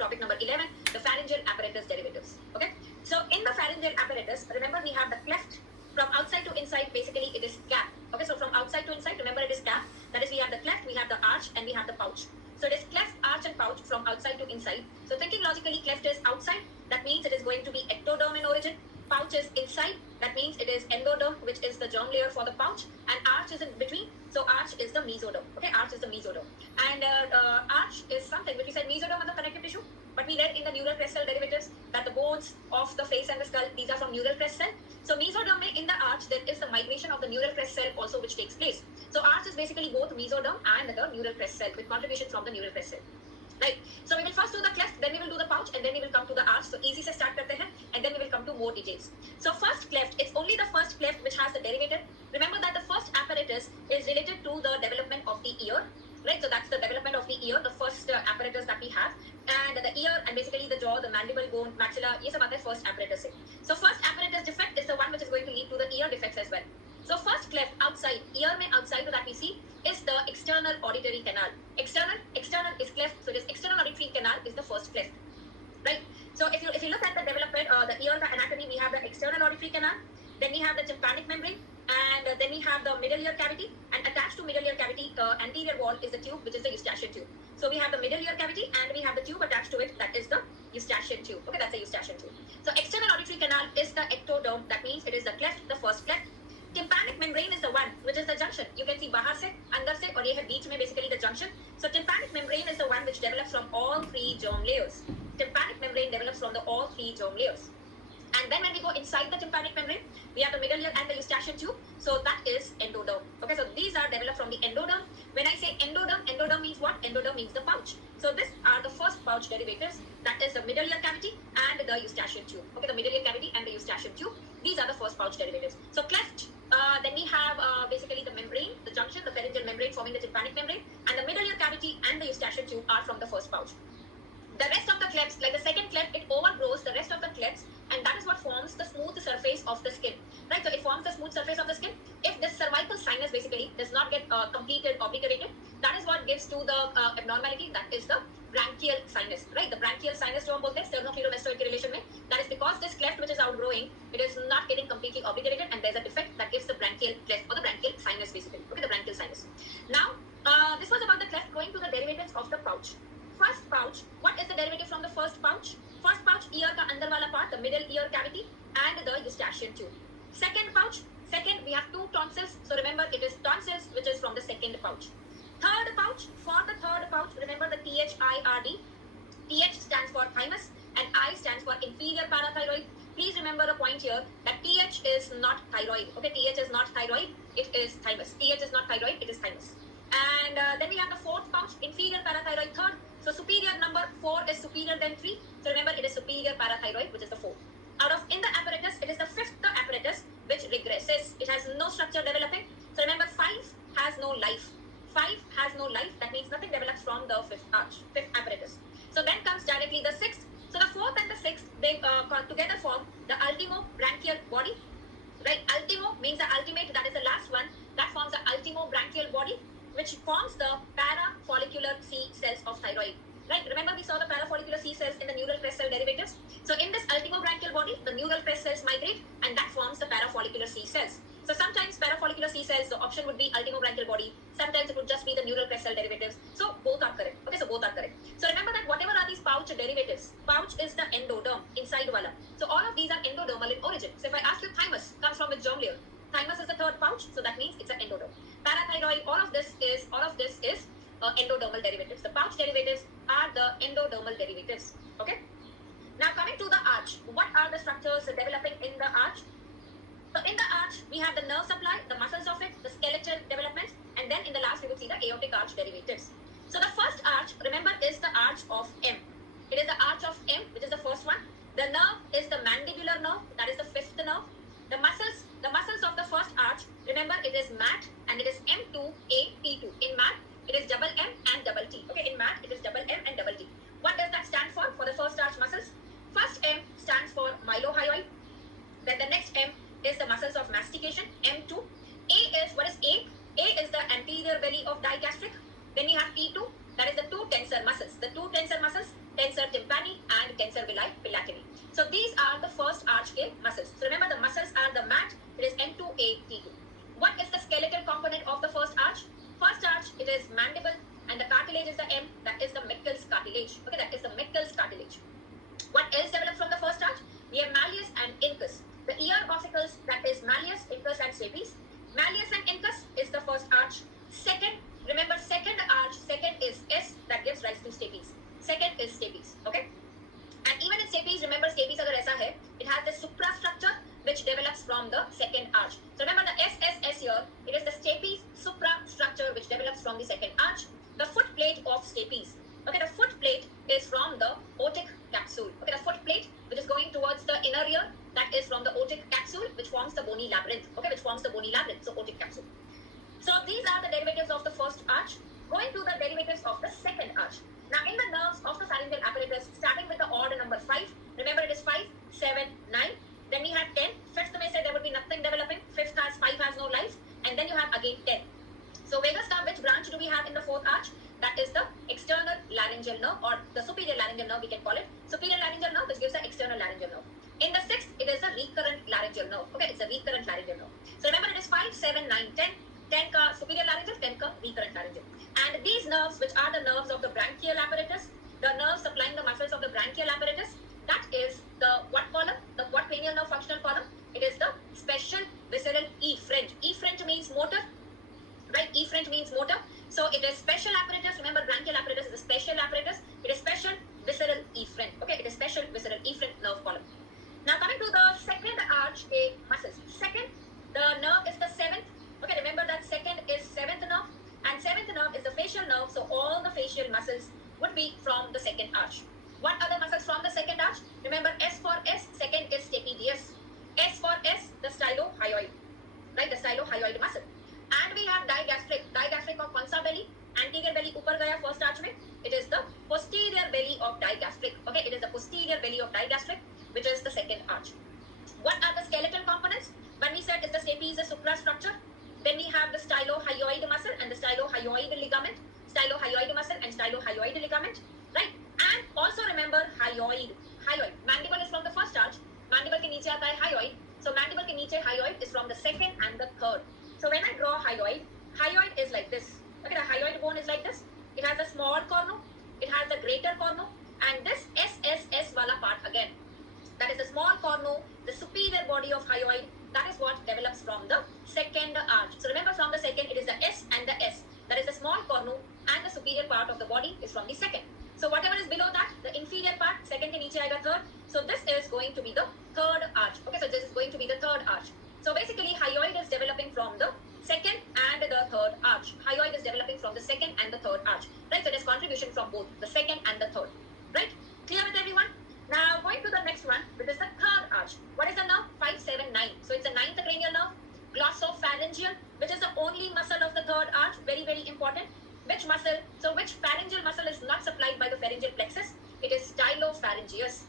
topic number 11, the pharyngeal apparatus derivatives. Okay. So in the pharyngeal apparatus, remember we have the cleft. From outside to inside, basically it is cap. Okay, so from outside to inside, remember it is cap. That is, we have the cleft, we have the arch, and we have the pouch. So it is cleft, arch, and pouch from outside to inside. So thinking logically, cleft is outside. That means it is going to be ectoderm in origin. Pouch is inside. That means it is endoderm, which is the germ layer for the pouch. And arch is in between. So arch is the mesoderm. Okay, arch is the mesoderm. And arch is something which we said mesoderm is the connective tissue. But we read in the neural crest cell derivatives that the bones of the face and the skull, these are from neural crest cell. So mesoderm in the arch, there is the migration of the neural crest cell also which takes place. So arch is basically both mesoderm and the neural crest cell with contribution from the neural crest cell. Right. So we will first do the cleft, then we will do the pouch, and then we will come to the arch. So easy se start karte hain, and then we will come to more details. So first cleft, it's only the first cleft which has the derivative. Remember that the first apparatus is related to the development of the ear. Right, so that's the development of the ear, the first apparatus that we have, and the ear and basically the jaw, the mandible bone, maxilla, ये सब आता है first apparatus से. So first apparatus defect is the one which is going to lead to the ear defects as well. So first cleft outside, ear में outside that we see is the external auditory canal. External is cleft, so this external auditory canal is the first cleft. Right. So if you look at the development, the ear anatomy, we have the external auditory canal, then we have the tympanic membrane, and then we have the middle ear cavity, and attached to middle ear cavity, anterior wall is the tube, which is the eustachian tube. So we have the middle ear cavity, and we have the tube attached to it, that is the eustachian tube. Okay, that's the eustachian tube. So external auditory canal is the ectoderm, that means it is the cleft, the first cleft. Tympanic membrane is the one which is the junction. You can see bahar se, andar se, और ये है बीच में basically the junction. So tympanic membrane is the one which develops from all three germ layers. Tympanic membrane develops from the all three germ layers. And then when we go inside the tympanic membrane, we have the middle ear and the eustachian tube. So that is endoderm. Okay, so these are developed from the endoderm. When I say endoderm, endoderm means what? Endoderm means the pouch. So these are the first pouch derivatives. That is the middle ear cavity and the eustachian tube. Okay, the middle ear cavity and the eustachian tube. These are the first pouch derivatives. So cleft, then we have basically the membrane, the junction, the pharyngeal membrane forming the tympanic membrane, and the middle ear cavity and the eustachian tube are from the first pouch. The rest of the clefts, like the second cleft, it overgrows the rest of the clefts, and that is what forms the smooth surface of the skin. Right, so it forms the smooth surface of the skin. If this cervical sinus basically does not get completed, obliterated, that is what gives to the abnormality, that is the branchial sinus. Right, the branchial sinus जो हम बोलते हैं sternocleidomastoid के relation में, that is because this cleft which is outgrowing, it is not getting completely obliterated, and there is a defect that gives the branchial cleft or the branchial sinus basically. Okay, the branchial sinus. Now, this was about the cleft. Going to the derivatives of the pouch. First pouch, what is the derivative from the first pouch? First pouch, ear ka andar wala part, the middle ear cavity and the eustachian tube. Second pouch, we have two tonsils. So remember it is tonsils which is from the second pouch. Third pouch, for the third pouch, remember the THIRD. TH stands for thymus and I stands for inferior parathyroid. Please remember a point here that TH is not thyroid. Okay, TH is not thyroid, it is thymus. TH is not thyroid, it is thymus. And then we have the fourth pouch, inferior parathyroid third. So superior number 4 is superior than 3. So remember it is superior parathyroid, which is the 4th. Out of in the apparatus, it is the 5th apparatus which regresses. It has no structure developing. So remember 5 has no life. 5 has no life. That means nothing develops from the 5th apparatus. So then comes directly the 6th. So the 4th and the 6th, they together form the ultimo branchial body. Right? Ultimo means the ultimate. That is the last one. That forms the ultimo branchial body, which forms the parafollicular C cells of thyroid. Right? Remember we saw the parafollicular C cells in the neural crest cell derivatives. So in this ultimobranchial body, the neural crest cells migrate and that forms the parafollicular C cells. So sometimes parafollicular C cells, the option would be ultimobranchial body. Sometimes it would just be the neural crest cell derivatives. So both are correct. Okay, so both are correct. So remember that whatever are these pouch derivatives, pouch is the endoderm, inside wala. So all of these are endodermal in origin. So if I ask you thymus comes from which germ layer? Thymus is the third pouch, so that means it's an endoderm. Parathyroid, all of this is endodermal derivatives. The pouch derivatives are the endodermal derivatives. Okay. Now coming to the arch, what are the structures developing in the arch? So in the arch, we have the nerve supply, the muscles of it, the skeletal developments, and then in the last we would see the aortic arch derivatives. So the first arch, remember, is the arch of M. It is the arch of M, which is the first one. The nerve is the mandibular nerve, that is the 5th nerve. The muscles of the first arch, remember it is MAT and it is M2A T2. In MAT, it is double M and double T. Okay, in MAT, it is double M and double T. What does that stand for the first arch muscles? First M stands for mylohyoid. Then the next M is the muscles of mastication, M2. A is, what is A? A is the anterior belly of digastric. Then we have T2, that is the two tensor muscles. The two tensor muscles, tensor tympanic we have malleus and incus. The ear ossicles, that is malleus, incus and stapes. Malleus and incus is the first arch. Second, remember second arch, second is S, that gives rise to stapes. Second is stapes, okay? And even in stapes, remember stapes agar aisa hai, it has the suprastructure which develops from the second arch. So remember the SSS here, it is the stapes suprastructure which develops from the second arch. The foot plate of stapes, okay, the foot plate is from the otic capsule. Okay, the foot plate which is going towards the inner ear, that is from the otic capsule which forms the bony labyrinth. Okay, which forms the bony labyrinth, so otic capsule. So these are the derivatives of the first arch. Going to the derivatives of the second arch. Now in the nerves of the pharyngeal apparatus, starting with the odd number 5, remember it is 5, 7, 9. Then we have 10. Fifth may say there would be nothing developing. Fifth has 5 has no life. And then you have again 10. So vagus nerve, which branch do we have in the fourth arch? That is the external laryngeal nerve, or the superior laryngeal nerve we can call it. Superior laryngeal nerve, which gives the external laryngeal nerve. In the sixth, it is a recurrent laryngeal nerve. Okay, it's a recurrent laryngeal nerve. So remember it is 5, 7, 9, 10. 10 ka superior laryngeal, 10 ka recurrent laryngeal. And these nerves, which are the nerves of the branchial apparatus, the nerves supplying the muscles of the branchial apparatus, that is the what column? The what cranial nerve functional column? It is the special visceral efferent. Efferent means motor, right? Efferent means motor. So it is special apparatus. Remember, branchial apparatus is a special apparatus. It is special visceral efferent. Okay, it is special visceral efferent nerve column. Now coming to the second arch, a muscles. Second, the nerve is the seventh. Okay, remember that second is seventh nerve, and seventh nerve is the facial nerve. So all the facial muscles would be from the second arch. What other muscles from the second arch? Remember, S for S, second is stapedius. S for S, the stylohyoid, right? The stylohyoid muscle. And we have digastric. Digastric of consa belly. Anterior belly upar gaya first arch mein. It is the posterior belly of digastric. Okay, it is the posterior belly of digastric, which is the second arch. What are the skeletal components? When we said is the stapes is a suprastructure. Then we have the stylohyoid muscle and the stylohyoid ligament. Stylohyoid muscle and stylohyoid ligament, right? And also remember hyoid. Hyoid. Mandible is from the first arch. Mandible ke niche aata hai hyoid. So mandible ke niche hyoid is from the second and the third. So when I draw hyoid, hyoid is like this. Okay, the hyoid bone is like this. It has a small cornu. It has the greater cornu. And this SSS wala part again. That is the small cornu, the superior body of hyoid. That is what develops from the second arch. So remember, from the second, it is the S and the S. That is the small cornu, and the superior part of the body is from the second. So whatever is below that, the inferior part, second ke niche aayega third. So this is going to be the third arch. Okay, so this is going to be the third arch. So basically, hyoid is developing from the second and the third arch. Hyoid is developing from the second and the third arch. Right, so it has contribution from both the second and the third. Right, clear with everyone? Now going to the next one, which is the third arch. What is the nerve? 5, 7, 9. So it's the ninth cranial nerve. Glossopharyngeal, which is the only muscle of the third arch. Very, very important. Which muscle? So which pharyngeal muscle is not supplied by the pharyngeal plexus? It is stylopharyngeus.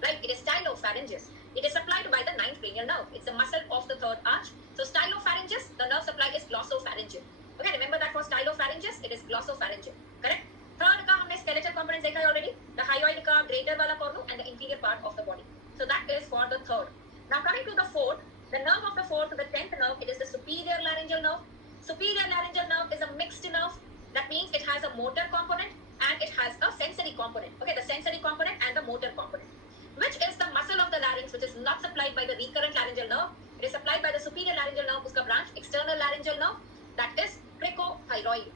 Right? It is stylopharyngeus. It is supplied by the ninth cranial nerve. It's the muscle of the third arch. So stylopharyngeus, the nerve supplied is glossopharyngeal. Okay, remember that for stylopharyngeus, it is glossopharyngeal. Correct? Third ka humne skeletal components dekha hai already. The hyoid ka greater wala cornu and the inferior part of the body. So that is for the third. Now coming to the fourth, the nerve of the fourth, the 10th nerve, it is the superior laryngeal nerve. Superior laryngeal nerve is a mixed nerve. That means it has a motor component and it has a sensory component. Okay, the sensory component and the motor component. Which is the muscle of the larynx, which is not supplied by the recurrent laryngeal nerve. It is supplied by the superior laryngeal nerve, uska branch, external laryngeal nerve. That is cricothyroid.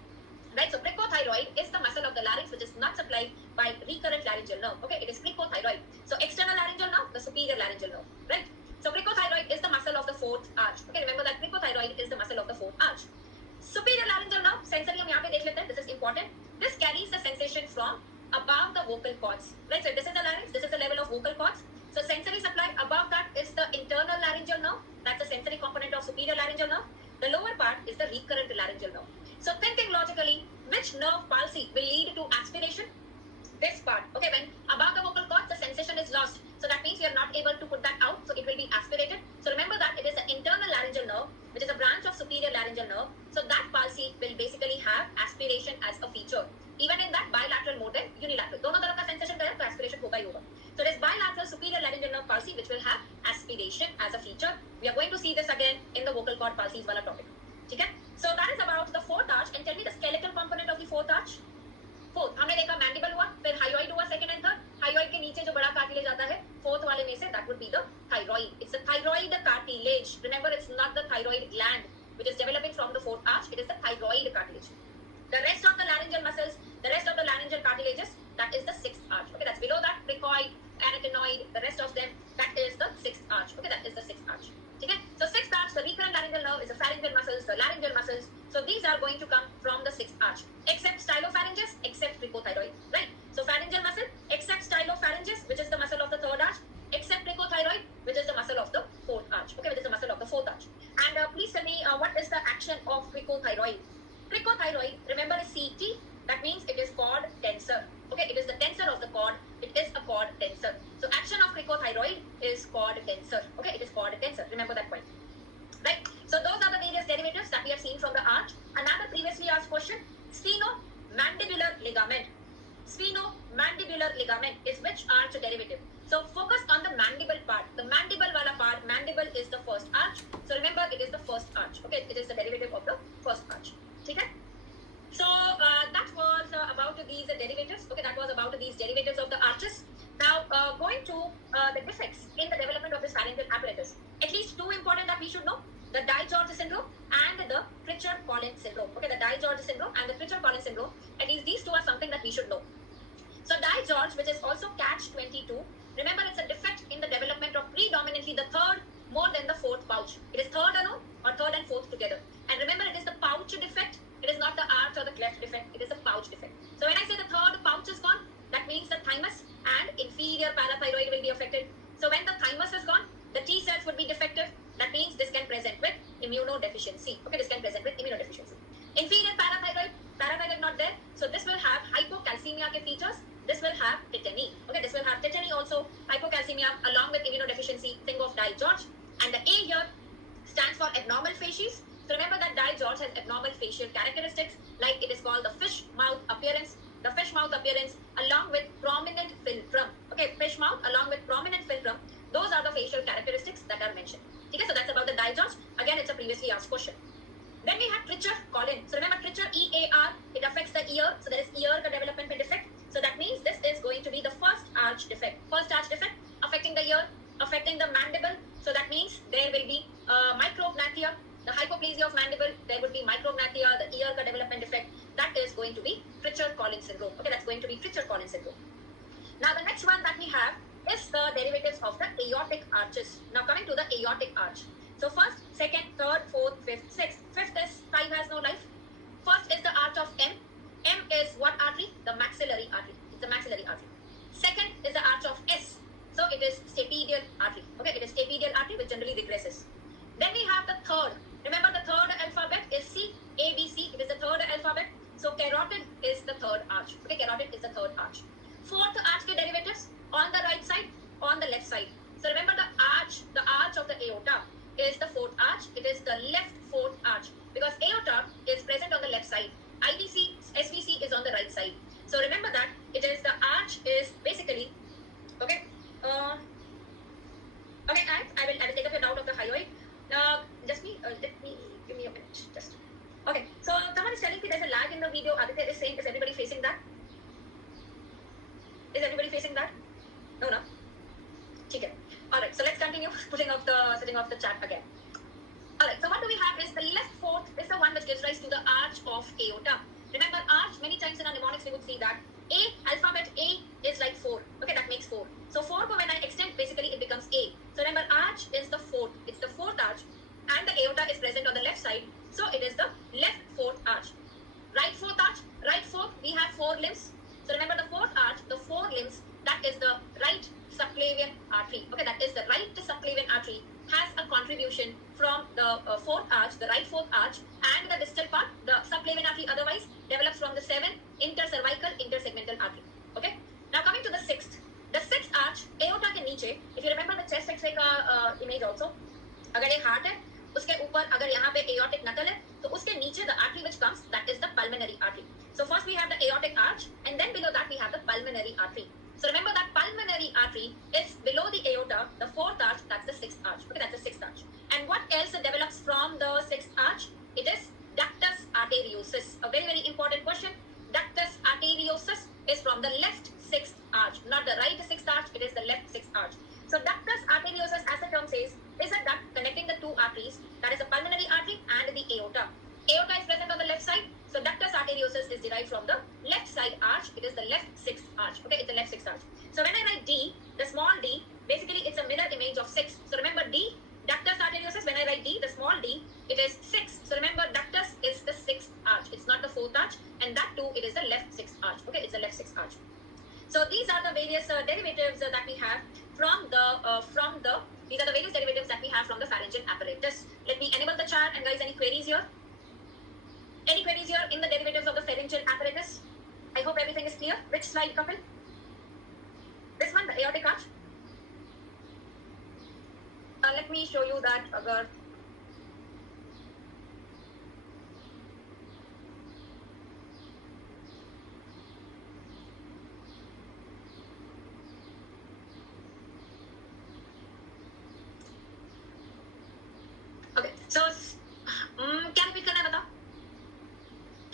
Right, so cricothyroid is the muscle of the larynx which is not supplied by recurrent laryngeal nerve. Okay, it is cricothyroid. So external laryngeal nerve, the superior laryngeal nerve. Right. So cricothyroid is the muscle of the fourth arch. Okay, remember that cricothyroid is the muscle of the fourth arch. Superior laryngeal nerve, sensory hum yahan pe dekh lete hain. This is important. This carries the sensation from above the vocal cords. Right, so this is the larynx. This is the level of vocal cords. So sensory supply above that is the internal laryngeal nerve. That's the sensory component of superior laryngeal nerve. The lower part is the recurrent laryngeal nerve. So thinking logically, which nerve palsy will lead to aspiration? This part. Okay, when above the vocal cords, the sensation is lost. So that means you are not able to put that out. So it will be aspirated. So remember that it is the internal laryngeal nerve, which is a branch of superior laryngeal nerve. So that palsy will basically have aspiration as a feature. Even in that bilateral more than unilateral. दोनों तरफ का sensation करें तो aspiration होगा ही होगा. So it is bilateral superior laryngeal nerve palsy which will have aspiration as a feature. We are going to see this again in the vocal cord palsies वाला topic. ठीक है? So that is about the fourth arch. And tell me the skeletal component of the fourth arch. Fourth, हमने देखा mandible हुआ, फिर hyoid हुआ second and third. Hyoid के नीचे जो बड़ा cartilage आता है, fourth वाले में से that would be sixth arch. Okay, that's below that cricoid, arytenoid, the rest of them, that is the sixth arch. Okay, that is the sixth arch. Okay, so sixth arch, the recurrent laryngeal nerve is the pharyngeal muscles, the laryngeal muscles. So these are going to come from the sixth arch, except stylopharyngeus, except cricothyroid, right? So pharyngeal muscle, except stylopharyngeus, which is the muscle of the third arch, except cricothyroid, which is the muscle of the fourth arch. Okay, which is the muscle of the fourth arch. And please tell me what is the action of cricothyroid? Cricothyroid, remember, is CT. That means it is cord tensor. Okay, it is the tensor of the cord. It is a cord tensor. So action of cricothyroid is cord tensor. Okay, it is cord tensor. Remember that point. Right? So those are the various derivatives that we have seen from the arch. Another previously asked question, sphenomandibular ligament. Sphenomandibular ligament is which arch derivative? So focus on the mandible part. The mandible wala part, mandible is the first arch. So remember, it is the first arch. Okay, it is the derivative of the first arch. Okay? So that was about these derivatives. Okay, that was about these derivatives of the arches. Now going to the defects in the development of this pharyngeal apparatus. At least two important that we should know: the Dye-George syndrome and the Pritchard-Collins syndrome. Okay, the Dye-George syndrome and the Pritchard-Collins syndrome. At least these two are something that we should know. So Dye-George, which is also catch-22. Remember, it's a defect in the development of predominantly the third more than the fourth pouch. It is third alone or third and fourth together. And remember, it is the pouch defect. It is not the arch or the cleft defect. It is a pouch defect. So when I say the third pouch is gone, that means the thymus and inferior parathyroid will be affected. So when the thymus is gone, the T cells would be defective. That means this can present with immunodeficiency. Okay, this can present with immunodeficiency. Inferior parathyroid not there. So this will have hypocalcemia ke features. This will have tetany. Okay, this will have tetany also, hypocalcemia along with immunodeficiency. Think of Dye-George. And the A here stands for abnormal facies. So remember that Dye-George has abnormal facial characteristics, like it is called the fish mouth appearance. The fish mouth appearance along with prominent philtrum. Okay, fish mouth along with prominent philtrum. Those are the facial characteristics that are mentioned. Okay, so that's about the Dye-George. Again, it's a previously asked question. Then we have Pritchard-Collins. So remember, Pritchard, EAR, it affects the ear. So there is ear development defect. So that means this is going to be the first arch defect. First arch defect affecting the ear, affecting the mandible. So that means there will be micrognathia. The hypoplasia of mandible, there would be micrognathia, the ear development defect. That is going to be Pritchard-Collins syndrome. Okay, that's going to be Pritchard-Collins syndrome. Now the next one that we have is the derivatives of the aortic arches. Now coming to the aortic arch. So first, second, third, fourth, fifth, sixth. Fifth is 5 has no life. First is the arch of M. M is what artery? The maxillary artery. It's the maxillary artery. Second is the arch of S. So it is stapedial artery. Okay, it is stapedial artery which generally regresses. Then we have the third. Remember, the third alphabet is C, A, B, C. It is the third alphabet. So carotid is the third arch. Okay, carotid is the third arch. Fourth arch ke derivatives on the right side, on the left side. So remember, the arch of the aorta is the fourth arch. It is the left fourth arch because aorta is present on the left side. IVC, SVC is on the right side. So remember that it is the arch is basically okay. Okay, and I will take up your doubt of the hyoid. Give me a minute. Just okay. So someone is telling me there's a lag in the video. Aditya is saying, is everybody facing that? Is everybody facing that? No. Okay. All right. So let's continue setting off the chat again. All right. So what do we have is the left fourth is the one which gives rise to the arch of aorta. Remember, arch, many times in our mnemonics we would see that alphabet A is like 4. Okay, that makes 4. So 4 when I extend, basically it becomes A. So remember, arch is the fourth. It's the fourth arch. And the aorta is present on the left side. So it is the left fourth arch. Right fourth arch. Right fourth, we have 4 limbs. So remember, the fourth arch, the 4 limbs, that is the right subclavian artery. Okay, that is the right subclavian artery has a contribution from the fourth arch, the right fourth arch, and the distal part, the subclavian artery otherwise develops from the 7 intercervical intersegmental artery. Okay. Now coming to the sixth. The sixth arch, aorta के नीचे, if you remember the chest X-ray का image also, अगर ये heart है, उसके ऊपर अगर यहाँ पे aortic knuckle है, तो उसके नीचे the artery which comes, that is the pulmonary artery. So first we have the aortic arch, and then below that we have the pulmonary artery. So remember that pulmonary artery is below the aorta, the fourth arch, that's the sixth arch. Okay, that's the sixth arch. And what else develops from the sixth arch? It is ductus arteriosus. A very, very important question. Ductus arteriosus is from the left sixth arch, not the right sixth arch, it is the left sixth arch. So ductus arteriosus, as the term says, is a duct connecting the two arteries, that is the pulmonary artery and the aorta. Aorta is present on the left side, so ductus arteriosus is derived from the left side arch. It is the left sixth arch. Okay, it's the left left sixth arch. So when I write D, the small d, basically it's a mirror image of 6. So remember D, ductus arteriosus, when I write D, the small d, it is 6. So remember ductus is the 6th arch. It's not the 4th arch, and that too, it is the left 6th arch. Okay, it's the left 6th arch. So these are the various derivatives that we have these are the various derivatives that we have from the pharyngeal apparatus. Let me enable the chat, and guys, any queries here? Any queries here in the derivatives of the pharyngeal apparatus? I hope everything is clear. Which slide, Kapil? This one, the aortic arch. Let me show you that. Agar okay, so क्या repeat करना है बताओ?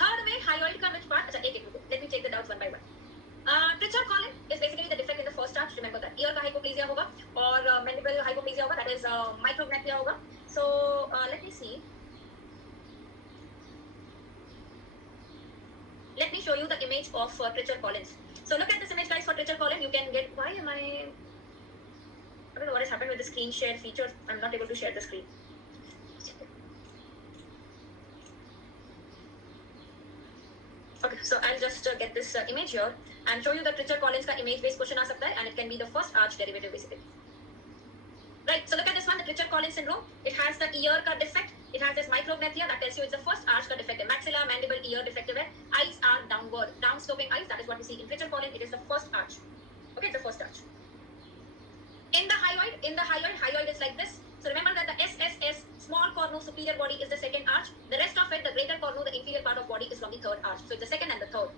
Third में hyoid का which part? अच्छा एक रुको. Let me take the doubts one by one. Pritchard colon is basically the defect in the first arch. Remember that. Ear का hypoplasia होगा और mandible hypoplasia होगा. That is micrognathia होगा. So let me see. Let me show you the image of Pritchard colons. So look at this image, guys, for Pritchard colon. You can get. Why am I don't know what has happened with the screen share feature. I'm not able to share the screen. Okay, so I'll just get this image here and show you the Pritchard colons का image based question आ सकता है, and it can be the first arch derivative basically. Right, so look at this one, the Pritchard colon syndrome. It has the ear का defect. It has this micrognathia that tells you it's the first arch का defect. Maxilla, mandible, ear defective है. Eyes are downward, down sloping eyes. That is what we see in Pritchard colon. It is the first arch. Okay, it's the first arch. In the hyoid is like this. So remember that the SSS, small cornu, superior body, is the second arch. The rest of it, the greater cornu, the inferior part of body, is from the third arch. So it's the second and the third.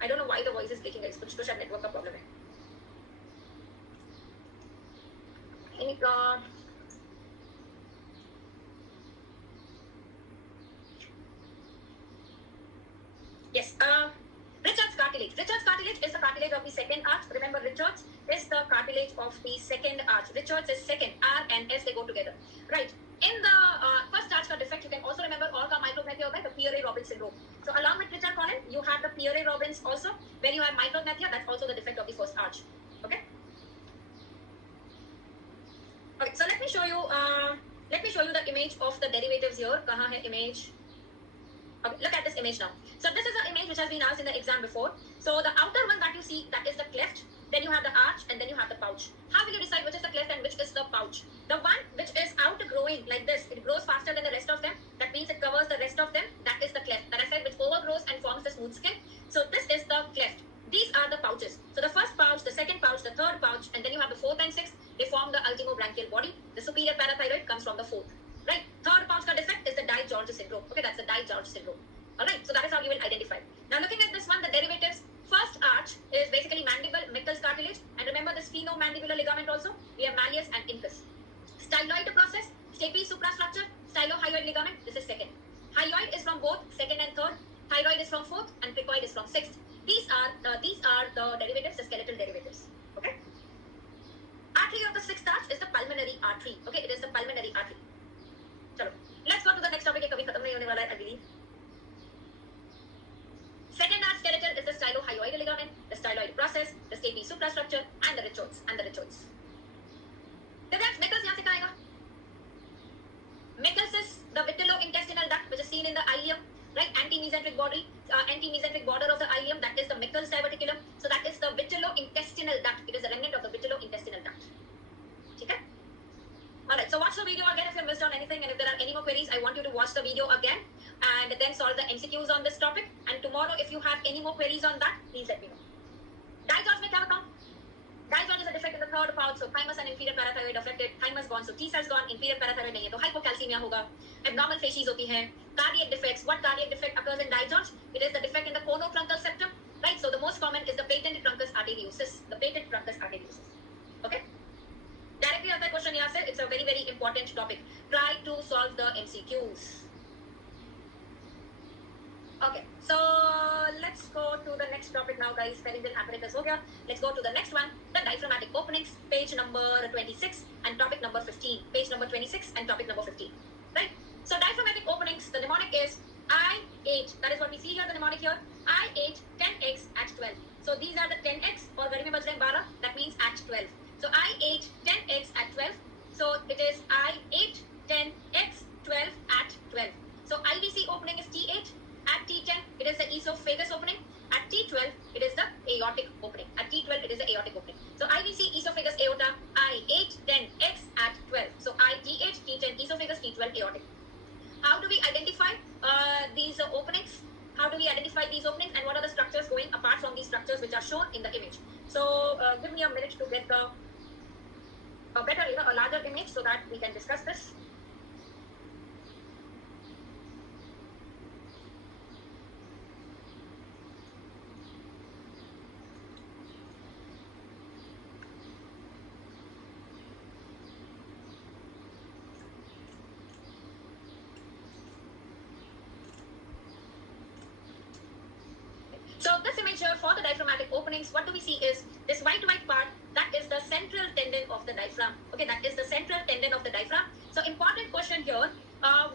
I don't know why the voice is breaking. It's कुछ तो शायद network का problem है. Yes. Richard's cartilage. Richard's cartilage is the cartilage of the second arch. Remember, Richard's is the cartilage of the second arch. Richard's is second. R and S, they go together. Right. In the first arch का defect, you can also remember और का micrognathia होता है, the Pierre-Robin syndrome. So along with Pritchard colon, you have the Pierre-Robins also. When you have micrognathia, that's also the defect of the first arch. Okay. Okay. So let me show you the image of the derivatives here. कहाँ है image? Okay, look at this image now. So this is an image which has been asked in the exam before. So the outer one that you see, that is the cleft. Then you have the arch, and then you have the pouch. How will you decide which is the cleft and which is the pouch? The one which is outgrowing like this, it grows faster than the rest of them. That means it covers the rest of them. That is the cleft. That I said, which overgrows and forms the smooth skin. So this is the cleft. These are the pouches. So the first pouch, the second pouch, the third pouch, and then you have the fourth and sixth. They form the ultimobranchial body. The superior parathyroid comes from the fourth. Right? Third pouch ka defect is the Dye-George syndrome. Okay, that's the Dye-George syndrome. Alright, so that is how you will identify. Now looking at this one, the derivatives, first arch is basically mandible, Meckel's cartilage, and remember this phenomandibular ligament also, we have malleus and incus. Styloid process, stapes suprastructure, stylohyoid ligament, this is second. Hyoid is from both second and third, thyroid is from fourth, and cricoid is from sixth. These are the derivatives, the skeletal derivatives. Okay. Artery of the sixth arch is the pulmonary artery. Okay, it is the pulmonary artery. Chalo, let's go to the next topic. Kabhi khatam nahi hone wala hai, I believe. Second arch skeleton is the stylohyoid ligament, the styloid process, the stapes suprastructure, and the Richards. Divyansh, Meckel's यहाँ से कहाँ आएगा? Meckel's is the vitello-intestinal duct which is seen in the ileum, right? Anti-mesenteric border of the ileum, that is the Meckel's diverticulum. So that is the vitello-intestinal duct. It is a remnant of the vitello-intestinal duct. Okay? Alright, so watch the video again if you missed on anything, and if there are any more queries, I want you to watch the video again and then solve the MCQs on this topic. And tomorrow, if you have any more queries on that, please let me know. Dye-George में क्या बताऊं? Dye-George is a defect in the third pouch, so thymus and inferior parathyroid affected. Thymus gone, so T cells gone, inferior parathyroid नहीं है, तो hypocalcemia होगा. Abnormal facies होती हैं. Cardiac defects. What cardiac defect occurs in Dye-George? It is the defect in the conotruncal septum, right? So the most common is the patent truncus arteriosus. Okay. Directly answer question here, sir. It's a very, very important topic. Try to solve the MCQs. Okay, so let's go to the next topic now, guys. Pharyngeal apparatus ho gaya. Let's go to the next one, the diaphragmatic openings, page number 26 and topic number 15. Page number 26 and topic number 15. Right? So diaphragmatic openings, the mnemonic is IH. That is what we see here, the mnemonic here. I ate 10 eggs at 12. So these are the 10 eggs or घर में बच रहे हैं 12. That means at 12. So I ate 10 eggs at 12. So it is I ate 10 eggs 12 at 12. So IVC opening is T8. At T10 it is the esophagus opening. At T12 it is the aortic opening. At T12 it is the aortic opening. So IVC esophagus aorta. I ate 10 eggs at 12. So I T8 T10 esophagus T12 aortic. How do we identify these openings? How do we identify these openings and what are the structures going apart from these structures which are shown in the image? So give me a minute to get a better, a larger image so that we can discuss this. So this image here for the diaphragmatic openings, what do we see is this white part, that is the central tendon of the diaphragm. Okay, that is the central tendon of the diaphragm. So important question here,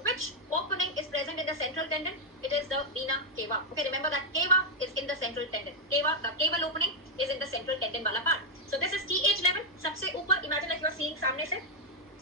which opening is present in the central tendon? It is the vena cava. Okay, remember that cava is in the central tendon. Cava, the caval opening is in the central tendon wala part. So this is T8 level. Sabse upar, imagine like you are seeing samne se.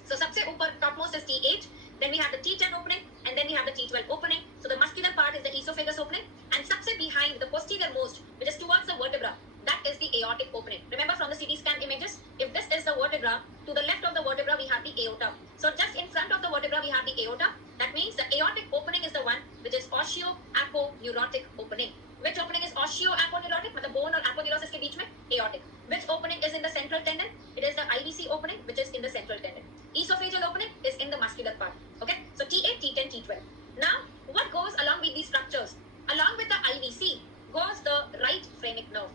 So sabse upar, topmost is T8. Then we have the T10 opening and then we have the T12 opening. So the muscular part is the esophagus opening and sabse behind the posterior most, which is towards the vertebra, that is the aortic opening. Remember from the CT scan images, if this is the vertebra, to the left of the vertebra we have the aorta. So just in front of the vertebra we have the aorta. That means the aortic opening is the one which is osteoaponeurotic opening. Which opening is osteoaponeurotic? मतलब bone और aponeurosis के बीच में aortic. Which opening is in the central tendon? It is the IVC opening, which is in the central tendon. Esophageal opening is in the muscular part. Okay, so T8, T10, T12. Now, what goes along with these structures? Along with the IVC goes the right phrenic nerve.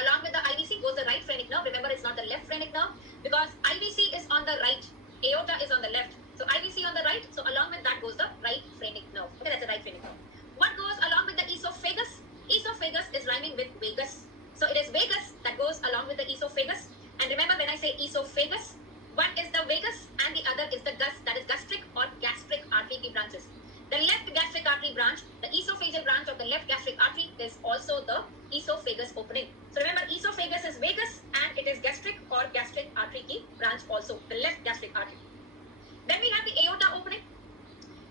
Along with the IVC goes the right phrenic nerve. Remember, it's not the left phrenic nerve because IVC is on the right, aorta is on the left. So IVC on the right. So along with that goes the right phrenic nerve. Okay, that's the right phrenic nerve. What goes along with the esophagus? Esophagus is rhyming with vagus. So it is vagus that goes along with the esophagus. And remember, when I say esophagus, one is the vagus and the other is the that is gastric or gastric artery ki branches. The left gastric artery branch, the esophageal branch of the left gastric artery is also the esophagus opening. So remember, esophagus is vagus and it is gastric or gastric artery ki branch also, the left gastric artery. Then we have the aorta opening.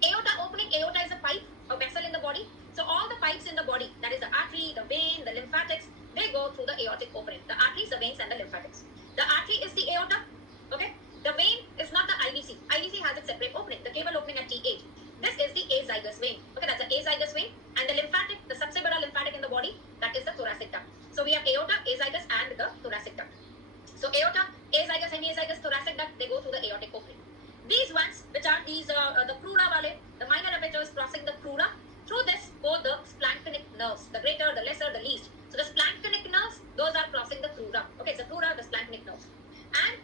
Aorta opening, aorta is a pipe, a vessel in the body. So all the pipes in the body, that is the artery, the vein, the lymphatics, they go through the aortic opening. The arteries, the veins and the lymphatics. The artery is the aorta, okay? The vein is not the IVC. IVC has its separate opening, the caval opening at T8. This is the azygous vein. Okay, that's the azygous vein. And the lymphatic, the सबसे बड़ा lymphatic in the body, that is the thoracic duct. So we have aorta, azygous and the thoracic duct. So aorta, azygous, hemiazygous, thoracic duct, they go through the aortic opening. These ones, which are these, the crura wale, the minor apertures crossing the crura, through this go the splanchnic nerves, the greater, the lesser, the least. So the splanchnic nerves, those are crossing the crura. Okay, it's the crura, the splanchnic nerves. And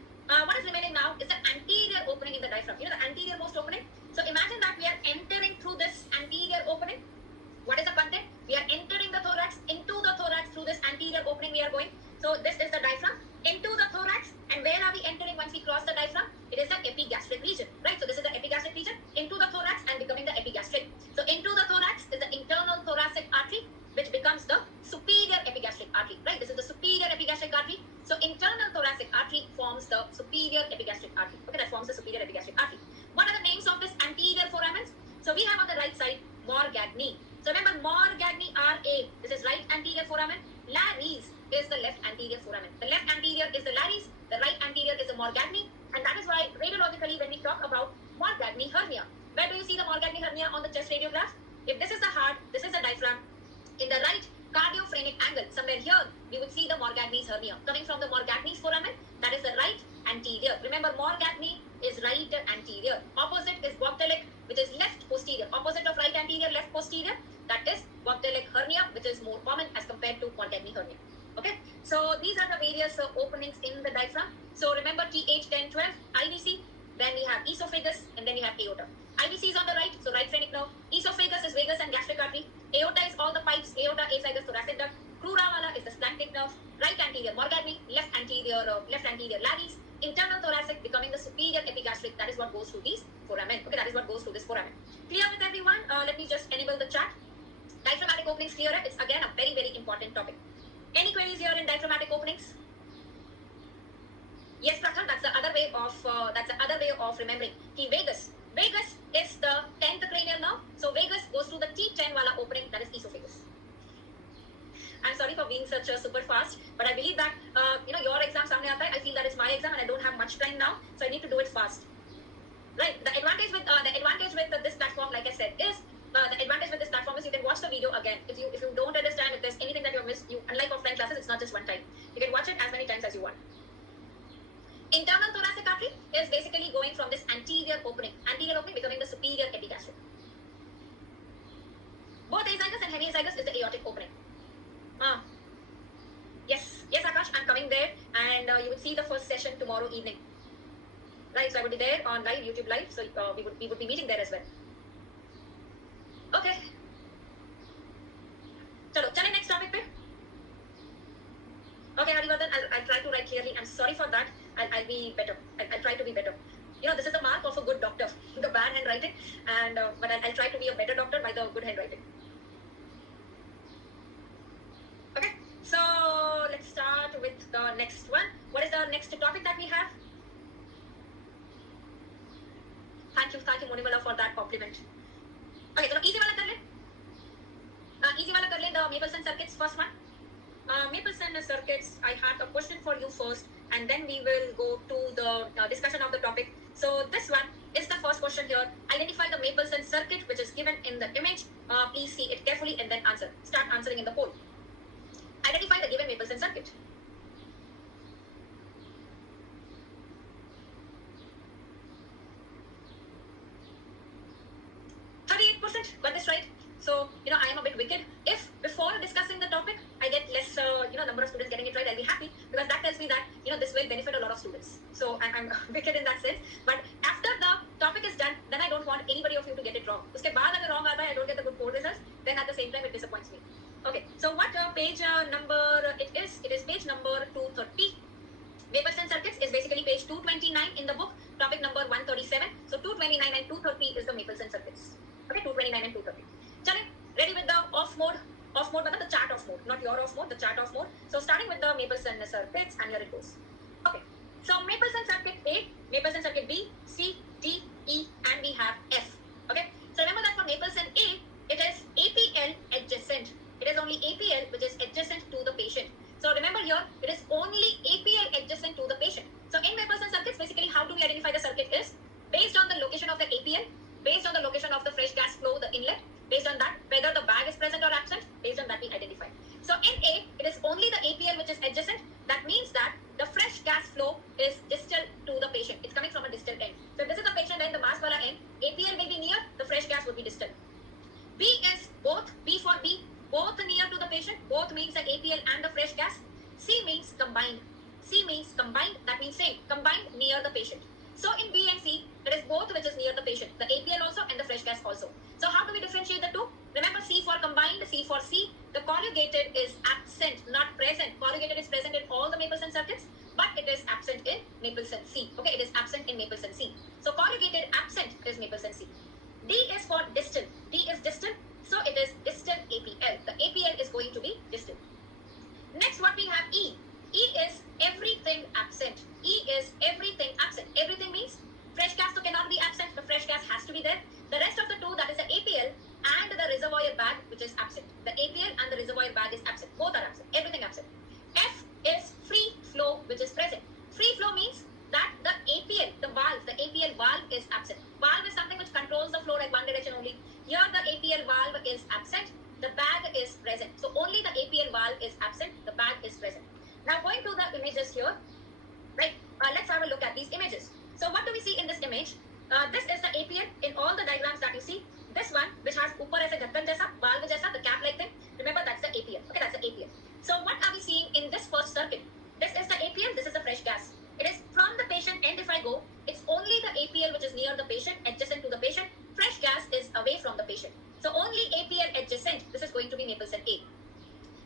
what is remaining now is the anterior opening in the diaphragm. You know the anterior most opening? So imagine that we are entering through this anterior opening. What is the content? We are entering the thorax, into the thorax through this anterior opening we are going. So this is the diaphragm, into the thorax. And where are we entering once we cross the diaphragm? It is the epigastric region, right? So this is the epigastric region, into the thorax and becoming the epigastric. So into the thorax is the internal thoracic artery, which becomes the superior epigastric artery, right? This is the superior epigastric artery. So internal thoracic artery forms the superior epigastric artery. Okay, that forms the superior epigastric artery. What are the names of this anterior foramens? So we have on the right side, Morgagni. So remember, Morgagni RA, this is right anterior foramen. Lares is the left anterior foramen. The left anterior is the Lares, the right anterior is the Morgagni. And that is why radiologically when we talk about Morgagni hernia, where do you see the Morgagni hernia on the chest radiograph? If this is the heart, this is the diaphragm. In the right cardiophrenic angle, somewhere here, we would see the Morgagni's hernia. Coming from the Morgagni's foramen, that is the right anterior. Remember, Morgagni is right anterior. Opposite is Bobtelic, which is left posterior. Opposite of right anterior, left posterior, that is Bobtelic hernia, which is more common as compared to Morgagni hernia. Okay, so these are the various openings in the diaphragm. So remember T8, 10, 12, IVC, then we have esophagus, and then we have aorta. IVC is on the right, so right phrenic nerve. Esophagus is vagus and gastric artery. Aorta is all the pipes, aorta, azygous, thoracic duct. Crura wala is the splanchnic nerve. Right anterior Morgagni, left anterior Lares. Internal thoracic becoming the superior epigastric. That is what goes through these foramen. Okay, that is what goes through this foramen. Clear with everyone? Let me just enable the chat. Diaphragmatic openings clearer. It's again a very, very important topic. Any queries here in diaphragmatic openings? Yes, Prakhar, that's the other way of remembering. Ki vagus. Vagus is the 10th cranial nerve. So vagus goes to the T10 wala opening, that is esophagus. I'm sorry for being such a super fast, but I believe that your exam samne aata hai. I feel that it's my exam and I don't have much time now, so I need to do it fast. Right. The advantage with this platform, like I said, is you can watch the video again. If you don't understand, if there's anything that you missed, unlike offline classes, it's not just one time. You can watch it as many times as you want. Internal thoracic artery is basically going from this anterior opening becoming the superior epigastric. Both azygous and hemiazygous is the aortic opening. Yes, Akash, I'm coming there, and you will see the first session tomorrow evening. Right, so I would be there on live, YouTube live, so we would be meeting there as well. Okay. Chalo, next topic pe. Okay, Harivardhan, I'll try to write clearly. I'm sorry for that. I'll be better. I'll try to be better. This is the mark of a good doctor, the bad handwriting, and but I'll try to be a better doctor by the good handwriting. Okay, so let's start with the next one. What is the next topic that we have? Thank you, Monimala, for that compliment. Okay, so easy wala kar le. The Mapleson circuits first one. Mapleson circuits, I had a question for you first, and then we will go to the discussion of the topic. So this one is the first question here. Identify the Mapleson circuit which is given in the image. Please see it carefully and then answer. Start answering in the poll. Identify the given Mapleson circuit. 38% got this right. So, I am a bit wicked. If before discussing the topic, I get less, number of students getting it right, I'll be happy, because that tells me that, this will benefit a lot of students. So, I'm wicked in that sense. But after the topic is done, then I don't want anybody of you to get it wrong. Uske baad agar wrong aata hai, I don't get the good poll results, then at the same time, it disappoints me. Okay, so what page number it is? It is page number 230. Mapleson circuits is basically page 229 in the book, topic number 137. So 229 and 230 is the Mapleson circuits. Okay, 229 and 230. Chale, ready with the off mode? Off mode, the chart off mode, not your off mode, the chart off mode. So starting with the Mapleson circuits, and here it goes. Okay, so Mapleson circuit A, Mapleson circuit B, C, D, E, and we have F. Okay, so remember that for Mapleson A, it is APL adjacent. It is only APL which is adjacent to the patient. So remember here, it is only APL adjacent to the patient. So in Mapleson circuits, basically how do we identify the circuit is based on the location of the APL, based on the location of the fresh gas flow, the inlet, based on that, whether the bag is present or absent, based on that we identify. So in A, it is only the APL which is adjacent. That means that the fresh gas flow is distal to the patient. It's coming from a distal end. So if this is the patient end, the mass wala end, APL will be near, the fresh gas would be distal. B is both, B for B, both near to the patient, both means the APL and the fresh gas. C means combined. C means combined, that means same, combined near the patient. So in B and C, it is both which is near the patient, the APL also and the fresh gas also. So how do we differentiate the two? Remember C for combined, C for C. The colligated is absent, not present. Colligated is present in all the Mapleson circuits, but it is absent in Mapleson C. Okay, it is absent in Mapleson C. So colligated absent is Mapleson C. D is for distal. D is distal, so it is distal APL. The APL is going to be distal. Next, what we have E. E is everything absent. E is everything absent. Everything means fresh gas cannot be absent. The fresh gas has to be there. The rest of the two, that is the APL and the reservoir bag, which is absent. The APL and the reservoir bag is absent. Both are absent. Everything absent. F is free flow, which is present. Free flow means that the APL, the valve, the APL valve is absent. Valve is something which controls the flow like one direction only. Here the APL valve is absent. The bag is present. So only the APL valve is absent. The bag is present. Now going to the images here, right? Let's have a look at these images. So what do we see in this image? This is the APL in all the diagrams that you see. This one, which has upar aise dhakkan jaisa, valve jaisa, the cap-like thing. Remember, that's the APL. Okay, that's the APL. So what are we seeing in this first circuit? This is the APL. This is the fresh gas. It is from the patient end. If I go, it's only the APL which is near the patient, adjacent to the patient. Fresh gas is away from the patient. So only APL adjacent. This is going to be Mapleson A.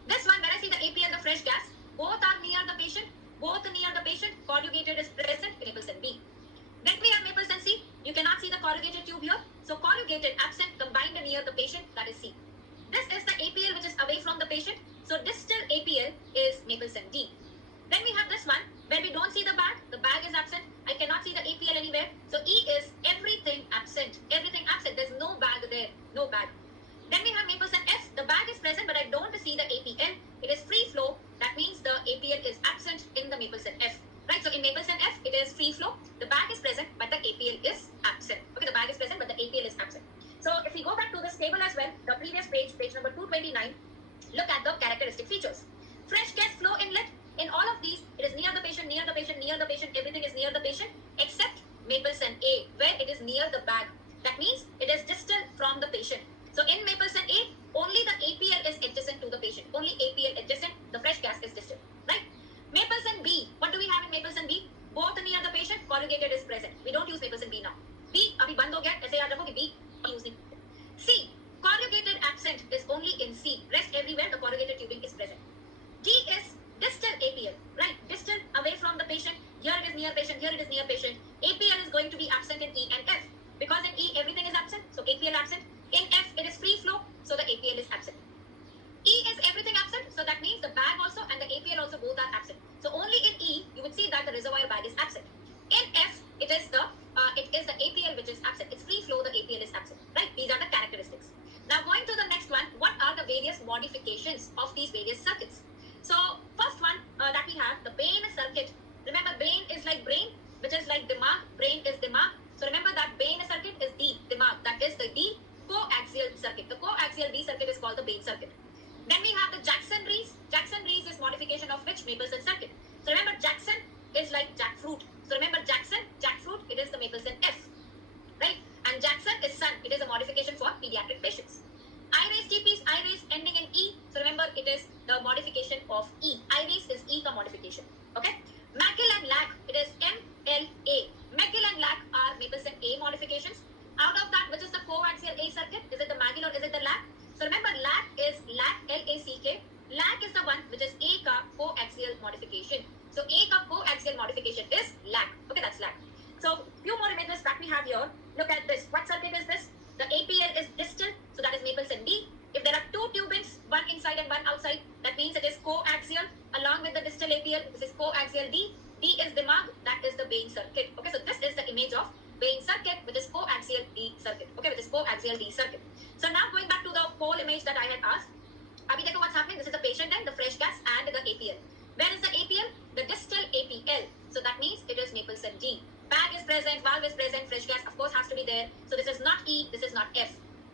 This one, when I see the APL, the fresh gas, both are near the patient. Both near the patient. Corrugated is present in Mapleson B. Then we have Mapleson C. You cannot see the corrugated tube here. So corrugated absent, combined near the patient, that is C. This is the APL which is away from the patient. So distal APL is Mapleson D. Then we have this one where we don't see the bag. The bag is absent. I cannot see the APL anywhere. So E is everything absent. Everything absent. There's no bag there. No bag. Then we have Mapleson F. The bag is present, but I don't see the APL. It is free flow. That means the APL is absent in the Mapleson F. Right? So in Mapleson F, it is free flow. The bag is present, but the APL is absent. Okay, the bag is present, but the APL is absent. So if we go back to this table as well, the previous page, page number 229, look at the characteristic features. Fresh gas flow inlet. In all of these, it is near the patient, near the patient, near the patient. Everything is near the patient except Mapleson A, where it is near the bag. That means it is distal from the patient. So in Mapleson A, only the APL is adjacent to the patient. Only APL adjacent. The fresh gas is distal. Right? Mapleson B. What do we have in Mapleson B? Both near the patient. Corrugated is present. We don't use Mapleson B now. B अभी बंद हो गया. ऐसे याद रखो कि B use नहीं. C. Corrugated absent is only in C. Rest everywhere the corrugated tubing is present. D is distal APL, right? Distal away from the patient. Here it is near patient, here it is near patient. APL is going to be absent in E and F. Because in E everything is absent, so APL absent. In F it is free flow, so the APL is absent. E is everything absent, so that means the bag also and the APL also both are absent. So only in E you would see that the reservoir bag is absent. In F it is the APL which is absent. It's free flow, the APL is absent, right? These are the characteristics. Now going to the next one, what are the various modifications of these various circuits? So first one that we have, the Bain circuit. Remember Bain is like brain, which is like Dimag. Brain is Dimag. So remember that Bain circuit is D, Dimag. That is the D coaxial circuit. The coaxial D circuit is called the Bain circuit. Then we have the Jackson-Rees. Jackson-Rees is modification of which Mapleson circuit? So remember Jackson is like jackfruit. So remember Jackson, jackfruit, it is the Mapleson F. Right? And Jackson is son. It is a modification for pediatric patients. I-raise TP is I-raise ending in E. So remember it is the modification of E. I-raise is E ka modification. Okay? Mackle and Lack, it is MLA. Mackle and Lack are Mapleson A modifications. Out of that, which is the coaxial A circuit? Is it the Mackle or is it the Lack? So remember Lack is Lack, L-A-C-K. Lack is the one which is A ka coaxial modification. So A ka coaxial modification is Lack. Okay, that's Lack. So few more images that we have here. Look at this. What circuit is this? The APL is distal, so that is Mapleson D. If there are two tubings, one inside and one outside, that means it is coaxial along with the distal APL. This is coaxial D. D is Dimag, that is the Bain circuit. Okay, so this is the image of Bain circuit, which is coaxial D circuit. Okay, which is coaxial D circuit. So now going back to the whole image that I had asked. Abhi dekho what's happening. This is the patient and the fresh gas and the APL. Where is the APL? The distal APL. So that means it is Mapleson D. Bag is present, valve is present, fresh gas of course has to be there. So this is not E, this is not F.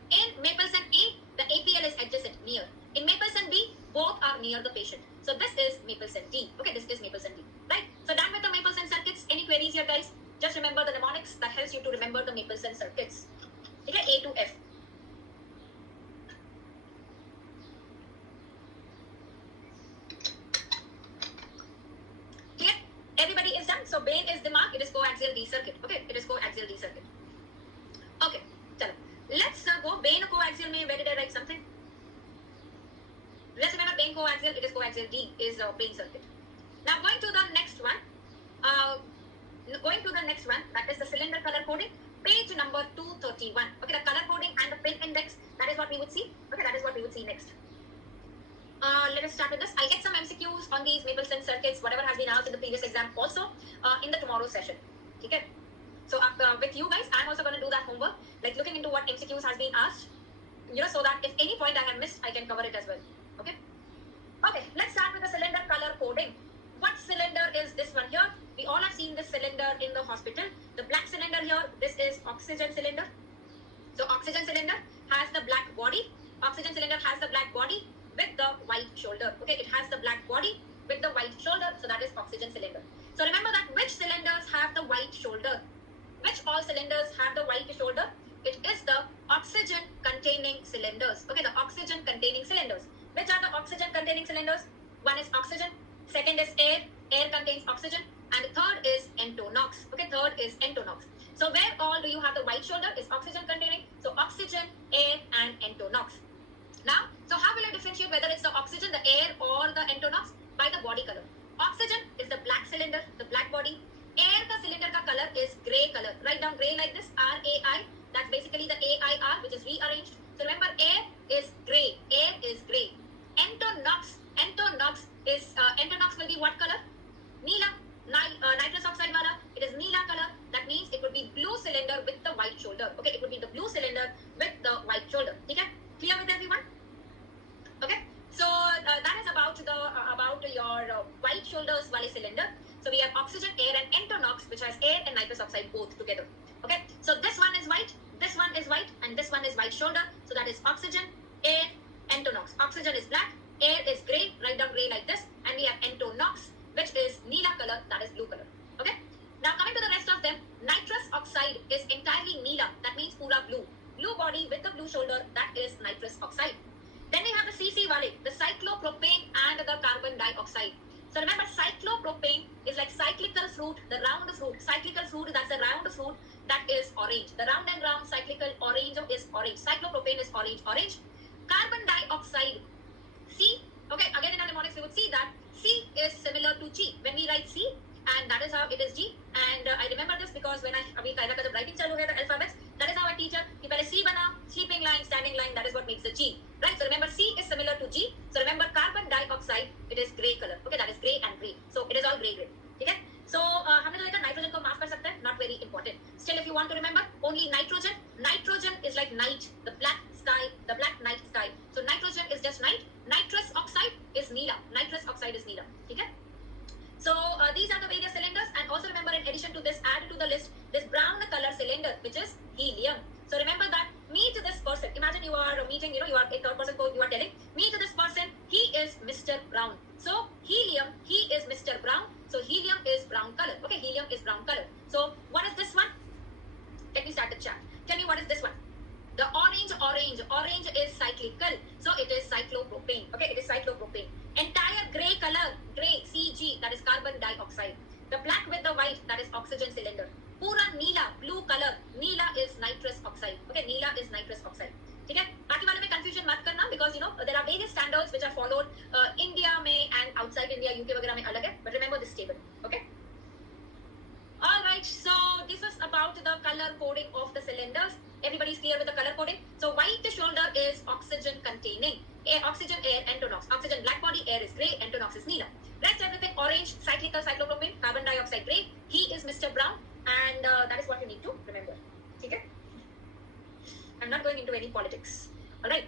In Mapleson A, the APL is adjacent, near. In Mapleson B, both are near the patient. So this is Mapleson D. Okay, this is Mapleson D. Right? So done with the Mapleson circuits. Any queries here, guys? Just remember the mnemonics. That helps you to remember the Mapleson circuits. Okay, A to F. Clear? Everybody is done. So Bain is Dimag. It is coaxial D circuit. Okay, it is coaxial D circuit. Okay, chalo. Let's go. Bain coaxial mein, where did I write something? Let's remember Bain coaxial. It is coaxial D is Bain circuit. Now going to the next one. That is the cylinder color coding. Page number 231. Okay, the color coding and the pin index. That is what we would see. Okay, that is what we would see next. Let us start with this. I'll get some MCQs on these Mapleson circuits, whatever has been asked in the previous exam also in the tomorrow session. Okay. So with you guys, I'm also going to do that homework, like looking into what MCQs has been asked, so that if any point I have missed, I can cover it as well. Okay. Okay, let's start with the cylinder color coding. What cylinder is this one here? We all have seen this cylinder in the hospital. The black cylinder here, this is oxygen cylinder. So oxygen cylinder has the black body. Oxygen cylinder has the black body with the white shoulder. Okay, it has the black body with the white shoulder. So that is oxygen cylinder. So remember that which cylinders have the white shoulder? Which all cylinders have the white shoulder? It is the oxygen containing cylinders. Okay, the oxygen containing cylinders. Which are the oxygen containing cylinders? One is oxygen, second is air, air contains oxygen, and third is entonox. Okay, third is entonox. So where all do you have the white shoulder is oxygen containing? So oxygen, air, and entonox. Now, so how will I differentiate whether it's the oxygen, the air, or the entonox? By the body color. Oxygen is the black cylinder, the black body. Air ka cylinder ka color is grey color. Write down grey like this, R-A-I. That's basically the AIR, which is rearranged. So remember, air is grey. white shoulders wale cylinder. So we have oxygen, air and entonox, which has air and nitrous oxide both together. Okay, so this one is white, and this one is white shoulder. So that is oxygen, air, entonox. Oxygen is black, air is grey, write down grey like this, and we have entonox, which is neela color, that is blue color. Okay, now coming to the rest of them, nitrous oxide is entirely neela, that means pura blue. Blue body with the blue shoulder, that is nitrous oxide. Then we have the CC wale, the cyclopropane and the carbon dioxide. So remember, cyclopropane is like cyclical fruit, the round fruit. Cyclical fruit, that's a round fruit that is orange. The round and round cyclical orange is orange. Cyclopropane is orange. Carbon dioxide, C. Okay, again in our mnemonics we would see that C is similar to G. When we write C, and that is how it is G. And I remember this because when अभी कायदा का जब writing चालू हुआ था alphabets, that is how I teach her कि पहले C बना, sleeping line, standing line, that is what makes the G. Right? So remember C is similar to G. So remember carbon dioxide, it is grey color. Okay, that is grey and grey. So it is all grey. ठीक है? So हमने तो देखा nitrogen को माफ कर सकते हैं, not very important. Still, if you want to remember, only nitrogen. Nitrogen is like night, the black sky, the black night sky. So nitrogen is just night. Nitrous oxide is neela. Nitrous oxide is neela. ठीक है? So these are the various cylinders, and also remember, in addition to this, add to the list this brown color cylinder, which is helium. So remember that, meet this person. Imagine you are meeting, you are a third person, you are telling, meet this person, he is Mr. Brown. So helium, he is Mr. Brown. So helium is brown color. Okay, helium is brown color. So what is this one? Let me start the chat. Tell me what is this one. The orange is cyclical. So it is cyclopropane. Okay, it is cyclopropane. Entire grey color, grey, CG, that is carbon dioxide. The black with the white, that is oxygen cylinder. Pura neela, blue color, neela is nitrous oxide. Okay, neela is nitrous oxide. ठीक है, बाकी वाले में confusion मत करना, because there are various standards which are followed India में and outside India, UK वगैरह में अलग है, but remember this table. Okay. Alright, so this is about the color coding of the cylinders. Everybody is clear with the color coding? So white shoulder is oxygen containing. Oxygen, air, entonox. Oxygen black body, air is grey, entonox is neela. Rest everything orange, cyclical, cyclopropane, carbon dioxide grey. He is Mr. Brown, and that is what you need to remember. Okay? I'm not going into any politics. Alright.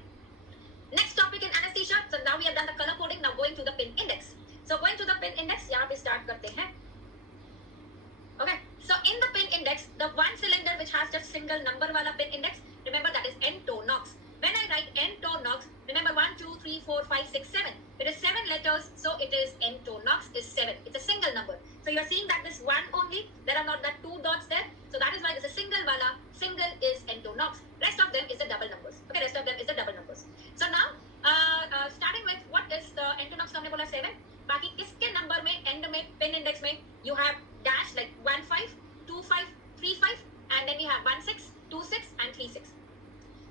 Next topic in anesthesia. So now we have done the color coding. Now going to the pin index. So going to the pin index, यहाँ पे start करते हैं. Okay, so in the pin index, the one cylinder which has just single number wala pin index, remember that is entonox. When I write entonox, remember 1, 2, 3, 4, 5, 6, 7. It is 7 letters, so it is entonox is 7. It's a single number. So you are seeing that this one only, there are not that 2 dots there. So that is why it's a single wala, single is entonox. Rest of them is the double numbers. Okay, rest of them is the double numbers. So now, starting with what is the entonox हमने बोला 7. बाकी किसके number में and में pin index में you have dash like 1 5 2 5 3 5 and then we have 1 6 2 6 and 3 6.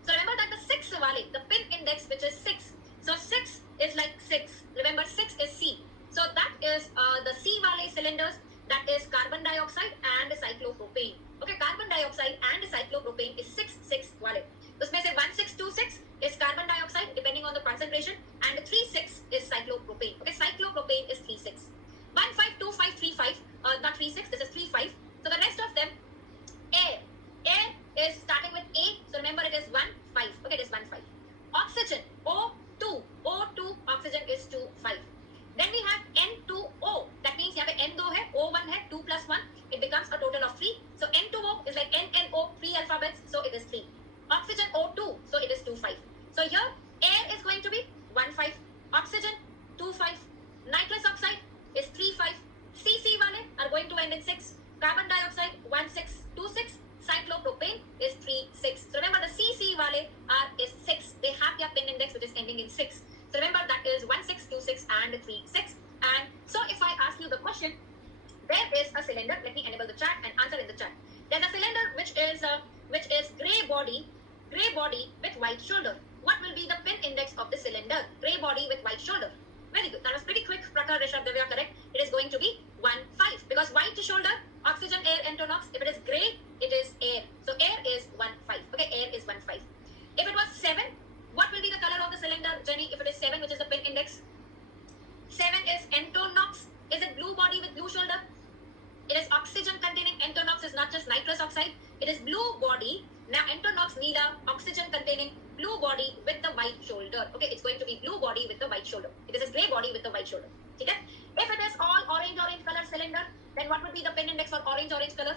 So remember that the 6 wale, the pin index which is 6. So 6 is like 6. Remember 6 is C. So that is the C wale cylinders, that is carbon dioxide and cyclopropane. Okay, carbon dioxide and cyclopropane is 6 6 wale. उसमें से 1 6 2 6 is carbon dioxide depending on the concentration, and 3 6 is cyclopropane. Okay, cyclopropane is 3 6. 1 5 2 5 3 5, not 3 6, this is 3 5. So the rest of them, air. Air is starting with A, so remember it is 1 5. Okay, it is 1 5. Oxygen, O2. O2, oxygen is 2 5. Then we have N2O. That means यहाँ पे N2 है, O1 है, 2 plus 1. It becomes a total of 3. So N2O is like NNO, 3 alphabets, so it is 3. Oxygen O2, so it is 2 5. So here, air is going to be 1 5. Oxygen, 2 5. Nitrous oxide is 3 5. CC wale are going to end in 6. Carbon dioxide, 1 6 2 6. Cyclopropane is 3 6. So remember the CC wale is 6. They have their pin index which is ending in 6. So remember that is 1 6 2 6 and 3 6. And so if I ask you the question, there is a cylinder. Let me enable the chat and answer in the chat. There's a cylinder which is grey body with white shoulder. What will be the pin index of the cylinder? Grey body with white shoulder. Very good. That was pretty quick. Prakar, Rishabh, they are correct. It is going to be 1 5 because white shoulder, oxygen, air, entonox. If it is grey, it is air. So air is 1 5. Okay, air is 1 5. If it was 7, what will be the color of the cylinder, Jenny? If it is 7, which is the pin index, 7 is entonox. Is it blue body with blue shoulder? It is oxygen containing. Entonox is not just nitrous oxide. It is blue body. Now entonox, neela, oxygen containing, blue body with the white shoulder. Okay, it's going to be blue body with the white shoulder. This is grey body with the white shoulder. Okay? If it then what would be the pin index for orange color?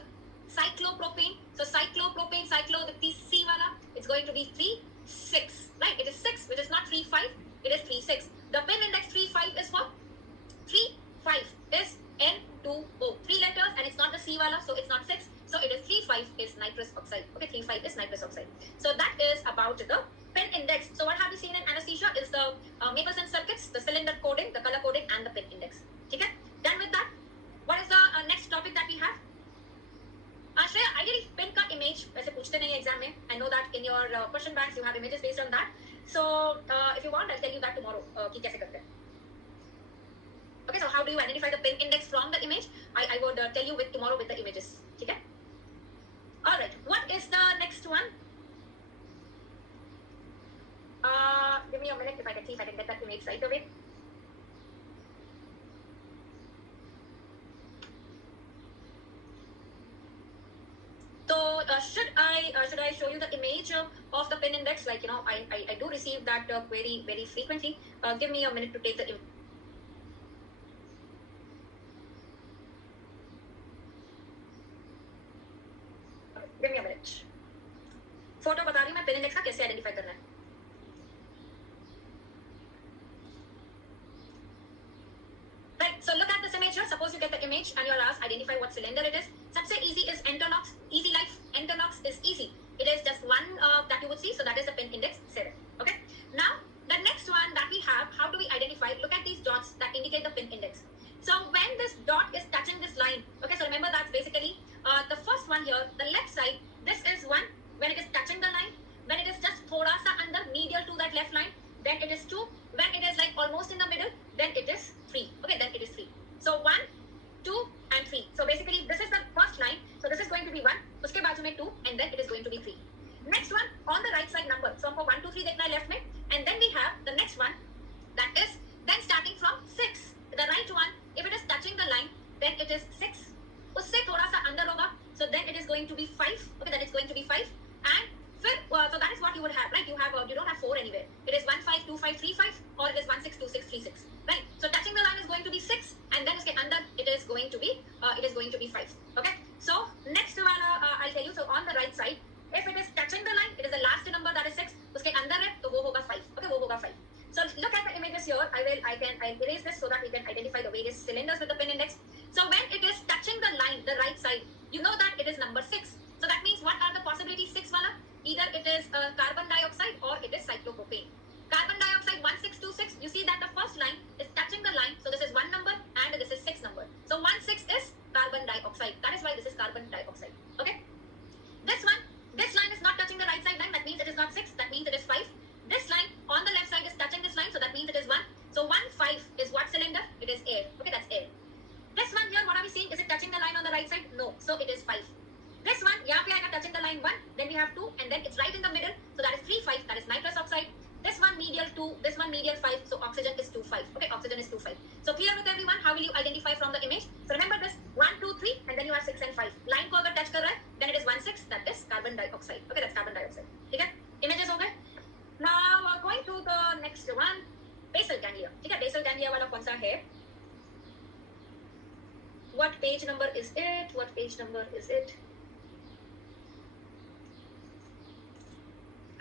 Cyclopropane. So cyclopropane, the C wala, it's going to be 3, 6, right? It is 6, which is not 3, 5, it is 3, 6. The pin index 3, 5 is what? 3, 5 is N2O. 3 letters and it's not the C wala, so it's not 6. So it is 3, 5 is nitrous oxide. Okay, 3, 5 is nitrous oxide. So that is about the pin index. So what have you seen in anesthesia is the Mapleson circuits, the cylinder coding, the color coding, and the pin index. Okay, done with that. What is the next topic that we have? Shreya, ideally pin ka image वैसे पूछते नहीं exam में. I know that in your question banks you have images based on that. So if you want, I'll tell you that tomorrow कि कैसे करते हैं. Okay, so how do you identify the pin index from the image? I would tell you tomorrow with the images. ठीक है? All right. What is the next one? Give me a minute if I can see if I can get that image right away. So should I show you the image of the pin index? Like, you know, I do receive that query very frequently. Give me a minute to take the image. Give me a minute. Photo बता रही हूँ मैं pin index का कैसे identify करना है. Right, so look at this image here. Suppose you get the image and you're asked identify what cylinder it is. सबसे easy is Entonox. Easy life. Entonox is easy. It is just one that you would see. So that is the pin index 7. Okay. Now the next one that we have, how do we identify? Look at these dots that indicate the pin index. So when this dot is touching this line, okay. So remember that's basically the first one here, the left side. This is 1 when it is touching the line. When it is just thoda sa under medial to that left line, then it is 2. When it is like almost in the middle, then it is 3. Okay, then it is 3. So 1, 2 and 3. So basically this is the first line. So this is going to be 1. Uske baaju mein 2 and then it is going to be 3. Next one on the right side number. So हमको 1, 2, 3 देखना है left में. And then we have the next one that is then starting from 6. The right one, if it is touching the line, then it is 6. उससे थोड़ा सा अंदर होगा. So then it is going to be 5. Okay, then it's going to be 5. And so that is what you would have, right? You don't have 4 anywhere. It is 1, 5, 2, 5, 3, 5, or it is 1, 6, 2, 6, 3, 6, right? So touching the line is going to be 6, and then uske under it is going to be 5. Okay. So next one I'll tell you. So on the right side, if it is touching the line, it is the last number that is 6. Uske under hai, to wo hoga 5. Okay, wo hoga 5. So look at the images here. I'll erase this so that we can identify the various cylinders with the pin index. So when it is touching the line, the right side, you know that it is number 6. So that means what are the possibilities 6 wala? Either it is carbon dioxide or it is cyclopropane. Carbon dioxide 1626, you see that the first line is touching the line. So this is 1 number and this is 6 number. So 16 is carbon dioxide. That is why this is carbon dioxide. Okay. This line is not touching the right side line. That means it is not 6. That means it is 5. This line on the left side is touching this line. So that means it is 1. So 1, 5 is what cylinder? It is air. Okay, that's air. This one here, what are we seeing? Is it touching the line on the right side? No. So it is 5. This one, यहाँ पे आएगा touching the line 1, then we have 2, and then it's right in the middle. So that is 3, 5, that is nitrous oxide. This one medial 2, this one medial 5, so oxygen is 2, 5. Okay, oxygen is 2, 5. So clear with everyone? How will you identify from the image? So remember this, 1, 2, 3, and then you have 6 and 5. Line को अगर touch कर रहा है, then it is 1, 6, that is carbon dioxide. Okay, that's carbon dioxide. ठीक है? Images हो गए? Now going to the next one, basal ganglia. ठीक है? Basal ganglia वाला कौन सा है? What page number is it? What page number is it?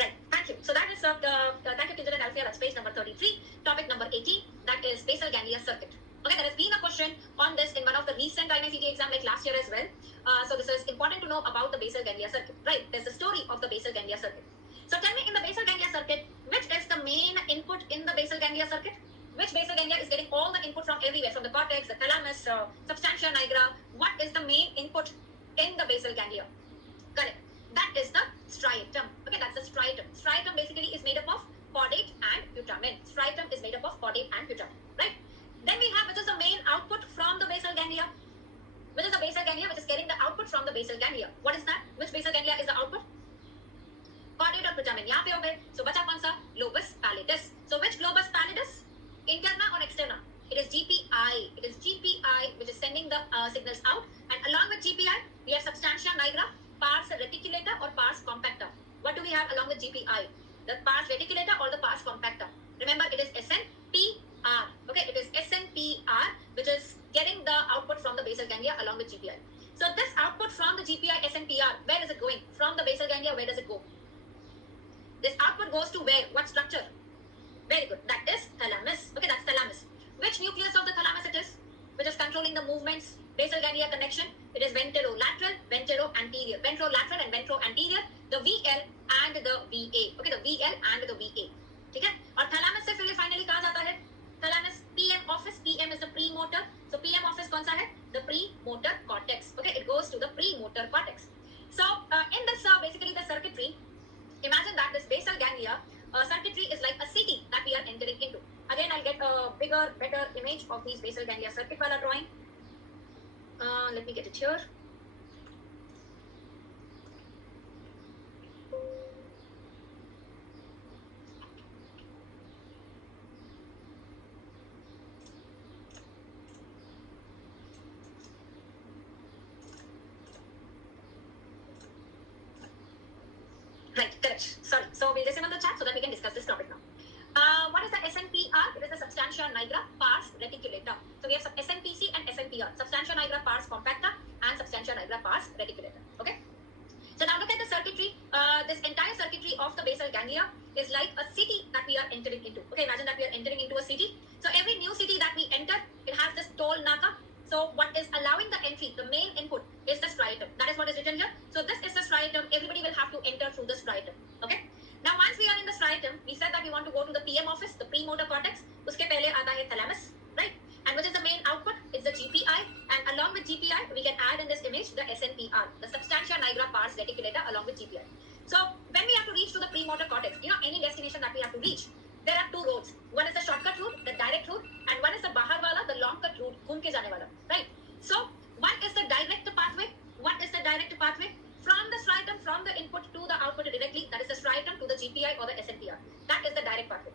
Right, thank you. So that is thank you, Kinjal and Alfia. That's page number 33. Topic number 18, that is basal ganglia circuit. Okay, there has been a question on this in one of the recent INICET exam like last year as well. So this is important to know about the basal ganglia circuit. Right, there's the story of the basal ganglia circuit. So tell me, in the basal ganglia circuit, which is the main input in the basal ganglia circuit? Which basal ganglia is getting all the input from everywhere, from the cortex, the thalamus, substantia nigra? What is the main input in the basal ganglia? Correct. That is the striatum. Okay, that's the striatum. Striatum basically is made up of caudate and putamen. Striatum is made up of caudate and putamen, right? Then we have, which is the main output from the basal ganglia? Which is the basal ganglia which is getting the output from the basal ganglia? What is that? Which basal ganglia is the output? Caudate or putamen. यहाँ पे हो गए. So बचा कौन सा? Globus pallidus. So which globus pallidus? Interna or externa? It is GPI. It is GPI which is sending the signals out, and along with GPI we have substantia nigra, pars reticulator or pars compacta. What do we have along with GPI? The pars reticulator or the pars compacta. Remember, it is SNPR. Okay, it is SNPR which is getting the output from the basal ganglia. ganglia along with GPI. So this output from the GPI SNPR, where is it going? From the basal ganglia, where does it go? This output goes to where? What structure? Very good. That is thalamus. Okay, that's thalamus. Which nucleus of the thalamus it is? Which is controlling the movements, basal ganglia connection? It is ventrolateral, ventroanterior. Ventrolateral and ventroanterior. The VL and the VA. Okay, the VL and the VA. ठीक है? और thalamus से फिर finally कहाँ जाता है? Thalamus PM office. PM is the premotor. So PM office कौन सा है? The premotor cortex. Okay, it goes to the premotor cortex. So in this basically the circuitry, imagine that this basal ganglia circuitry is like a city that we are entering into. Again, I'll get a bigger, better image of these basal ganglia circuit wala drawing. Let me get it here. Right, correct. Sorry. So we'll disable the chat so that we can discuss this topic now. What is the SNPR? It is the substantia nigra pars reticulator. So we have some SNPC and SNPR, substantia nigra pars compacta and substantia nigra pars reticulator. Okay. So now look at the circuitry. This entire circuitry of the basal ganglia is like a city that we are entering into. Okay, imagine that we are entering into a city. So every new city that we enter, it has this toll naka. So what is allowing the entry, the main input, is the striatum. That is what is written here. So this is the striatum. Everybody will have to enter through the striatum. Okay. Now once we are in the striatum, we said that we want to go to the PM office, the premotor cortex. Uske pehle aata hai thalamus, right? And which is the main output? It's the GPI. And along with GPI, we can add in this image the SNPR, the substantia nigra pars reticulator along with GPI. So when we have to reach to the premotor cortex, any destination that we have to reach, there are two roads. One is the shortcut route, the direct route, and one is the bahar wala, the long cut route, ghum ke jane wala, right? So one is the direct pathway. What is the direct pathway? From the striatum, from the input to the output directly, that is the striatum to the GPI or the SNPR. That is the direct pathway.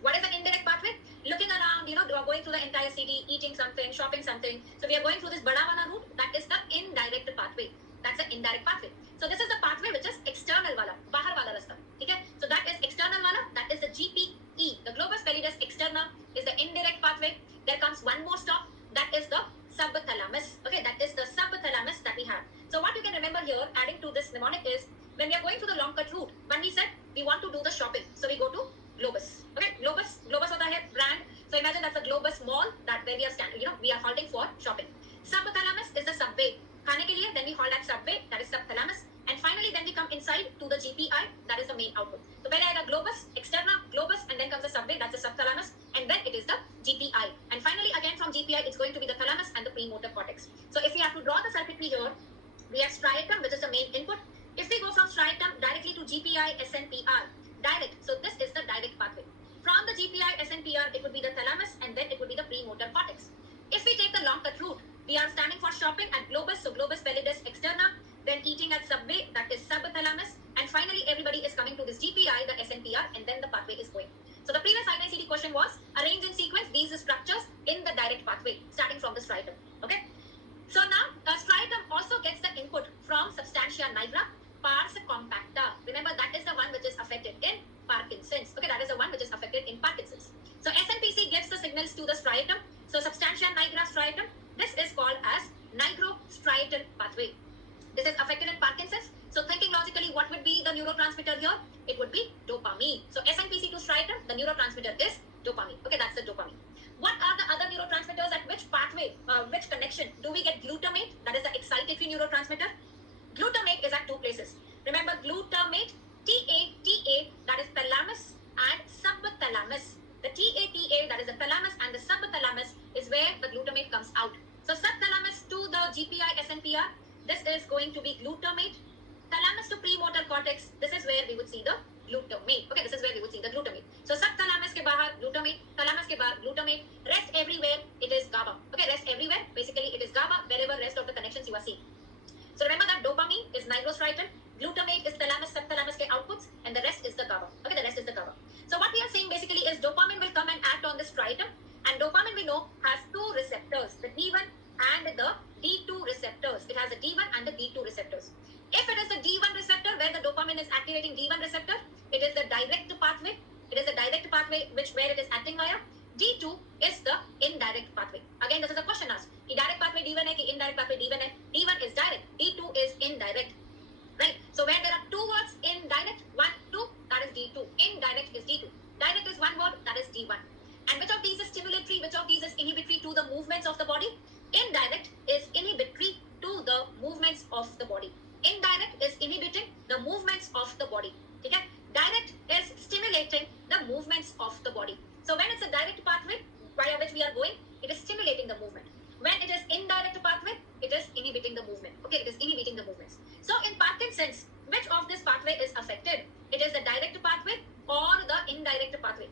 What is the indirect pathway? Looking around, going through the entire city, eating something, shopping something. So we are going through this bada wala route. That is the indirect pathway. That's the indirect pathway. So this is the pathway which is external wala, bahar wala rasta. Okay? So that is external wala. That is the GPE. The globus pallidus externa is the indirect pathway. There comes one more stop. That is the subthalamus. Okay, that is the subthalamus that we have. So what you can remember here, adding to this mnemonic, is when we are going through the long cut route, when we said we want to do the shopping, so we go to Globus. Okay, Globus hota hai brand. So imagine that's a Globus mall that where we are standing. We are halting for shopping. Subthalamus is the subway. Khane ke liye, then we halt at subway. That is subthalamus. And finally, then we come inside to the GPI. That is the main output. So when I had a Globus, externa, Globus, and then comes the subway. That's the subthalamus. And then it is the GPI. And finally, again from GPI, it's going to be the thalamus and the premotor cortex. So if we have to draw the circuitry here, we have striatum, which is the main input. If we go from striatum directly to GPI, SNPR, direct. So this is the direct pathway. From the GPI, SNPR, it would be the thalamus, and then it would be the premotor cortex. If we take the long cut route, we are standing for shopping at Globus, so Globus pallidus externa, then eating at subway, that is subthalamus, and finally everybody is coming to this GPI, the SNPR, and then the pathway is going. So the previous INCD question was arrange in sequence these structures in the direct pathway, starting from the striatum. Okay. So now striatum also gets the input from substantia nigra pars compacta. Remember that is the one which is affected in Parkinson's. Okay, that is the one which is affected in Parkinson's. So SNPC gives the signals to the striatum. So substantia nigra striatum. This is called as nigrostriatal pathway. This is affected in Parkinson's. So thinking logically, what would be the neurotransmitter here? It would be dopamine. So SNPC to striatum, the neurotransmitter is dopamine. Okay, that's the dopamine. What are the other neurotransmitters? At which pathway, which connection do we get glutamate? That is the excitatory neurotransmitter. Glutamate is at two places. Remember glutamate, TA, that is thalamus and subthalamus. The TA, that is the thalamus, and the subthalamus is where the glutamate comes out. So subthalamus to the GPI, SNPR, this is going to be glutamate. Thalamus to premotor cortex, this is where we would see the glutamate. Okay, this is where we would see the glutamate. So subthalamus ke bahar glutamate, thalamus ke bahar glutamate, rest everywhere it is GABA. Okay, rest everywhere, basically it is GABA wherever rest of the connections you are seeing. So remember that dopamine is nigrostriatal, glutamate is thalamus, subthalamus ke outputs, and the rest is the GABA. Okay, the rest is the GABA. So what we are saying basically is dopamine will come and act on the striatum, and dopamine we know has two receptors, the D1 and the D2 receptors. It has a D1 and the D2 receptors. If it is the D1 receptor where the dopamine is activating D1 receptor, it is the direct pathway. It is the direct pathway where it is acting via. D2 is the indirect pathway. Again, again, this is a question asked. कि direct pathway D1 है कि indirect pathway D1 है. D1 is direct, D2 is indirect. Right? So where there are two words in direct, 1, 2, that is D2. Indirect is D2. Direct is one word, that is D1. And which of these is stimulatory, which of these is inhibitory to the movements of the body? Indirect is inhibitory to the movements of the body. Indirect is inhibiting the movements of the body. Okay? Direct is stimulating the movements of the body. So when it's a direct pathway via which we are going, it is stimulating the movement. When it is indirect pathway, it is inhibiting the movement. Okay, it is inhibiting the movements. So in Parkinson's, which of this pathway is affected? It is the direct pathway or the indirect pathway?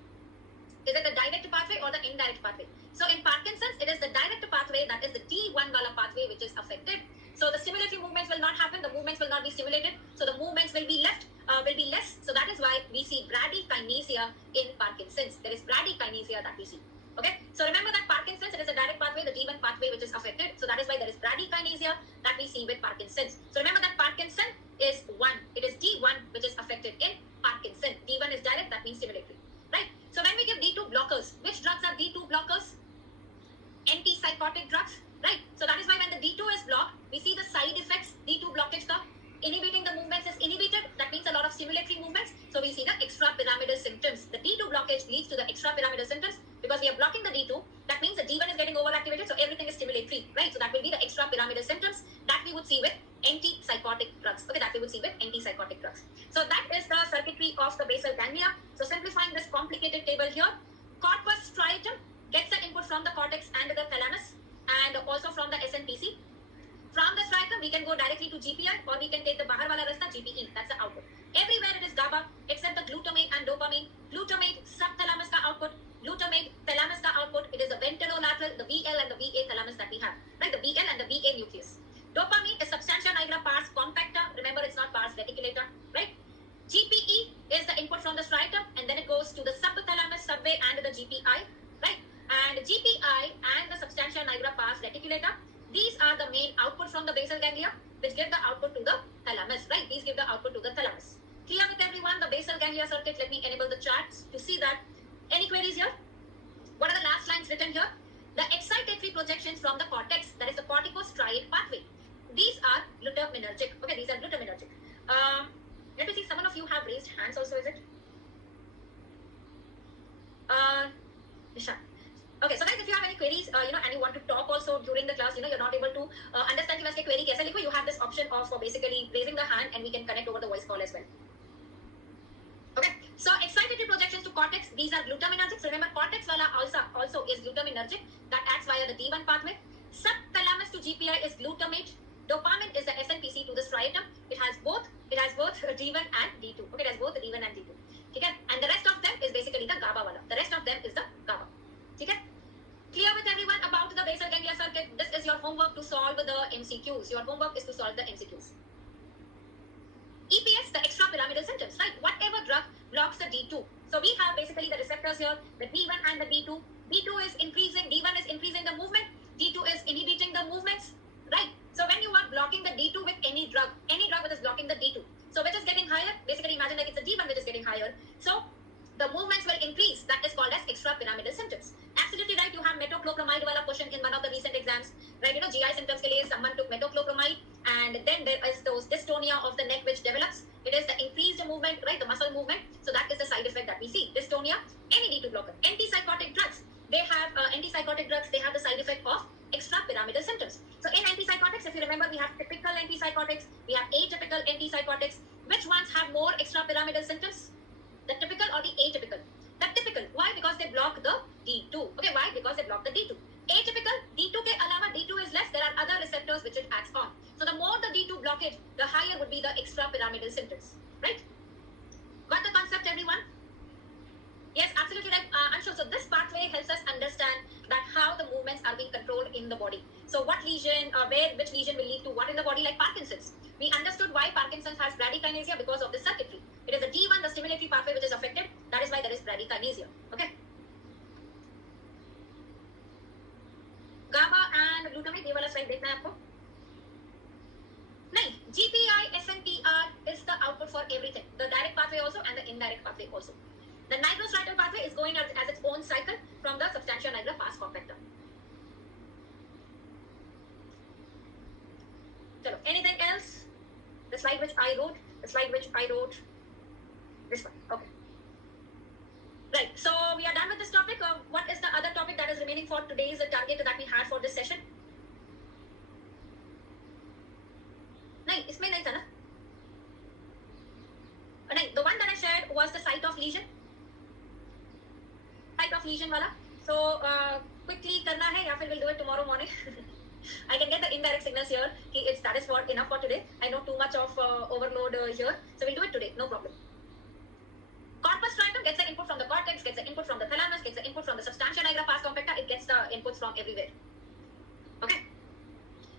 Is it the direct pathway or the indirect pathway? So in Parkinson's, it is the direct pathway, that is the D1 wala pathway, which is affected. So the stimulatory movements will not happen, the movements will not be stimulated, so the movements will be less. So that is why we see bradykinesia in Parkinson's. There is bradykinesia that we see. Okay, so remember that Parkinson's, it is a direct pathway, the D1 pathway which is affected. So that is why there is bradykinesia that we see with Parkinson's. So remember that Parkinson is 1. It is D1 which is affected in Parkinson. D1 is direct, that means stimulatory. Right? So when we give D2 blockers, which drugs are D2 blockers? Antipsychotic drugs. Right? So that is why when the D2 is blocked, we see the side effects. D2 blockage ka inhibiting the movements is inhibited. That means a lot of stimulatory movements. So we see the extrapyramidal symptoms. The D2 blockage leads to the extrapyramidal symptoms because we are blocking the D2. That means the D1 is getting overactivated, so everything is stimulatory, right? So that will be the extrapyramidal symptoms that we would see with antipsychotic drugs. Okay, that we would see with antipsychotic drugs. So that is the circuitry of the basal ganglia. So simplifying this complicated table here, corpus striatum gets the input from the cortex and the thalamus, and also from the SNPC. From the striatum, we can go directly to GPI, or we can take the bahar wala rasta, GPE. That's the output. Everywhere it is GABA, except the glutamate and dopamine. Glutamate, subthalamus ka output. Glutamate, thalamus ka output. It is the ventrolateral, the VL and the VA thalamus that we have. Right, the VL and the VA nucleus. Dopamine is substantia nigra pars compacta. Remember, it's not pars reticulator. Right? GPE is the input from the striatum, and then it goes to the subthalamus, subway, and the GPI. Right? And GPI and the substantia nigra pars reticulator, these are the main output from the basal ganglia, which give the output to the thalamus, right? These give the output to the thalamus. Clear with everyone, the basal ganglia circuit? Let me enable the charts to see that. Any queries here? What are the last lines written here? The excitatory projections from the cortex, that is the corticostriate pathway. These are glutaminergic. Okay, these are glutaminergic. Let me see, someone of you have raised hands also, is it? Nisha. Okay, so guys, if you have any queries, and you want to talk also during the class, you're not able to understand कि query कैसे लिखो, you have this option of basically raising the hand, and we can connect over the voice call as well. Okay, so excitatory projections to cortex, these are glutaminergic. So remember, cortex wala also is glutaminergic, that acts via the D1 pathway. Subthalamus to GPI is glutamate. Dopamine is the SNPC to the striatum. It has both D1 and D2. Okay, it has both D1 and D2. Okay, and the rest of them is basically the GABA wala. The rest of them is the GABA. Okay. Clear with everyone about the basal ganglia circuit? This is your homework to solve the MCQs. Your homework is to solve the MCQs. EPS, the extrapyramidal symptoms, right? Whatever drug blocks the D2. So we have basically the receptors here, the D1 and the D2. D2 is increasing, D1 is increasing the movement, D2 is inhibiting the movements, right? So when you are blocking the D2 with any drug which is blocking the D2, so which is getting higher, basically imagine like it's a D1 which is getting higher. So the movements will increase. That is called as extrapyramidal symptoms. Absolutely right. You have metoclopramide wala question in one of the recent exams, right? GI symptoms ke liye someone took metoclopramide, and then there is those dystonia of the neck which develops. It is the increased movement, right? The muscle movement. So that is the side effect that we see. Dystonia, any D2 blocker. Antipsychotic drugs. They have They have the side effect of extrapyramidal symptoms. So in antipsychotics, if you remember, we have typical antipsychotics, we have atypical antipsychotics. Which ones have more extrapyramidal symptoms? The typical or the atypical? The typical. Why? Because they block the D2. Okay, why? Because they block the D2. Atypical, D2 ke alawa, D2 is less, there are other receptors which it acts on. So the more the D2 blockage, the higher would be the extrapyramidal symptoms. Right? Got the concept, everyone? Yes, absolutely right. Anshu, so this pathway helps us understand that how the movements are being controlled in the body. So what lesion, which lesion will lead to what in the body, like Parkinson's. We understood why Parkinson's has bradykinesia because of the circuitry. It is the D1, the stimulatory pathway, which is affected. That is why there is bradykinesia. Okay. GABA and glutamate, ये वाला slide देखना है आपको? नहीं, GPI, SNPR is the output for everything. The direct pathway also and the indirect pathway also. The nigrostriatal pathway is going as its own cycle from the substantia nigra pars compacta. Chalo. Anything else? The slide which I wrote, this one. Okay. Right. So we are done with this topic. What is the other topic that is remaining for today's target that we had for this session? नहीं, इसमें नहीं था ना? नहीं, the one that I shared was the site of lesion. Site of lesion वाला. So quickly करना है या फिर we'll do it tomorrow morning. I can get the indirect signals here. That is enough for today. I know too much of overload here, so we'll do it today. No problem. Corpus striatum gets the input from the cortex, gets the input from the thalamus, gets the input from the substantia nigra pars compacta. It gets the inputs from everywhere. Okay.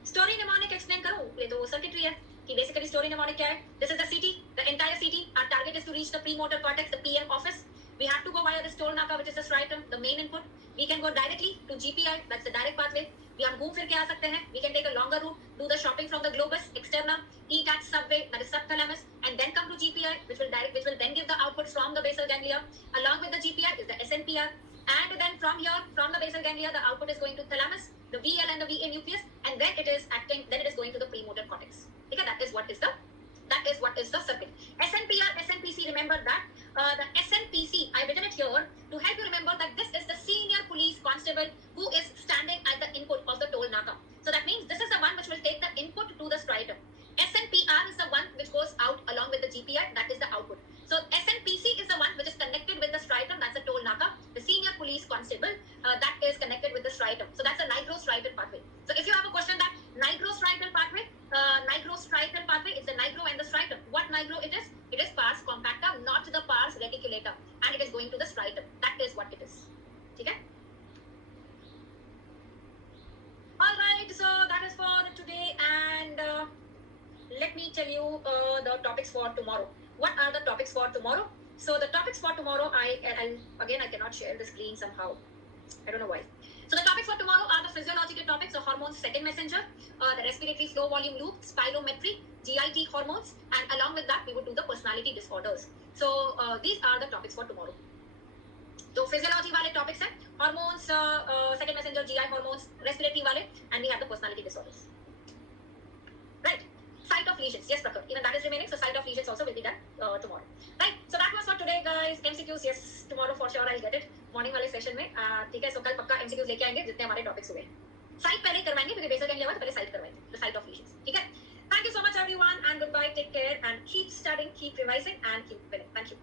Story mnemonic explain करूँ ये तो circuitry है कि basically story mnemonic क्या है? This is the CT, the entire CT. Our target is to reach the premotor cortex, the PM office. We have to go via the toll naka, which is the striatum, the main input. We can go directly to GPI, that's the direct pathway. We can घूम फिर के आ सकते हैं. We can take a longer route, do the shopping from the globus externa, eat at subway, that is subthalamus, and then come to GPI, which will then give the output from the basal ganglia. Along with the GPI is the SNPR, and then from here, from the basal ganglia, the output is going to thalamus, the VL and the VA nucleus, and then it is going to the premotor cortex. Okay, that is what is the circuit. SNPR, SNPC, remember that. The SNPC, I've written it here to help you remember that this is the senior police constable who is standing at the input of the toll naka. So that means this is the one which will take the input to the striatum. SNPR is the one which goes out along with the GPI, that is the output. So SNPC is the one which is connected with the striatum, that's the toll naka. The senior police constable, that is connected with the striatum. So that's a nigrostriatal pathway. So if you have a question that nigrostriatal pathway, is the nigro and the striatum. What nigro it is? It is pars compacta, not the pars reticulata, and it is going to the striatum. That is what it is. Okay? All right, so that is for today, and let me tell you the topics for tomorrow. What are the topics for tomorrow? So the topics for tomorrow, I cannot share the screen somehow. I don't know why. So the topics for tomorrow are the physiological topics, so hormones, second messenger, the respiratory flow volume loop, spirometry, GIT hormones, and along with that, we would do the personality disorders. So these are the topics for tomorrow. So physiology वाले topics हैं, hormones, second messenger, GI hormones, respiratory वाले, and we have the personality disorders. Right. Site of lesions, yes, Prakhar. Even that is remaining, so site of lesions also will be done tomorrow. Right. So that was for today, guys. MCQs, yes, tomorrow for sure I'll get it. Morning वाले session में, ठीक है. So कल पक्का MCQs लेके आएंगे जितने हमारे topics हुए. Site पहले करवाएंगे क्योंकि बेसल गैंग्लिया हुआ तो पहले site करवाएंगे. The site of lesions. ठीक है. Thank you so much, everyone, and goodbye. Take care and keep studying, keep revising, and keep winning. Thank you.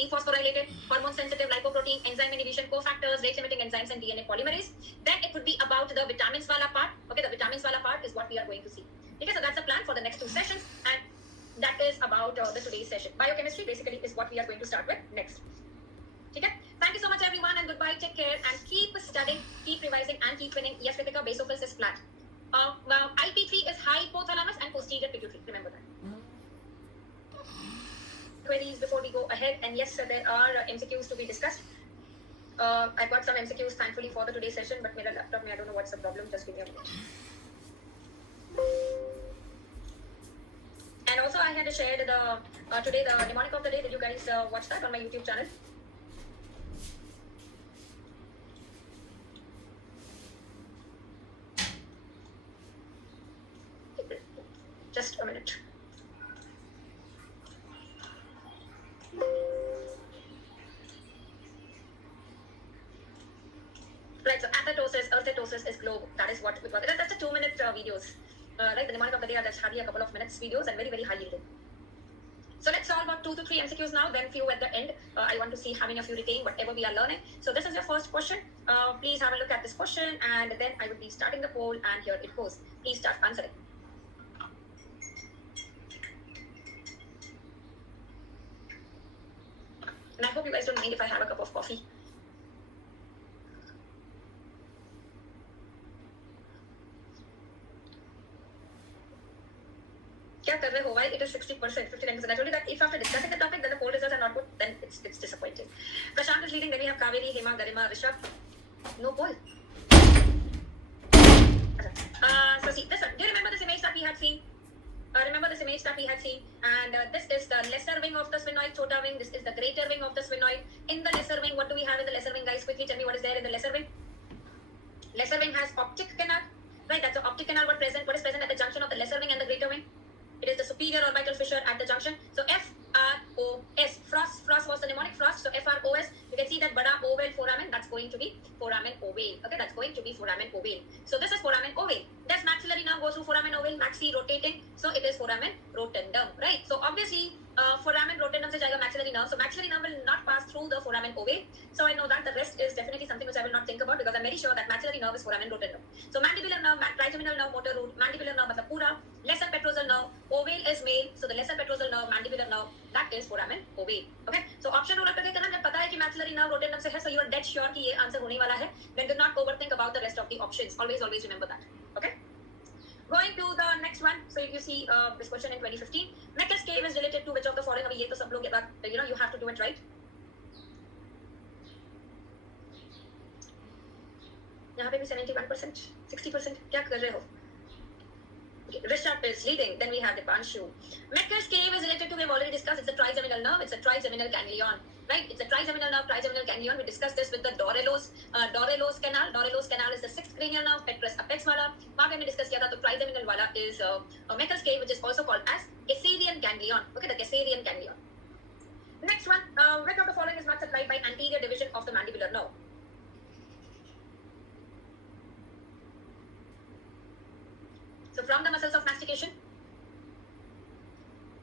dephosphorylated, hormone-sensitive lipoprotein, enzyme inhibition, cofactors, rate-limiting enzymes, and DNA polymerase. Then it would be about the vitamins wala part. Okay, the vitamins wala part is what we are going to see. Okay, so that's the plan for the next 2 sessions, and that is about the today's session. Biochemistry basically is what we are going to start with next. Okay? Thank you so much, everyone, and goodbye. Take care, and keep studying, keep revising, and keep winning. Yes, Kritika, basophils is flat. IP3 is hypothalamus and posterior pituitary. Remember that. Queries before we go ahead, and yes, there are MCQs to be discussed. I've got some MCQs, thankfully, for the today's session, but my laptop, I don't know what's the problem. Just give me a minute. And also, I had shared today the mnemonic of the day. Did you guys watch that on my YouTube channel? Just a minute. Right, so athetosis, earthetosis is globe. That is what we got. That's the 2-minute videos. Right, the mnemonic of the day are just hardly a couple of minutes videos and very, very high yielding. So let's solve about 2 to 3 MCQs now, then few at the end. I want to see how many of you retain whatever we are learning. So this is your first question. Please have a look at this question, and then I will be starting the poll, and here it goes. Please start answering. And I hope you guys don't mind if I have a cup of coffee. Why it is 60%, 59%. I told you that if after discussing the topic, then the poll results are not good, then it's disappointing. Prashant is leading, then we have Kaveri, Hema, Garima, Rishabh. No poll. So see, this one. Do you remember this image that we had seen? And this is the lesser wing of the sphenoid, chota wing. This is the greater wing of the sphenoid. In the lesser wing, what do we have in the lesser wing, guys? Quickly tell me what is there in the lesser wing. Lesser wing has optic canal, right? That's the optic canal. What is present at the junction of the lesser wing and the greater wing? It is the superior orbital fissure at the junction. So FROS. Frost was the mnemonic, frost. So FROS. You can see that bada oval foramen. That's going to be foramen ovale. Okay, that's going to be foramen ovale. So this is foramen ovale. Does maxillary nerve go through foramen ovale? Maxi rotating. So it is foramen rotundum, right? So obviously, foramen rotundum se jayega maxillary nerve. So maxillary nerve will not pass through the foramen ovale. So I know that the rest is definitely something which I will not think about, because I'm very sure that maxillary nerve is foramen rotundum. So mandibular nerve, trigeminal nerve, motor root, mandibular nerve matlab pura, lesser petrosal nerve, ovale is male. So the lesser petrosal nerve, mandibular nerve, that is foramen ovale. Okay. So option rule करके करना, जब पता है कि maxillary nerve rotundum से है, so you are dead sure कि ये answer होने वाला है. Then do not overthink about the rest of the options. Always remember that. Okay. Going to the next one. So you see this question in 2015. Meckel's cave is related to which of the following? अभी ये तो सब लोग you have to do it right. यहाँ पे भी 71%, 60%. क्या कर रहे हो? Rishabh is leading. Then we have Dipanshu. Meckel's cave is related to, we have already discussed, it's a trigeminal nerve, it's a trigeminal ganglion, right? It's a trigeminal nerve, trigeminal ganglion. We discussed this with the Dorellos canal. Dorellos canal is the 6th cranial nerve, petrous apex wala. वहाँ पे हमने discuss किया था, तो trigeminal wala is Meckel's cave, which is also called as Gasserian ganglion. Okay, the Gasserian ganglion. Next one, which of the following is not supplied by anterior division of the mandibular nerve? So from the muscles of mastication,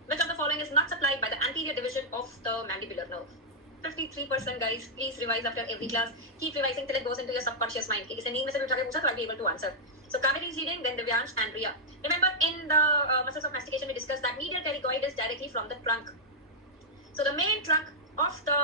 which of the following is not supplied by the anterior division of the mandibular nerve? 53%, guys. Please revise after every class. Keep revising till it goes into your subconscious mind. किसी नींद में से भी उठा के पूछा तो I'll be able to answer. So Kaveri is leading, then Divyansh and Riya. Remember, in the muscles of mastication, we discussed that medial pterygoid is directly from the trunk. So the main trunk of the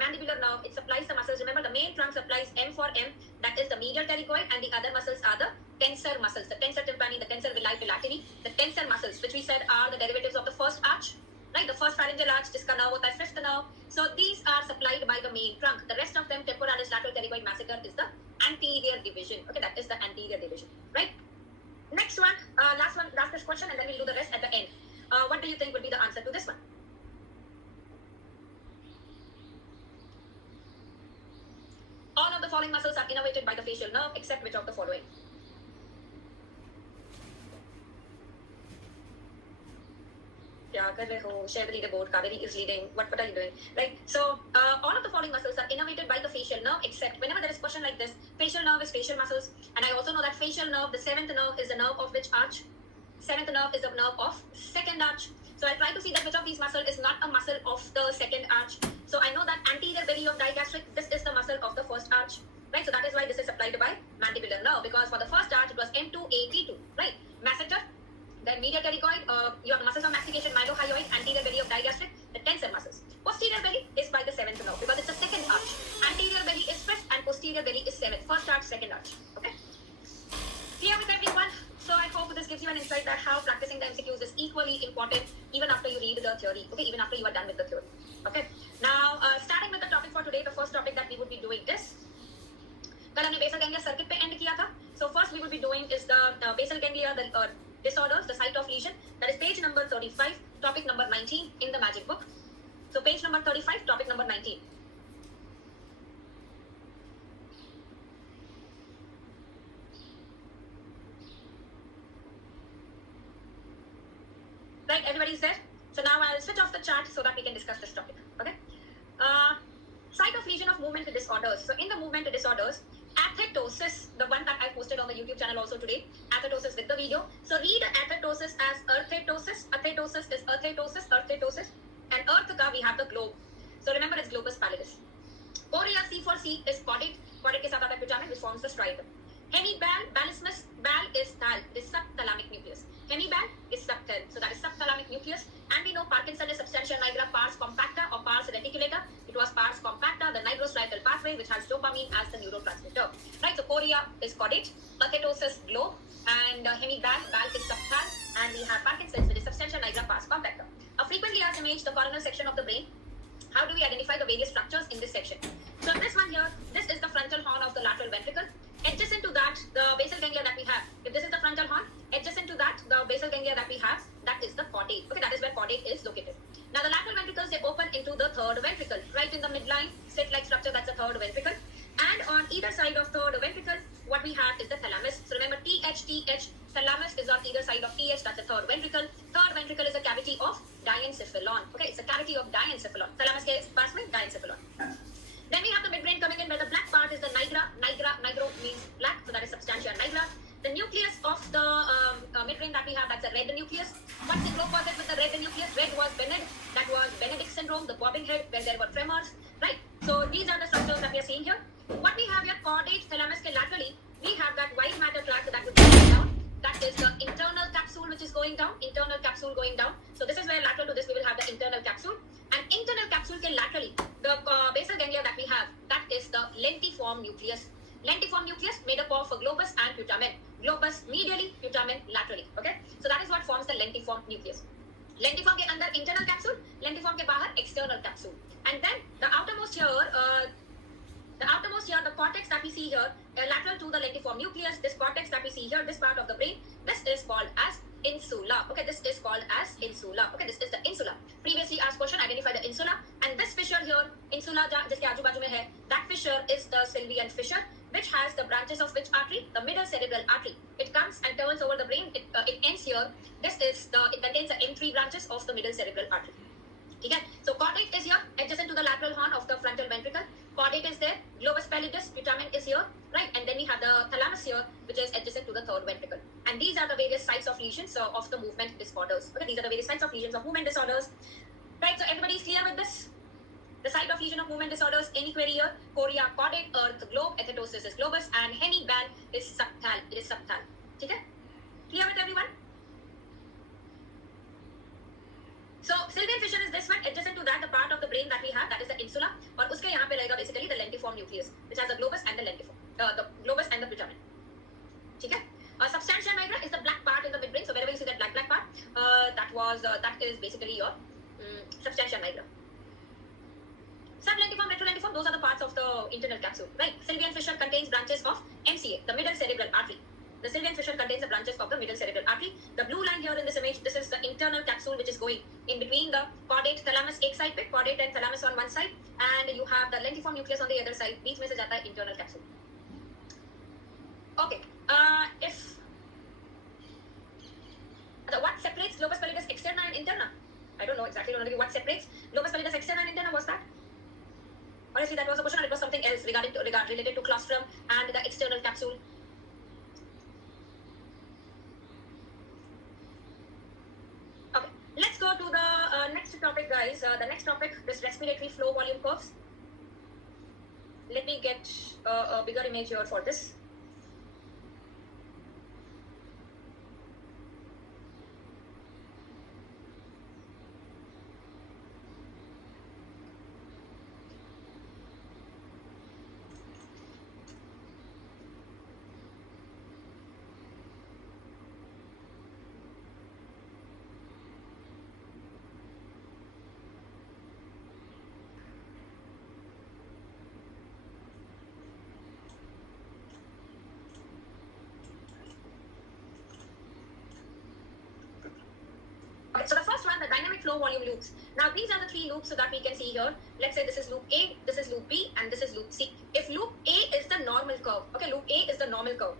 mandibular nerve, it supplies the muscles. Remember, the main trunk supplies M for M, that is the medial pterygoid, and the other muscles are the tensor muscles, the tensor tympani, the tensor villi palatini, the tensor muscles, which we said are the derivatives of the first arch, right? The first pharyngeal arch, jiska nerve hota hai fifth nerve. So these are supplied by the main trunk. The rest of them, temporalis lateral pterygoid massacre, is the anterior division. Okay, that is the anterior division, right? Next one, last question, and then we'll do the rest at the end. What do you think would be the answer to this one? All of the following muscles are innervated by the facial nerve, except which of the following? Share the leaderboard. Kaveri is leading. What are you doing? Right. So all of the following muscles are innervated by the facial nerve, except whenever there is a question like this, facial nerve is facial muscles, and I also know that facial nerve, the 7th nerve, is the nerve of which arch? 7th nerve is the nerve of second arch. So I'll try to see that which of these muscle is not a muscle of the second arch. So I know that anterior belly of digastric, this is the muscle of the first arch, right? So that is why this is supplied by mandibular nerve, because for the first arch it was M2A-T2, right? Masseter, then medial pterygoid, you have the muscles of mastication, mylohyoid, anterior belly of digastric, the tensor muscles. Posterior belly is by the seventh nerve because it's the second arch. Anterior belly is fifth and posterior belly is seventh. First arch, second arch. Okay? Clear with everyone? So I hope this gives you an insight that how practicing the MCQs is equally important even after you read the theory. Okay, even after you are done with the theory. Okay. Now, starting with the topic for today, the first topic that we would be doing is, कल हमने basal ganglia circuit पे end किया था. So first we will be doing is the basal ganglia, the disorders, the site of lesion. That is page number 35, topic number 19 in the magic book. So page number 35, topic number 19. Right, everybody's there? So now I'll switch off the chart so that we can discuss this topic. Okay. Site of lesion of movement disorders. So in the movement disorders, athetosis, the one that I posted on the YouTube channel also today, athetosis with the video. So read athetosis as earthetosis. Athetosis is earthetosis. And earth ka we have the globe. So remember it's globus pallidus. Chorea, C for C, is caudate. Caudate ke saath aata putamen, which forms the striatum. Hemibal, balismus, bal is thal, it is subthalamic nucleus. Hemibal is subthal, so that is subthalamic nucleus. And we know Parkinson is substantia nigra pars compacta or pars reticulata. It was pars compacta, the nigrostriatal pathway, which has dopamine as the neurotransmitter. Right, so chorea is caudate, athetosis globe, and hemibal, bal is subthal, and we have Parkinson's, which is substantia nigra pars compacta. A frequently asked image, the coronal section of the brain. How do we identify the various structures in this section? So this one here, this is the frontal horn of the lateral ventricle. Adjacent to that, the basal ganglia that we have. If this is the frontal horn, adjacent to that, the basal ganglia that we have, that is the caudate. Okay, that is where caudate is located. Now the lateral ventricles, they open into the third ventricle. Right in the midline, slit-like structure, that's the third ventricle. And on either side of third ventricle, what we have is the thalamus. So remember TH, thalamus is on either side of TH, that's the third ventricle. Third ventricle is a cavity of diencephalon. Okay, it's a cavity of diencephalon. Thalamus ke paas mein diencephalon. Then we have the midbrain coming in, where the black part is the nigra. Nigro means black, so that is substantia nigra. The nucleus of the midbrain that we have, that's a red nucleus. What's the globe was it with the red nucleus? Red was Bened, that was Benedict syndrome, the bobbing head, where there were tremors, right? So these are the structures that we are seeing here. What we have here, caudate, thalamus ke laterally, we have that white matter tract that would be going down. That is the internal capsule which is going down, internal capsule going down. So this is where lateral to this we will have the internal capsule. And internal capsule ke laterally, the basal ganglia that we have, that is the lentiform nucleus. Lentiform nucleus made up of globus and putamen. Globus medially, putamen laterally. Okay, so that is what forms the lentiform nucleus. Lentiform ke andar internal capsule, lentiform ke bahar external capsule. And then the outermost here, the cortex that we see here, lateral to the lentiform nucleus, this cortex that we see here, this part of the brain, this is called as insula. Okay, this is called as insula. Okay, this is the insula. Previously asked question, identify the insula. And this fissure here, insula jiske aaju baaju mein hai, that fissure is the Sylvian fissure, which has the branches of which artery? The middle cerebral artery. It comes and turns over the brain. It ends here. It contains the M3 branches of the middle cerebral artery. Okay? So caudate is here, adjacent to the lateral horn of the frontal ventricle. Caudate is there, globus pallidus, putamen is here, right? And then we have the thalamus here, which is adjacent to the third ventricle. And these are the various sites of lesions of the movement disorders. Okay, these are the various sites of lesions of movement disorders. Right, so everybody is clear with this? The site of lesion of movement disorders, any query here? Chorea, caudate, earth, globe, athetosis is globus, and hemibal is subthal. It is subthal. Okay? Clear with everyone? So Sylvian fissure is this one. Adjacent to that, the part of the brain that we have, that is the insula. और उसके यहाँ पे रहेगा basically the lentiform nucleus, which has the globus and the lentiform, the globus and the putamen. ठीक है? Substantia nigra is the black part in the midbrain. So wherever you see that black part, that is basically your substantia nigra. Sublentiform, retrolentiform, those are the parts of the internal capsule, right? Sylvian fissure contains branches of MCA, the middle cerebral artery. The Sylvian fissure contains the branches of the middle cerebral artery. The blue line here in this image, this is the internal capsule which is going in between the caudate thalamus एक side पे, caudate and thalamus on one side, and you have the lentiform nucleus on the other side. बीच में से जाता है internal capsule. Okay. What separates globus pallidus externa and interna? I don't know exactly. What separates globus pallidus externa and interna was that? Honestly, that was a question, or it was something else related to claustrum and the external capsule. Okay, let's go to the next topic, guys. The next topic is respiratory flow volume curves. Let me get a bigger image here for this. Okay, so the first one, the dynamic flow volume loops. Now these are the three loops so that we can see here. Let's say this is loop A, this is loop B, and this is loop C. If loop A is the normal curve, okay, loop A is the normal curve,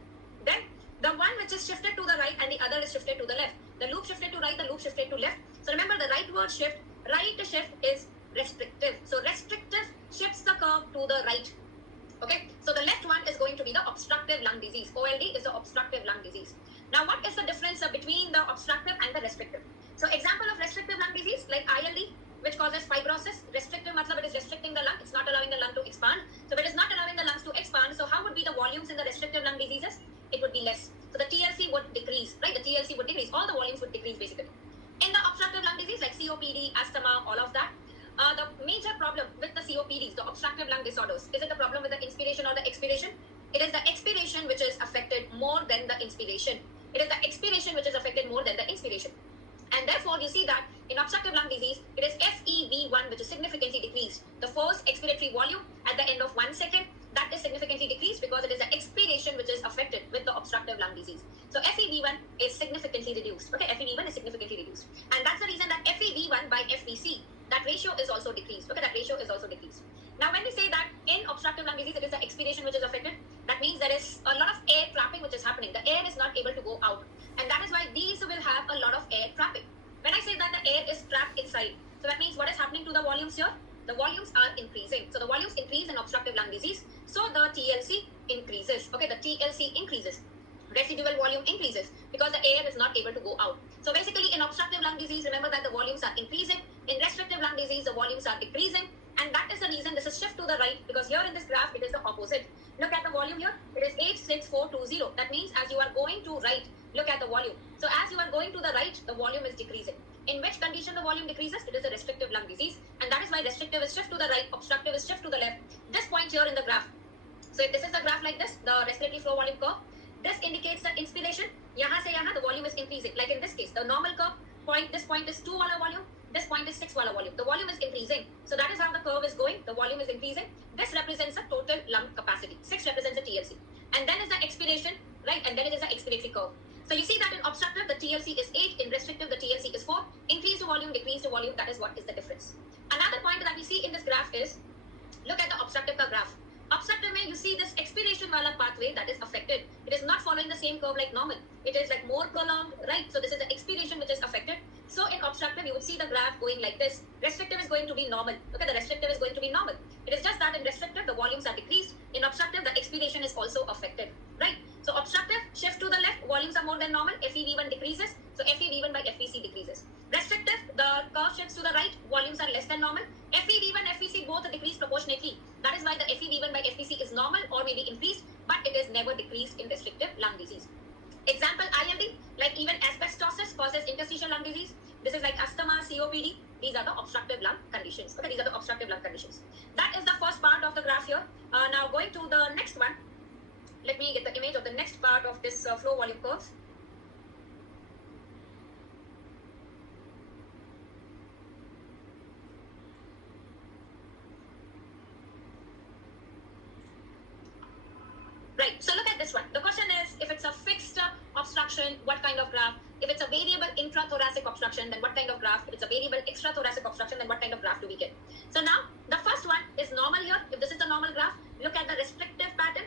then the one which is shifted to the right and the other is shifted to the left. The loop shifted to right, the loop shifted to left. So remember the rightward shift, right shift is restrictive. So restrictive shifts the curve to the right. Okay, so the left one is going to be the obstructive lung disease. OLD is the obstructive lung disease. Now what is the difference between the obstructive and the restrictive? So example of restrictive lung disease like ILD, which causes fibrosis. Restrictive matlab it is restricting the lung, it's not allowing the lung to expand. So if it is not allowing the lungs to expand, so how would be the volumes in the restrictive lung diseases? It would be less. So the TLC would decrease, right? The TLC would decrease, all the volumes would decrease basically. In the obstructive lung disease like COPD, asthma, all of that, the major problem with the COPDs, the obstructive lung disorders, is it the problem with the inspiration or the expiration? It is the expiration which is affected more than the inspiration. It is the expiration which is affected more than the inspiration. And therefore, you see that in obstructive lung disease, it is FEV1 which is significantly decreased. The forced expiratory volume at the end of 1 second, that is significantly decreased because it is the expiration which is affected with the obstructive lung disease. So FEV1 is significantly reduced. Okay, FEV1 is significantly reduced. And that's the reason that FEV1 by FVC, that ratio is also decreased. Okay, that ratio is also decreased. Now, when we say that in obstructive lung disease, it is the expiration which is affected, that means there is a lot of air trapping which is happening. The air is not able to go out. And that is why these will have a lot of air trapping. When I say that the air is trapped inside, so that means what is happening to the volumes here? The volumes are increasing. So the volumes increase in obstructive lung disease. So the TLC increases. Okay, the TLC increases. Residual volume increases because the air is not able to go out. So basically in obstructive lung disease, remember that the volumes are increasing. In restrictive lung disease, the volumes are decreasing. And that is the reason this is shift to the right, because here in this graph, it is the opposite. Look at the volume here. It is 86420. That means as you are going to right, look at the volume. So as you are going to the right, the volume is decreasing. In which condition the volume decreases? It is a restrictive lung disease. And that is why restrictive is shift to the right, obstructive is shift to the left. This point here in the graph. So if this is the graph like this, the respiratory flow volume curve, this indicates the inspiration. Yahan se yahan, the volume is increasing. Like in this case, the normal curve point, this point is 2 wala volume, this point is 6 wala volume. The volume is increasing. So that is how the curve is going. The volume is increasing. This represents a total lung capacity. 6 represents a TLC. And then is the expiration, right? And then it is the expiratory curve. So you see that in obstructive, the TLC is 8. In restrictive, the TLC is 4. Increase to volume, decrease to volume. That is what is the difference. Another point that we see in this graph is, look at the obstructive graph. Obstructive mein, you see this expiration wala pathway that is affected. It is not following the same curve like normal. It is like more prolonged, right? So this is the expiration which is affected. So in obstructive, you would see the graph going like this. Restrictive is going to be normal. Okay, the restrictive is going to be normal. It is just that in restrictive, the volumes are decreased. In obstructive, the expiration is also affected, right? So obstructive, shift to the left, volumes are more than normal. FEV1 decreases. So FEV1 by FVC decreases. Restrictive, the curve shifts to the right, volumes are less than normal. FEV1, FVC both decrease proportionately. That is why the FEV1 by FVC is normal or maybe increased, but it is never decreased in restrictive lung disease. Example, ILD, like even asbestosis causes interstitial lung disease. This is like asthma, COPD. These are the obstructive lung conditions. Okay, these are the obstructive lung conditions. That is the first part of the graph here. Now going to the next one. Let me get the image of the next part of this flow volume curve. Right, so look at this one. The question is, if it's a fixed obstruction, what kind of graph? If it's a variable intrathoracic obstruction, then what kind of graph? If it's a variable extrathoracic obstruction, then what kind of graph do we get? So now, the first one is normal here. If this is the normal graph, look at the restrictive pattern.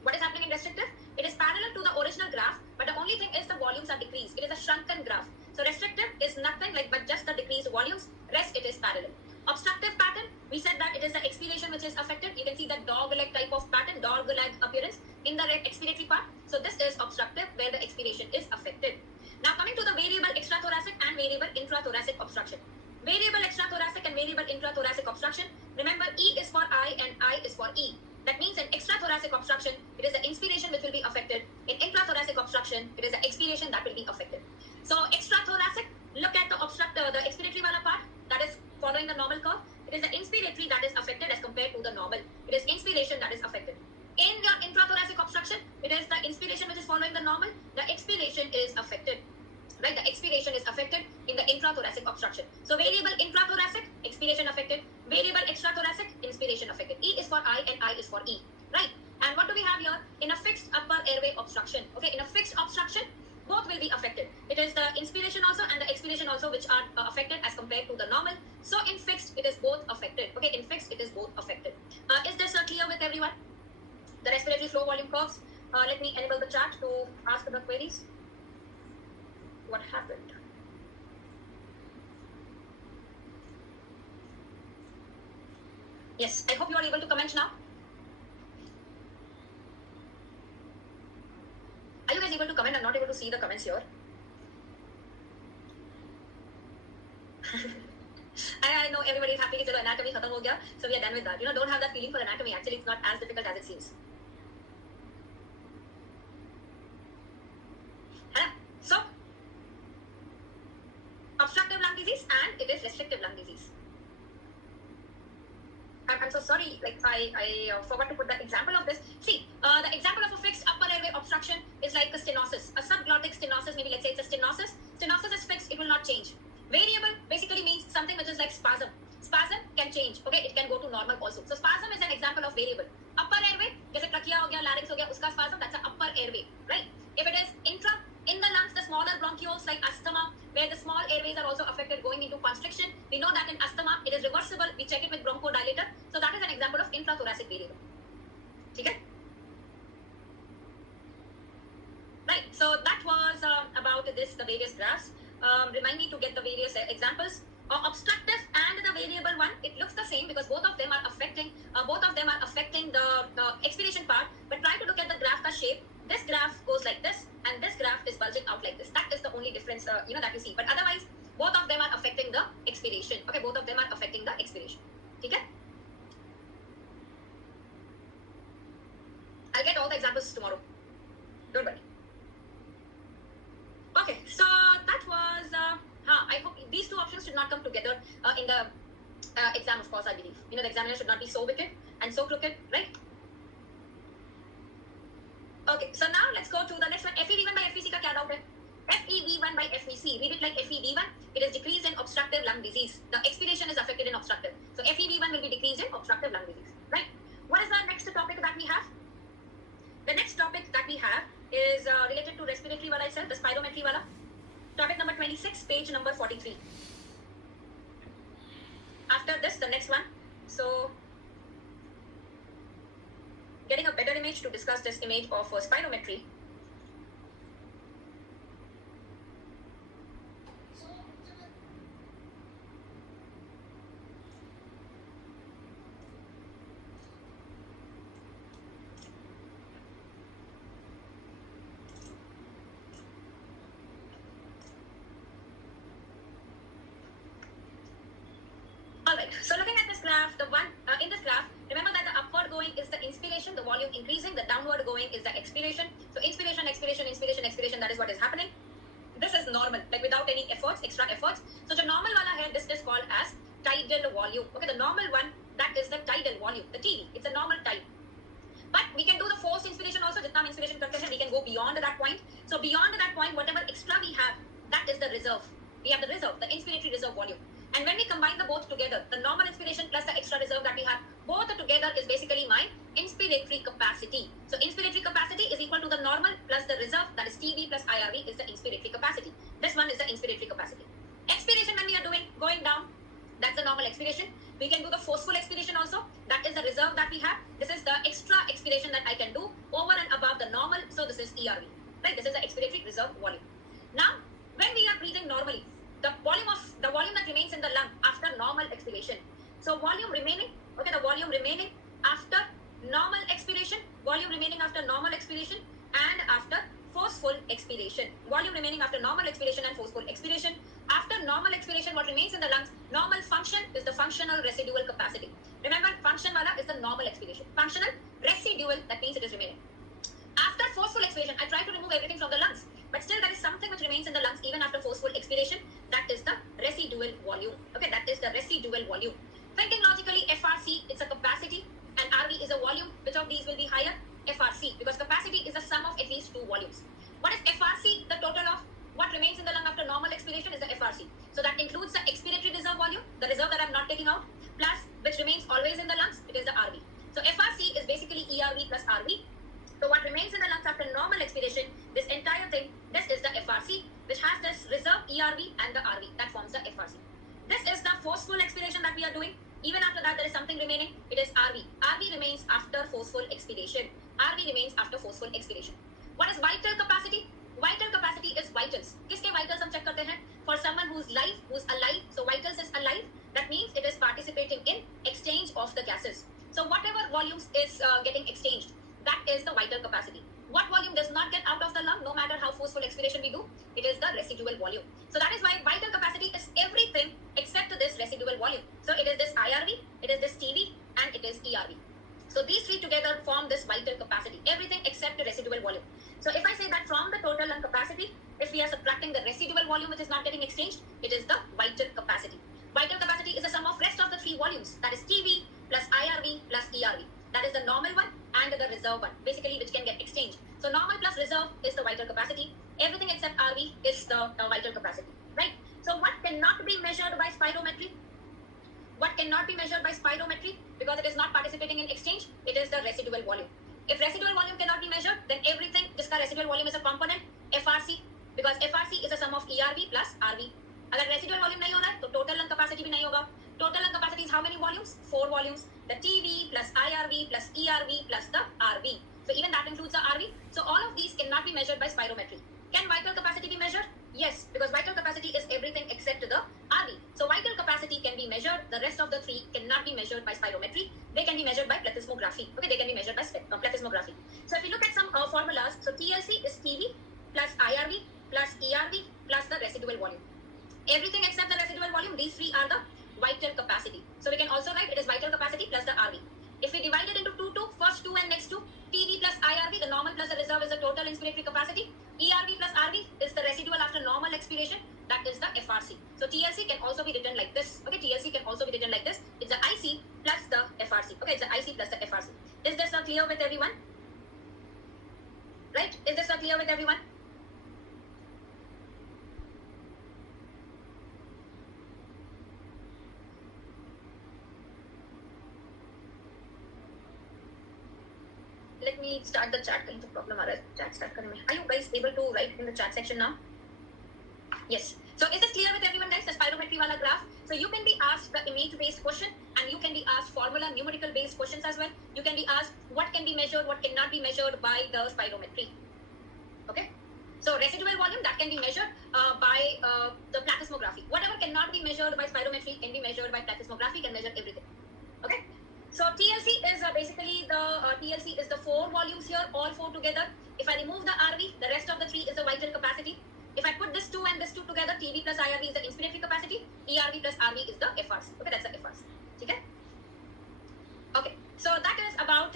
What is happening in restrictive? It is parallel to the original graph, but the only thing is the volumes are decreased. It is a shrunken graph. So restrictive is nothing like but just the decreased volumes. Rest, it is parallel. Obstructive pattern, we said that it is the expiration which is affected. You can see the dog-leg type of pattern, dog-leg appearance in the expiratory part. So this is obstructive where the expiration is affected. Now coming to the variable extrathoracic and variable intrathoracic obstruction. Variable extrathoracic and variable intrathoracic obstruction. Remember, E is for I and I is for E. That means in extrathoracic obstruction, it is the inspiration which will be affected. In intrathoracic obstruction, it is the expiration that will be affected. So extrathoracic, look at the the expiratory wala part, that is following the normal curve. It is the inspiratory that is affected as compared to the normal. It is inspiration that is affected. In your intrathoracic obstruction, it is the inspiration which is following the normal. The expiration is affected. Right, the expiration is affected in the intrathoracic obstruction. So variable intrathoracic, expiration affected. Variable extrathoracic, inspiration affected. E is for I and I is for E. Right. And what do we have here? In a fixed upper airway obstruction. Okay, in a fixed obstruction, both will be affected. It is the inspiration also and the expiration also which are affected as compared to the normal. So in fixed, it is both affected. Okay, in fixed, it is both affected. Is this clear with everyone? The respiratory flow volume curves. Let me enable the chat to ask the queries. What happened? Yes, I hope you are able to comment now. Are you guys able to comment? I'm not able to see the comments here. I know everybody is happy that anatomy khatam ho gaya, so we are done with that. Don't have that feeling for anatomy. Actually, it's not as difficult as it seems. So, obstructive lung disease and it is restrictive lung disease. I'm so sorry, like I forgot to put the example of this. See, the example of a fixed upper airway obstruction is like a stenosis, a subglottic stenosis. Maybe let's say it's a stenosis. Stenosis is fixed, it will not change. Variable basically means something which is like spasm. Spasm can change, okay? It can go to normal also. So spasm is an example of variable. Upper airway, jaise trachea ho gaya, larynx ho gaya, uska spasm, that's an upper airway, right? If it is in the lungs, the smaller bronchioles like asthma, where the small airways are also affected going into constriction. We know that in asthma, it is reversible. We check it with bronchodilator. So that is an example of intrathoracic variable. Okay? Right. So that was about this, the various graphs. Remind me to get the various examples. Obstructive and the variable one, it looks the same because both of them are affecting the expiration part. But try to look at the graph ka shape. This graph goes like this, and this graph is bulging out like this. That is the only difference, that you see. But otherwise, both of them are affecting the expiration. Okay, both of them are affecting the expiration. Okay. I'll get all the examples tomorrow. Don't worry. Okay, so that was. I hope these two options should not come together in the exam. Of course, I believe the examiner should not be so wicked and so crooked, right? Okay, so now let's go to the next one. FEV1 by FVC ka kya doubt hai? FEV1 by FVC. Read it like FEV1. It is decrease in obstructive lung disease. The expiration is affected in obstructive. So FEV1 will be decreased in obstructive lung disease, right? What is the next topic that we have? The next topic that we have is related to respiratory wala itself, the spirometry wala. Topic number 26, page number 43. After this, the next one. So, getting a better image to discuss this image of spirometry. Alright, so looking at this graph, in this graph, remember that the upward going is the inspiration, the volume increasing, the downward going is the expiration. So inspiration, expiration, inspiration, expiration, that is what is happening. This is normal, like without any efforts, extra efforts. So the normal wala here, this is called as tidal volume. Okay, the normal one, that is the tidal volume, the TD, it's a normal tide. But we can do the forced inspiration also, jitna hum inspiration karte hain, we can go beyond that point. So beyond that point, whatever extra we have, that is the reserve. We have the reserve, the inspiratory reserve volume. And when we combine the both together, the normal inspiration plus the extra reserve that we have, both together is basically my inspiratory capacity. So inspiratory capacity is equal to the normal plus the reserve, that is TB plus IRV is the inspiratory capacity. This one is the inspiratory capacity. Expiration when we are going down, that's the normal expiration. We can do the forceful expiration also. That is the reserve that we have. This is the extra expiration that I can do over and above the normal. So this is ERV. Right? This is the expiratory reserve volume. Now, when we are breathing normally, the volume that remains in the lung after normal expiration. So volume remaining, okay, the volume remaining after normal expiration, volume remaining after normal expiration and after forceful expiration. Volume remaining after normal expiration and forceful expiration. After normal expiration, what remains in the lungs Normal function is the functional residual capacity. Remember, function wala is the normal expiration. Functional residual, that means it is remaining. After forceful expiration, I try to remove everything from the lungs, but still there is something which remains in the lungs even after forceful expiration. That is the residual volume. Okay, that is the residual volume. Thinking logically, FRC is a capacity and RV is a volume. Which of these will be higher? FRC, because capacity is the sum of at least two volumes. What is FRC? The total of what remains in the lung after normal expiration is the FRC. So that includes the expiratory reserve volume, the reserve that I'm not taking out, plus which remains always in the lungs, it is the RV. So FRC is basically ERV plus RV. So what remains in the lungs after normal expiration, this entire thing, this is the FRC, which has this reserve ERV and the RV. That forms the FRC. This is the forceful expiration that we are doing. Even after that, there is something remaining. It is RV. RV remains after forceful expiration. RV remains after forceful expiration. What is vital capacity? Vital capacity is vitals. किसके vitals हम check करते हैं? For someone who's live, who's alive. So vitals is alive. That means it is participating in exchange of the gases. So whatever volumes is getting exchanged, that is the vital capacity. What volume does not get out of the lung, no matter how forceful expiration we do? It is the residual volume. So that is why vital capacity is everything except this residual volume. So it is this IRV, it is this TV, and it is ERV. So these three together form this vital capacity, everything except the residual volume. So if I say that from the total lung capacity, if we are subtracting the residual volume which is not getting exchanged, it is the vital capacity. Vital capacity is the sum of rest of the three volumes, that is TV plus IRV plus ERV. That is the normal one and the reserve one, basically which can get exchanged. So normal plus reserve is the vital capacity. Everything except RV is the vital capacity, right? So what cannot be measured by spirometry? What cannot be measured by spirometry because it is not participating in exchange? It is the residual volume. If residual volume cannot be measured, then everything, jiska residual volume is a component, FRC, because FRC is a sum of ERV plus RV. अगर residual volume नहीं हो रहा है, तो total lung capacity भी नहीं होगा. Total lung capacity is how many volumes? 4 volumes. The TV plus IRV plus ERV plus the RV. So even that includes the RV. So all of these cannot be measured by spirometry. Can vital capacity be measured? Yes, because vital capacity is everything except the RV. So vital capacity can be measured. The rest of the three cannot be measured by spirometry. They can be measured by plethysmography. Okay, they can be measured by plethysmography. So if you look at some formulas, so TLC is TV plus IRV plus ERV plus the residual volume. Everything except the residual volume, these three are the vital capacity. So we can also write it is vital capacity plus the RV. If we divide it into two, first two and next two, TV plus IRV, the normal plus the reserve is the total inspiratory capacity. ERV plus RV is the residual after normal expiration. That is the FRC. So TLC can also be written like this. Okay, TLC can also be written like this. It's the IC plus the FRC. Okay, it's the IC plus the FRC. Is this clear with everyone? Right? Is this clear with everyone? Let me start the chat. कहीं तो problem आ रहा है chat start करने में. Are you guys able to write in the chat section now? Yes. So is this clear with everyone, guys? The spirometry wala graph. So you can be asked the image-based question, and you can be asked formula, numerical-based questions as well. You can be asked what can be measured, what cannot be measured by the spirometry. Okay. So residual volume that can be measured by the plethysmography. Whatever cannot be measured by spirometry can be measured by plethysmography. Can measure everything. Okay. So TLC is basically the TLC is the 4 volumes here, all 4 together. If I remove the RV, the rest of the 3 is the vital capacity. If I put this 2 and this 2 together, TV plus IRV is the inspiratory capacity. ERV plus RV is the FRC. Okay, that's the FRC. Okay. Okay. So that is about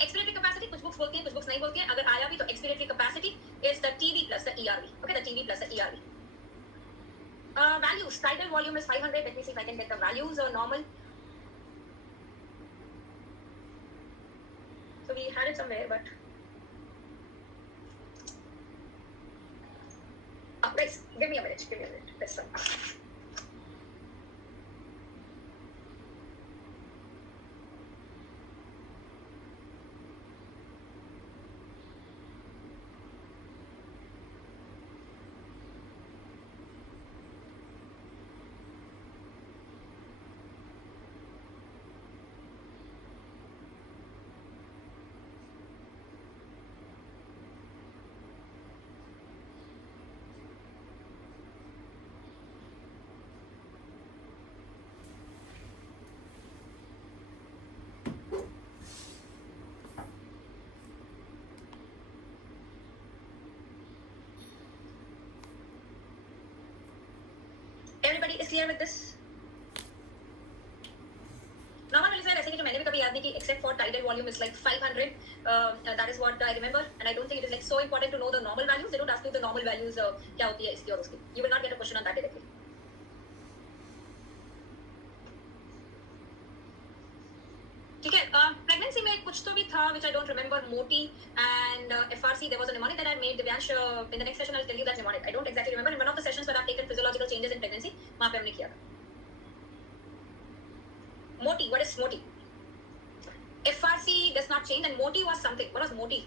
expiratory capacity. कुछ books बोलती हैं, कुछ books नहीं बोलती हैं. अगर आया भी तो expiratory capacity is the TV plus the ERV. Okay, the TV plus the ERV. Values. Tidal volume is 500. Let me see if I can get the values or normal. So we had it somewhere, but guys, give me a minute. That's fine. is clear with this? Normal values are ऐसे कि जो मैंने भी कभी याद नहीं की, except for tidal volume is like 500. That is what I remember, and I don't think it is like so important to know the normal values. They don't ask you the normal values क्या होती है इसकी और उसकी. You will not get a question on that directly. ठीक है. Pregnancy में कुछ तो भी था which I don't remember. MOTI and FRC. There was a mnemonic that I made. Divyansh, in the next session I'll tell you that mnemonic. I don't exactly remember. In one of the sessions where I've taken physiological changes in pregnancy, वहाँ पे हमने किया था. MOTI. What is MOTI? FRC does not change, and MOTI was something. What was MOTI?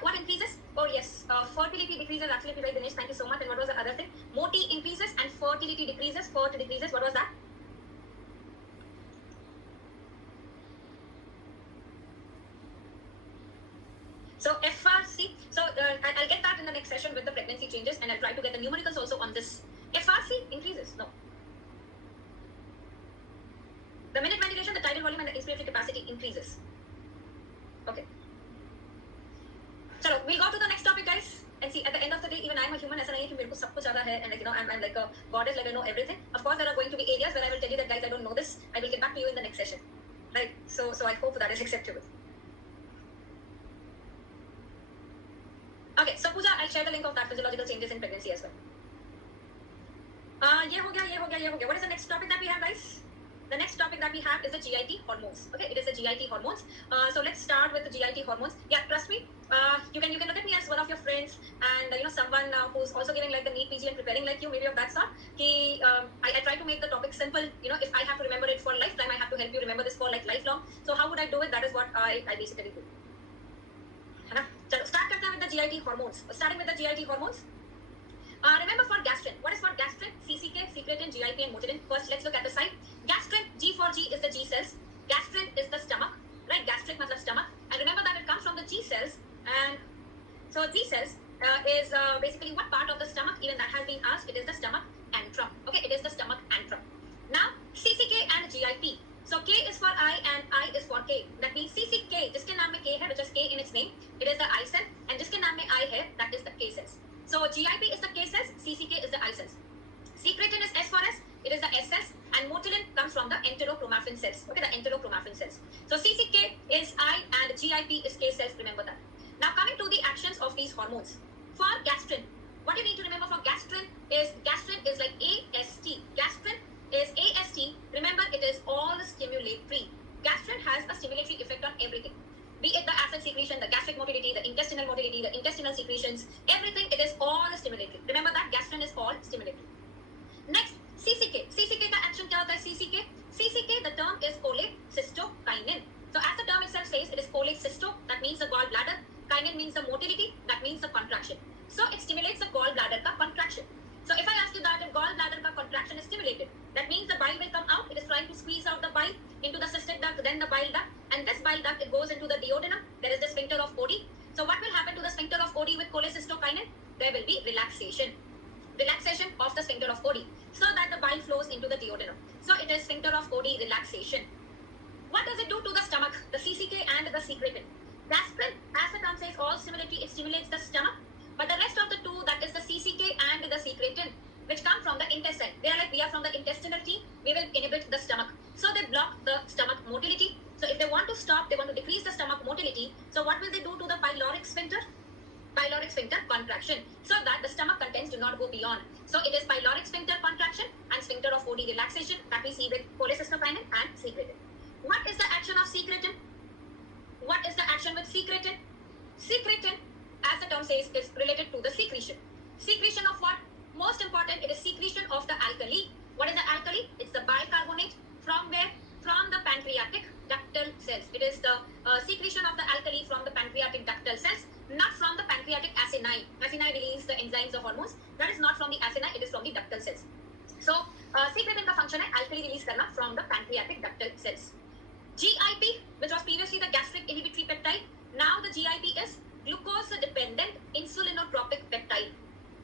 What increases? Oh yes, fertility decreases. Absolutely right, Dinesh. Thank you so much. And what was the other thing? MOTI increases and fertility decreases. Fertility decreases. What was that? So FRC. So I'll get that in the next session with the pregnancy changes, and I'll try to get the numericals also on this. FRC increases. No. The minute ventilation, the tidal volume, and the inspiratory capacity increases. Okay. So we'll go to the next topic, guys. And see, at the end of the day, even I'm a human. ऐसा नहीं है कि मेरे को सब कुछ आता है, and like I'm like a goddess, like I know everything. Of course, there are going to be areas where I will tell you that, guys, I don't know this. I will get back to you in the next session, right? So I hope that is acceptable. Okay, so Pooja, I'll share the link of that physiological changes in pregnancy as well. ये हो गया. What is the next topic that we have, guys? The next topic that we have is the GIT hormones. Okay, it is the GIT hormones. So let's start with the GIT hormones. Yeah, trust me. You can look at me as one of your friends, and someone who's also giving like the NEET PG and preparing like you, maybe of that sort. I try to make the topic simple. If I have to remember it for lifetime, I have to help you remember this for like lifelong. So how would I do it? That is what I basically do. है ना? चलो start करते हैं with the GIT hormones. Starting with the GIT hormones. Remember for gastrin. What is for gastrin? CCK, secretin, GIP, and motilin. First, let's look at the side. Gastrin, G for G is the G cells. Gastrin is the stomach, right? Gastric means stomach. And remember that it comes from the G cells. And so G cells is basically what part of the stomach? Even that has been asked. It is the stomach antrum. Okay, it is the stomach antrum. Now, CCK and GIP. So K is for I and I is for K. That means CCK, जिसके नाम में K है, which is K in its name, it is the I cell. And जिसके नाम में I है, that is the K cells. So GIP is the K cells, CCK is the I cells. Secretin is S for S, it is the S cells, and motilin comes from the enterochromaffin cells. Okay, the enterochromaffin cells. So CCK is I and GIP is K cells, remember that. Now coming to the actions of these hormones. For gastrin, what you need to remember for gastrin is like AST. Gastrin is AST. Remember, it is all stimulatory. Gastrin has a stimulatory effect on everything. Be it the acid secretion, the gastric motility, the intestinal secretions, everything, it is all stimulatory. Remember that gastrin is all stimulatory. Next, CCK. CCK का action क्या होता है? CCK, the term is cholecystokinin. So as the term itself says, it is cholecysto, that means the gallbladder. Kinin means the motility, that means the contraction. So it stimulates the gallbladder का contraction. So if I ask you that if gallbladder ka contraction is stimulated, that means the bile will come out. It is trying to squeeze out the bile into the cystic duct, then the bile duct, and this bile duct, it goes into the duodenum. There is the sphincter of Oddi. So what will happen to the sphincter of Oddi with cholecystokinin? There will be relaxation of the sphincter of Oddi, so that the bile flows into the duodenum. So it is sphincter of Oddi relaxation. What does it do to the stomach? The CCK and the secretin. Gastrin, as the term says, all stimulatory, it stimulates the stomach. But the rest of the two, that is the CCK and the secretin, which come from the intestine. They are like, we are from the intestinal team, we will inhibit the stomach. So they block the stomach motility. So if they want to stop, they want to decrease the stomach motility. So what will they do to the pyloric sphincter? Pyloric sphincter contraction, so that the stomach contents do not go beyond. So it is pyloric sphincter contraction and sphincter of Oddi relaxation that we see with cholecystokinin and secretin. What is the action of secretin? What is the action with secretin? Secretin, as the term says, is related to the secretion. Secretion of what? Most important, it is secretion of the alkali. What is the alkali? It's the bicarbonate. From where? From the pancreatic ductal cells. It is the secretion of the alkali from the pancreatic ductal cells, not from the pancreatic acini. Acini release the enzymes, the hormones. That is not from the acini, it is from the ductal cells. So, secretin का function है alkali release करना from the pancreatic ductal cells. GIP, which was previously the gastric inhibitory peptide, now the GIP is glucose-dependent insulinotropic peptide.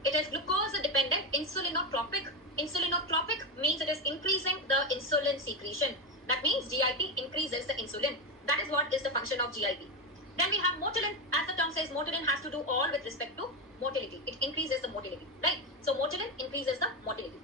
It is glucose-dependent insulinotropic. Insulinotropic means it is increasing the insulin secretion. That means GIP increases the insulin. That is what is the function of GIP. Then we have motilin. As the term says, motilin has to do all with respect to motility. It increases the motility, right? So motilin increases the motility.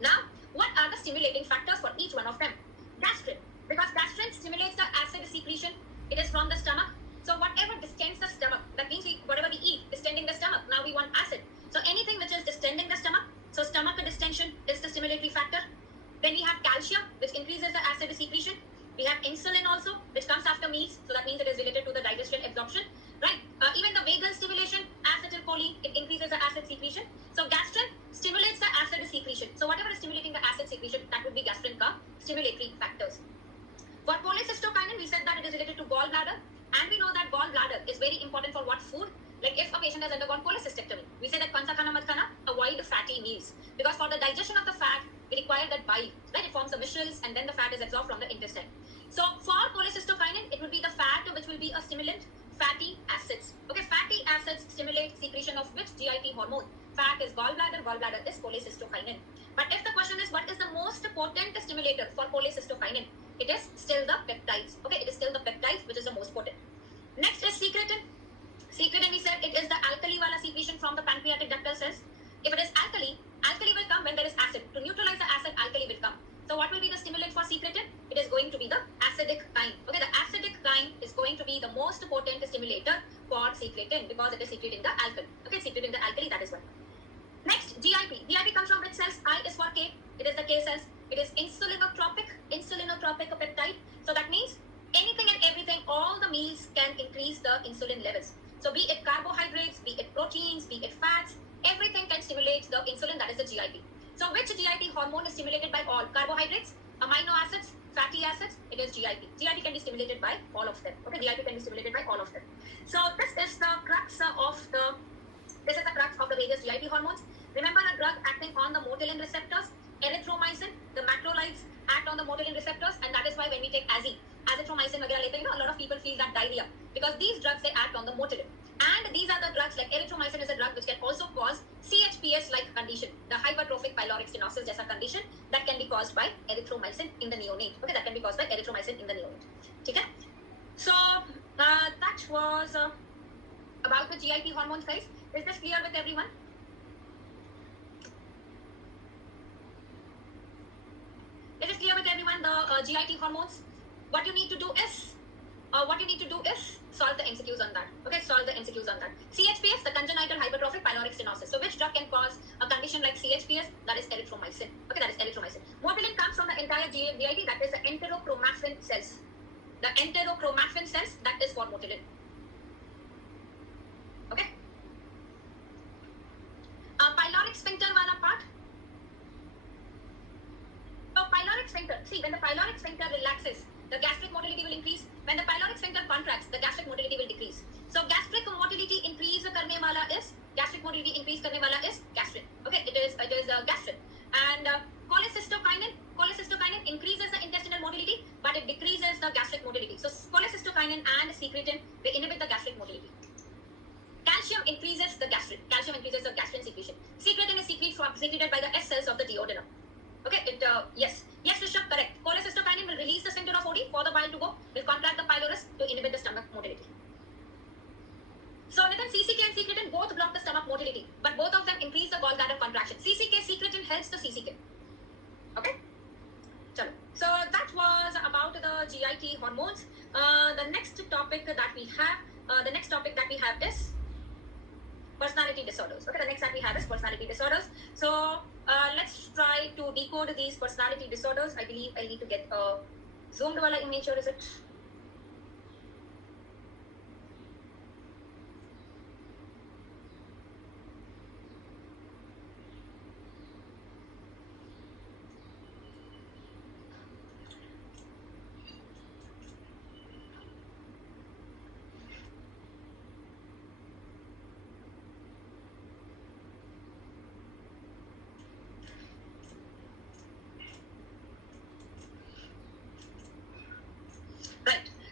Now, What are the stimulating factors for each one of them? Gastrin, because gastrin stimulates the acid secretion. It is from the stomach. So whatever distends the stomach, that means whatever we eat, distending the stomach, now we want acid. So anything which is distending the stomach, so stomach distension is the stimulatory factor. Then we have calcium, which increases the acid secretion. We have insulin also, which comes after meals. So that means it is related to the digestion absorption, right? Even the vagal stimulation, acetylcholine, it increases the acid secretion. So gastrin stimulates the acid secretion. So whatever is stimulating the acid secretion, that would be gastrin ka stimulatory factors. For cholecystokinin, we said that it is related to gallbladder. And we know that gallbladder is very important for what food? Like if a patient has undergone cholecystectomy, we say that kansa khana mat khana, avoid fatty meals. Because for the digestion of the fat, we require that bile, right? It forms the miscels and then the fat is absorbed from the intestine. So for cholecystokinin, it will be the fat which will be a stimulant, fatty acids. Okay, fatty acids stimulate secretion of which GIP hormone? Fat is gallbladder, gallbladder is cholecystokinin. But if the question is what is the most potent stimulator for cholecystokinin? It is still the peptides. Okay, it is still the peptides which is the most potent. Next is secretin. Secretin, we said it is the alkali wala secretion from the pancreatic ductal cells. If it is alkali, alkali will come when there is acid. To neutralize the acid, alkali will come. So what will be the stimulant for secretin? It is going to be the acidic kind. Okay, the acidic kind is going to be the most potent stimulator for secretin because it is secreting the alkali. Okay, secreting the alkali, that is one. Next, GIP. GIP comes from which cells? I is for K. It is the K cells. It is insulinotropic peptide. So that means anything and everything, all the meals can increase the insulin levels. So be it carbohydrates, be it proteins, be it fats, everything can stimulate the insulin, that is the GIP. So which GIP hormone is stimulated by all? Carbohydrates, amino acids, fatty acids, it is GIP. GIP can be stimulated by all of them. Okay, GIP can be stimulated by all of them. So this is the crux of the various GIP hormones. Remember a drug acting on the motilin receptors, erythromycin, the macrolides act on the motilin receptors, and that is why when we take azithromycin वगैरह लेते हैं, a lot of people feel that diarrhea because these drugs they act on the motilin. And these are the drugs like erythromycin is a drug which can also cause CHPS like condition, the hypertrophic pyloric stenosis जैसा condition that can be caused by erythromycin in the neonate. Okay, that can be caused by erythromycin in the neonate. ठीक है? So that was about the GIP hormones, guys. Is this clear with everyone? Is it clear with everyone the GIP hormones? What you need to do is solve the MCQs on that. Okay, solve the MCQs on that. CHPS, the congenital hypertrophic pyloric stenosis. So which drug can cause a condition like CHPS? That is erythromycin. Okay, that is erythromycin. Motilin comes from the entire GIP, that is the enterochromaffin cells. The enterochromaffin cells, that is for motilin. Okay. Pyloric sphincter wala part. So pyloric sphincter, see when the pyloric sphincter relaxes, the gastric motility will increase. When the pyloric sphincter contracts, the gastric motility will decrease. So gastric motility increase karne wala is, gastric motility increase karne wala is gastrin. Okay, it is gastrin. And cholecystokinin increases the intestinal motility, but it decreases the gastric motility. So cholecystokinin and secretin, they inhibit the gastric motility. Calcium increases the gastrin secretion. Secretin is secreted by the S cells of the duodenum. Okay, yes, Rishabh, correct. Cholecystokinin will release the sphincter of OD for the bile to go, will contract the pylorus to inhibit the stomach motility. So Nathan, CCK and secretin both block the stomach motility, but both of them increase the gallbladder contraction. CCK, secretin helps the CCK. Okay? Chalo. So that was about the GIT hormones. The next topic that we have is personality disorders. Okay, the next that we have is personality disorders. So let's try to decode these personality disorders. I believe I need to get a zoomed wala image, or is it?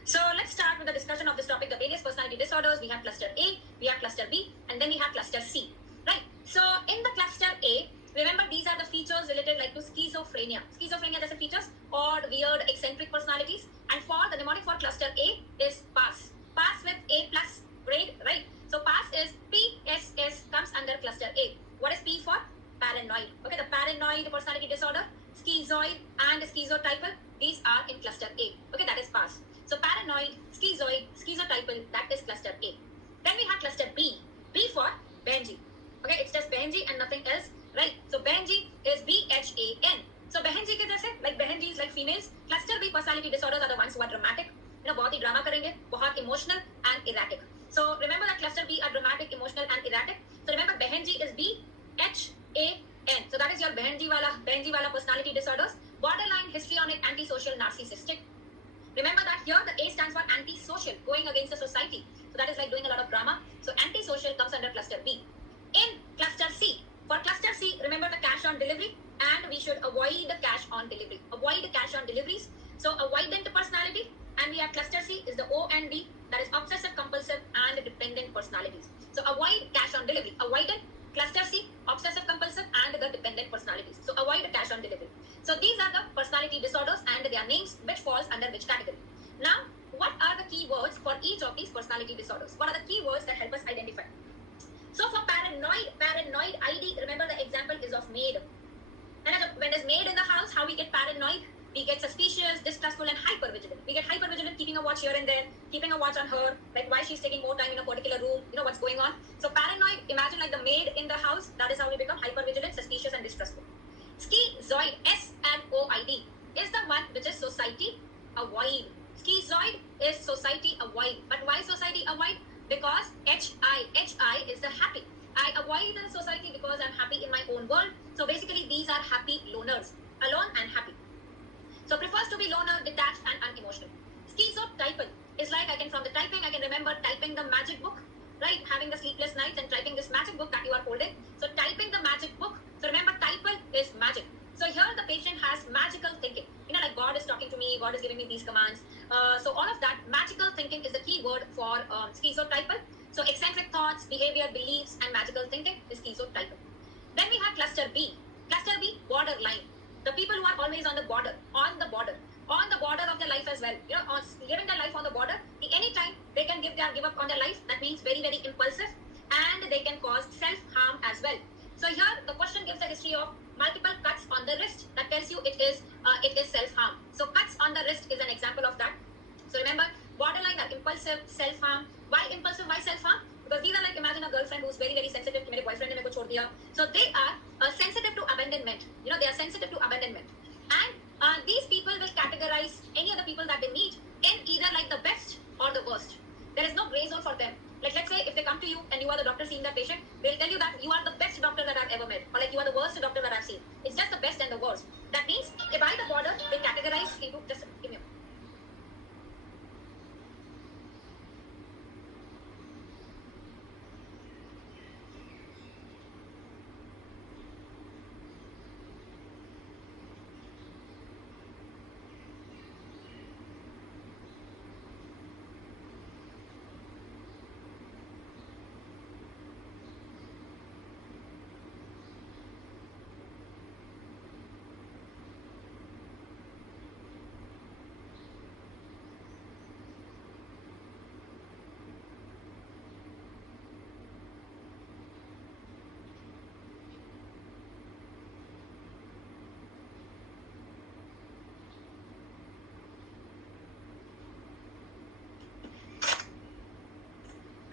So let's start with the discussion of this topic, the various personality disorders. We have cluster A, we have cluster B, and then we have cluster C, right? So in the cluster A, remember these are the features related like to schizophrenia. Schizophrenia, there's a features or weird eccentric personalities. And for the mnemonic for cluster A is PASS. PASS with A plus grade, right? So PASS is PSS comes under cluster A. What is P for? Paranoid. Okay, the paranoid personality disorder. schizoid, and schizotypal, these are in cluster A. Okay, that is pass. So paranoid, schizoid, schizotypal, that is cluster A. Then we have cluster B. B for Behenji. Okay, it's just Behenji and nothing else, right? So Behenji is BHAN. So Behenji के जैसे, like Behenji is like females. Cluster B personality disorders are the ones who are dramatic. बहुत ही drama करेंगे, बहुत emotional and erratic. So remember that cluster B are dramatic, emotional and erratic. So remember Behenji is BHAN. So that is your Behenji wala personality disorders. Borderline, histrionic, antisocial, narcissistic. Remember that here the A stands for antisocial, going against the society. So that is like doing a lot of drama. So antisocial comes under cluster B. In cluster C, for cluster C, remember the cash on delivery, and we should avoid the cash on delivery. Avoid the cash on deliveries. So avoidant personality, and we have cluster C is the O and D, that is obsessive, compulsive, and dependent personalities. So avoid cash on delivery. Avoidant, cluster C, obsessive, compulsive, and the dependent personalities. So avoid the cash on delivery. So these are the personality disorders and their names, which falls under which category. Now, what are the keywords for each of these personality disorders? What are the keywords that help us identify? So for paranoid ID, remember the example is of maid. And when there's maid in the house, how we get paranoid? We get suspicious, distrustful, and hypervigilant. We get hypervigilant, keeping a watch here and there, keeping a watch on her, like why she's taking more time in a particular room, what's going on. So paranoid, imagine like the maid in the house, that is how we become hypervigilant, suspicious, and distrustful. Schizoid, SNOID, is the one which is society avoid. Schizoid is society avoid. But why society avoid? Because HI is the happy. I avoid the society because I'm happy in my own world. So basically these are happy loners, alone and happy. So prefers to be loner, detached, and unemotional. Schizotypal is like from the typing, I can remember typing the magic book, right? Having the sleepless nights and typing this magic book that you are holding. So typing the magic book. So remember, typal is magic. So here the patient has magical thinking. Like God is talking to me, God is giving me these commands. So all of that, magical thinking is the key word for schizotypal. So eccentric thoughts, behavior, beliefs, and magical thinking is schizotypal. Then we have cluster B. Cluster B, borderline. The people who are always on the border of their life as well. Living their life on the border. Anytime they can give up on their life, that means very, very impulsive, and they can cause self-harm as well. So here the question gives a history of multiple cuts on the wrist. That tells you it is self-harm. So cuts on the wrist is an example of that. So remember, borderline are impulsive, self-harm. Why impulsive? Why self-harm? Because these are like, imagine a girlfriend who's very, very sensitive. My boyfriend ne mere ko chhod diya. So they are sensitive to abandonment. They are sensitive to abandonment. And these people will categorize any of the people that they meet in either like the best or the worst. There is no gray zone for them. Like let's say if they come to you and you are the doctor seeing that patient, they'll tell you that you are the best doctor that I've ever met, or like you are the worst doctor that I've seen. It's just the best and the worst. That means by the border, they categorize into just give me a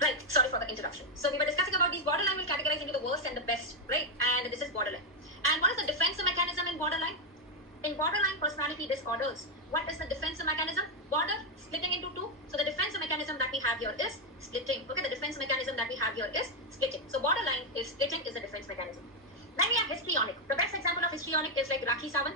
Right, sorry for the interruption. So we were discussing about these borderline will categorize into the worst and the best, right? And this is borderline. And what is the defense mechanism in borderline? In borderline personality disorders, what is the defense mechanism? Border splitting into two. So the defense mechanism that we have here is splitting. Okay, the defense mechanism that we have here is splitting. So borderline is splitting is the defense mechanism. Then we have histrionic. The best example of histrionic is like Rakhi Sawant.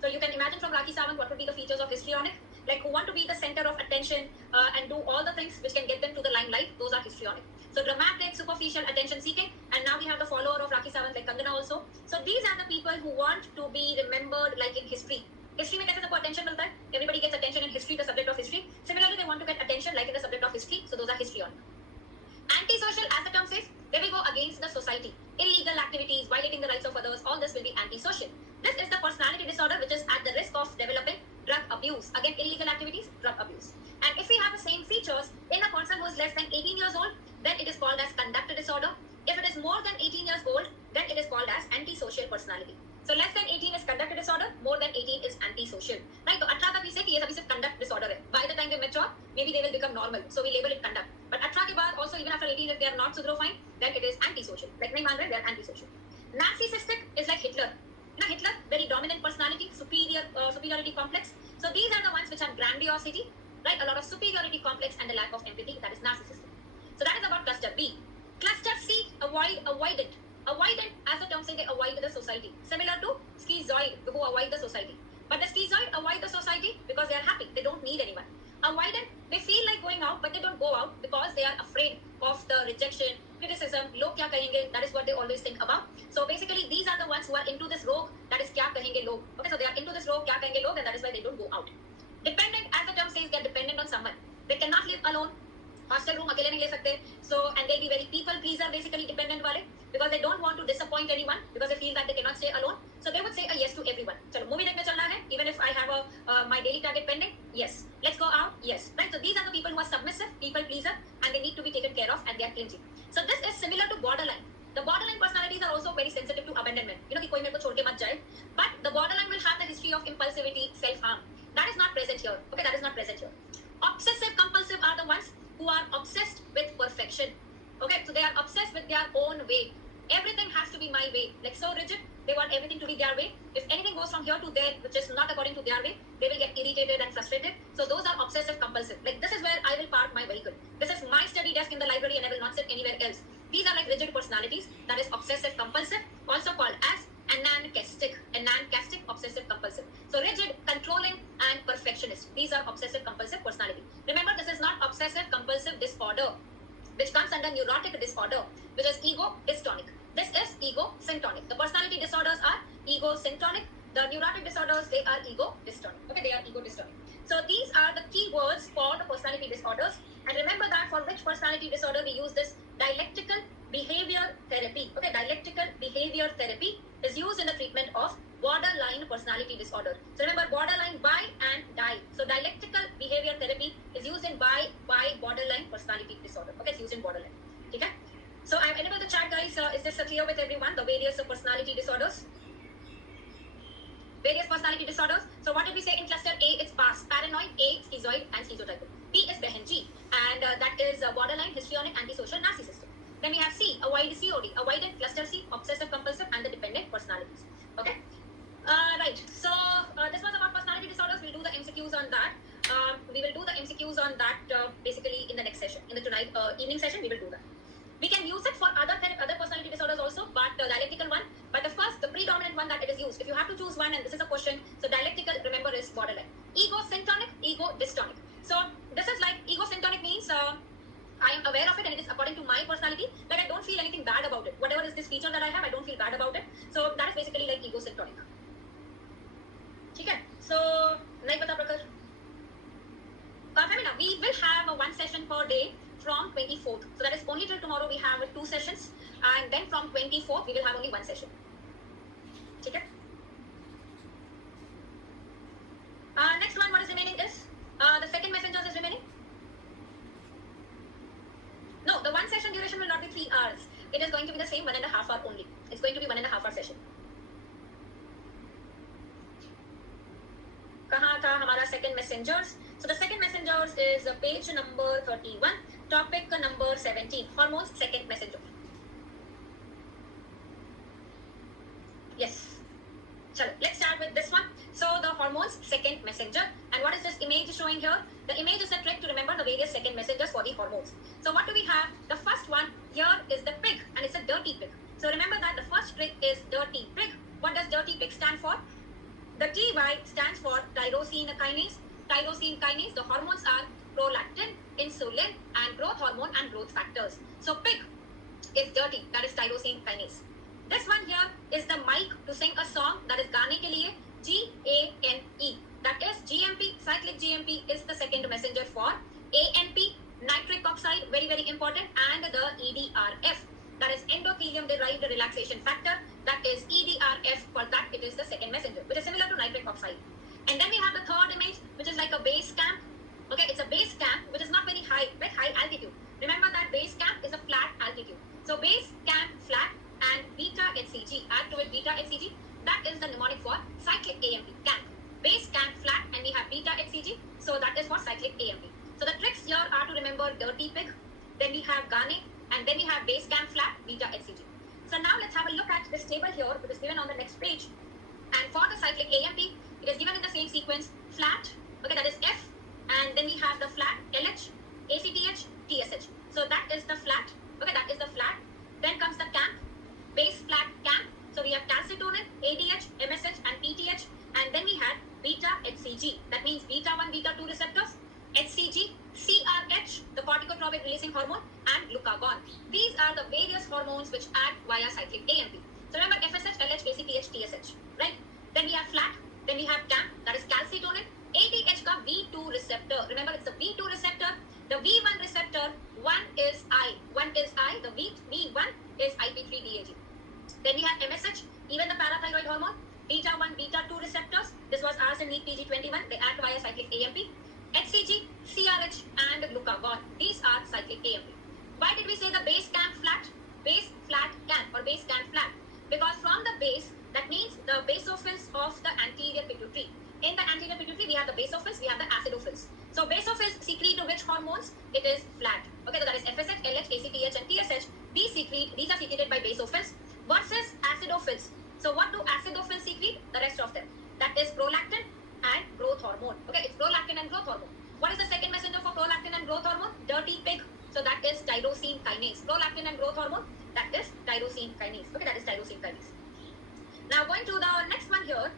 So you can imagine from Rakhi Sawant what would be the features of histrionic. Like who want to be the center of attention and do all the things which can get them to the limelight. Those are histrionic. So dramatic, superficial, attention seeking. And now we have the follower of Rakhi Sawant like Kangana also. So these are the people who want to be remembered like in history. History में कैसे सबको attention मिलता है? Everybody gets attention in history, the subject of history. Similarly, they want to get attention like in the subject of history. So those are histrionic. Antisocial, as the term says, they will go against the society. Illegal activities, violating the rights of others, all this will be antisocial. This is the personality disorder which is at the risk of developing drug abuse. Again, illegal activities, drug abuse. And if we have the same features in a person who is less than 18 years old, then it is called as conduct disorder. If it is more than 18 years old, then it is called as antisocial personality. So less than 18 is conduct disorder, more than 18 is antisocial. Right? So 18 तक we say कि ये सभी सिर्फ conduct disorder है. By the time they mature, maybe they will become normal. So we label it conduct. But 18 के बाद also even after 18 if they are not pseudofine, then it is antisocial. Like नहीं मान रहे, they are antisocial. Narcissistic is like Hitler. Now Hitler, very dominant personality, superiority complex. So these are the ones which have grandiosity, right? A lot of superiority complex and a lack of empathy. That is narcissistic. So that is about cluster B. Cluster C, avoidant. Avoidant, as the term says, they avoid the society. Similar to schizoid, who avoid the society. But the schizoid avoid the society because they are happy. They don't need anyone. Avoidant, they feel like going out, but they don't go out because they are afraid of the rejection, criticism, log kya kahenge, that is what they always think about. So basically, these are the ones who are into this rogue, that is kya kahenge log. Okay, so they are into this rogue, kya kahenge log, and that is why they don't go out. Dependent, as the term says, they are dependent on someone. They cannot live alone. Hostel room अकेले नहीं ले सकते. So and they'll be very people pleaser, basically dependent वाले, because they don't want to disappoint anyone because they feel that they cannot stay alone. So they would say a yes to everyone. चलो movie देखने चलना है, even if I have my daily target pending, yes. Let's go out, yes. Right. So these are the people who are submissive, people pleaser, and they need to be taken care of, and they are clingy. So this is similar to borderline. The borderline personalities are also very sensitive to abandonment. You know कि कोई मेरे को छोड़ के मत जाए. But the borderline will have the history of impulsivity, self-harm. That is not present here. Okay, that is not present here. Obsessive compulsive are the ones who are obsessed with perfection. Okay, so they are obsessed with their own way. Everything has to be my way. Like so rigid, they want everything to be their way. If anything goes from here to there, which is not according to their way, they will get irritated and frustrated. So those are obsessive compulsive. Like this is where I will park my vehicle. This is my study desk in the library and I will not sit anywhere else. These are like rigid personalities. That is obsessive compulsive, also called as anancastic, obsessive compulsive. So rigid, controlling, and perfectionist. These are obsessive compulsive personality. Remember, this is not obsessive compulsive disorder, which comes under neurotic disorder, which is ego dystonic. This is ego syntonic. The personality disorders are ego syntonic. The neurotic disorders, they are ego dystonic. Okay, they are ego dystonic. So these are the key words for the personality disorders. And remember that for which personality disorder we use this dialectical behavior therapy. Okay, dialectical behavior therapy is used in the treatment of borderline personality disorder. So remember, borderline bi and di. So dialectical behavior therapy is used in bi borderline personality disorder. Okay, it's used in borderline. Okay. So I've enabled the chat, guys. Is this clear with everyone? The various personality disorders. Various personality disorders. So what did we say in cluster A? It's PAS, paranoid, A, schizoid, and schizotypal. B is Behenji, and that is borderline, histrionic, antisocial, narcissistic. Then we have C, avoid COD, avoidant, cluster C, obsessive compulsive, and the dependent personalities. Okay. Right. So this was about personality disorders. We'll do the MCQs on that. We will do the MCQs on that basically in the next session. In the tonight evening session, we will do that. We can use it for other personality disorders also, but the dialectical one. But the predominant one that it is used. If you have to choose one, and this is a question, so dialectical, remember, is borderline. Ego syntonic, ego dystonic. So this is like ego syntonic means I am aware of it and it is according to my personality. Like I don't feel anything bad about it. Whatever is this feature that I have, I don't feel bad about it. So that is basically like ego syntonic. Okay. So nahi pata Prakhar. Femina, we will have one session per day from 24th. So that is only till tomorrow we have 2 sessions, and then from 24th we will have only 1 session. Okay. Next one, what is remaining is the second messengers is remaining. No, the 1 session duration will not be 3 hours. It is going to be the same 1.5 hour only. It's going to be 1.5 hour session. कहाँ था हमारा second messengers? So the second messengers is page number 31, topic number 17, hormones second messenger. Yes. Chalo, let's start with this one. So the hormones second messenger, and what is this image showing here? The image is a trick to remember the various second messengers for the hormones. So what do we have? The first one here is the pig, and it's a dirty pig. So remember that the first trick is dirty pig. What does dirty pig stand for? The TY stands for tyrosine kinase. Tyrosine kinase, the hormones are prolactin, insulin, and growth hormone and growth factors. So pig is dirty, that is tyrosine kinase. This one here is the mic to sing a song, that is gaane ke liye, GANE. That is GMP, cyclic GMP is the second messenger for ANP, nitric oxide, very very important, and the EDRF. That is endothelium derived relaxation factor. That is EDRF. For that, it is the second messenger, which is similar to nitric oxide. And then we have the third image, which is like a base camp. Okay, it's a base camp, which is not very high, like high altitude. Remember that base camp is a flat altitude. So base camp flat and beta HCG. Add to it beta HCG. that is the mnemonic for cyclic AMP, CAMP. Base, CAMP, flat, and we have beta HCG. So that is for cyclic AMP. So the tricks here are to remember dirty pig, then we have Gaane, and then we have base, CAMP, flat, beta HCG. So now let's have a look at this table here. It is given on the next page. And for the cyclic AMP, it is given in the same sequence, flat, okay, that is F, and then we have the flat, LH, ACTH, TSH. So that is the flat, okay, that is the flat. Then comes the CAMP, base, flat, CAMP. So we have calcitonin, ADH, MSH, and PTH. And then we had beta HCG. That means beta 1, beta 2 receptors, HCG, CRH, the corticotropic releasing hormone, and glucagon. These are the various hormones which act via cyclic AMP. So remember FSH, LH, ACTH, TSH, right? Then we have flat, then we have CAMP, that is calcitonin, ADH ka V2 receptor. Remember it's a V2 receptor. The V1 receptor, one is I, the V1 is IP3DAG. Then we have MSH, even the parathyroid hormone, beta 1, beta 2 receptors. This was ours in NEET PG21. They act via cyclic AMP. HCG, CRH, and glucagon. These are cyclic AMP. Why did we say the base CAMP flat? Base, flat, CAMP, or base CAMP flat? Because from the base, that means the basophils of the anterior pituitary. In the anterior pituitary, we have the basophils, we have the acidophils. So basophils secrete which hormones? It is flat. Okay, so that is FSH, LH, ACTH, and TSH. These are secreted by basophils versus acidophils. So what do acidophils secrete? The rest of them. That is prolactin and growth hormone. Okay, it's prolactin and growth hormone. What is the second messenger for prolactin and growth hormone? Dirty pig. So that is tyrosine kinase. Prolactin and growth hormone, that is tyrosine kinase. Okay, that is tyrosine kinase. Now going to the next one here,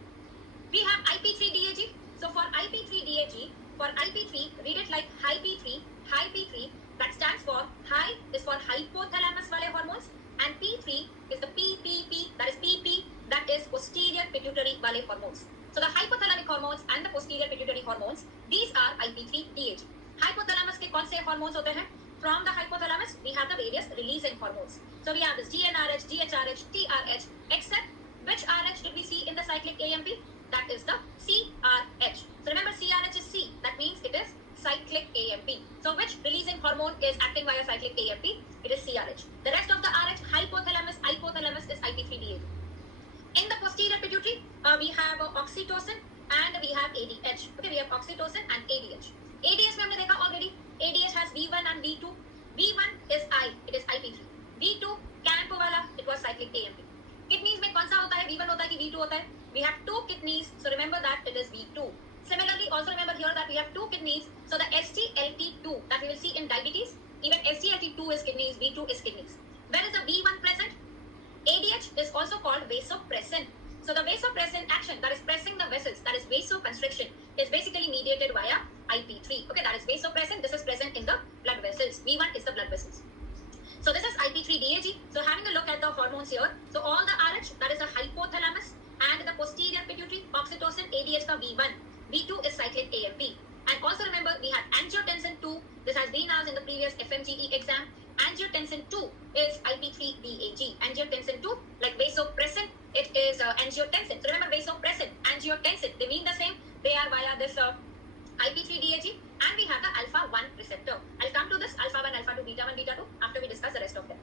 we have IP3DAG. So for IP3DAG, for IP3, read it like high P3, that stands for high is for hypothalamus wale hormones, and P3 is the PPP, that is PP, that is posterior pituitary wale hormones. So the hypothalamic hormones and the posterior pituitary hormones, these are IP3DAG. Hypothalamus के कौन से hormones होते हैं? From the hypothalamus, we have the various releasing hormones. So we have this GnRH, GHRH, TRH, except which RH did we see in the cyclic AMP? That is the CRH. So remember CRH is C, that means it is cyclic AMP. So which releasing hormone is acting via cyclic AMP? It is CRH. The rest of the RH, hypothalamus is IP3DAG. In the posterior pituitary, we have oxytocin and we have ADH. Okay, we have oxytocin and ADH. ADH में हमने देखा already. ADH has V1 and V2. V1 is I, it is IP3. V2 CAMP वाला, it was cyclic AMP. Kidneys में कौन सा होता है? V1 होता है कि V2 होता है? We have two kidneys, so remember that it is V2. Similarly, also remember here that we have two kidneys, so the SGLT2 that we will see in diabetes, even SGLT2 is kidneys, V2 is kidneys. Where is the V1 present? ADH is also called vasopressin. So the vasopressin action, that is pressing the vessels, that is vasoconstriction, is basically mediated via IP3. Okay, that is vasopressin. This is present in the blood vessels. V1 is the blood vessels. So this is IP3DAG. So having a look at the hormones here. So all the RH, that is the hypothalamus, and the posterior pituitary, oxytocin, ADH ka V1. V2 is cyclic AMP. And also remember, we have angiotensin 2. This has been asked in the previous FMGE exam. Angiotensin 2 is IP3DAG. Angiotensin 2, like vasopressin, it is angiotensin. So remember vasopressin, angiotensin, they mean the same. They are via this IP3DAG. And we have the alpha-1 receptor. I'll come to this alpha-1, alpha-2, beta-1, beta-2 after we discuss the rest of them.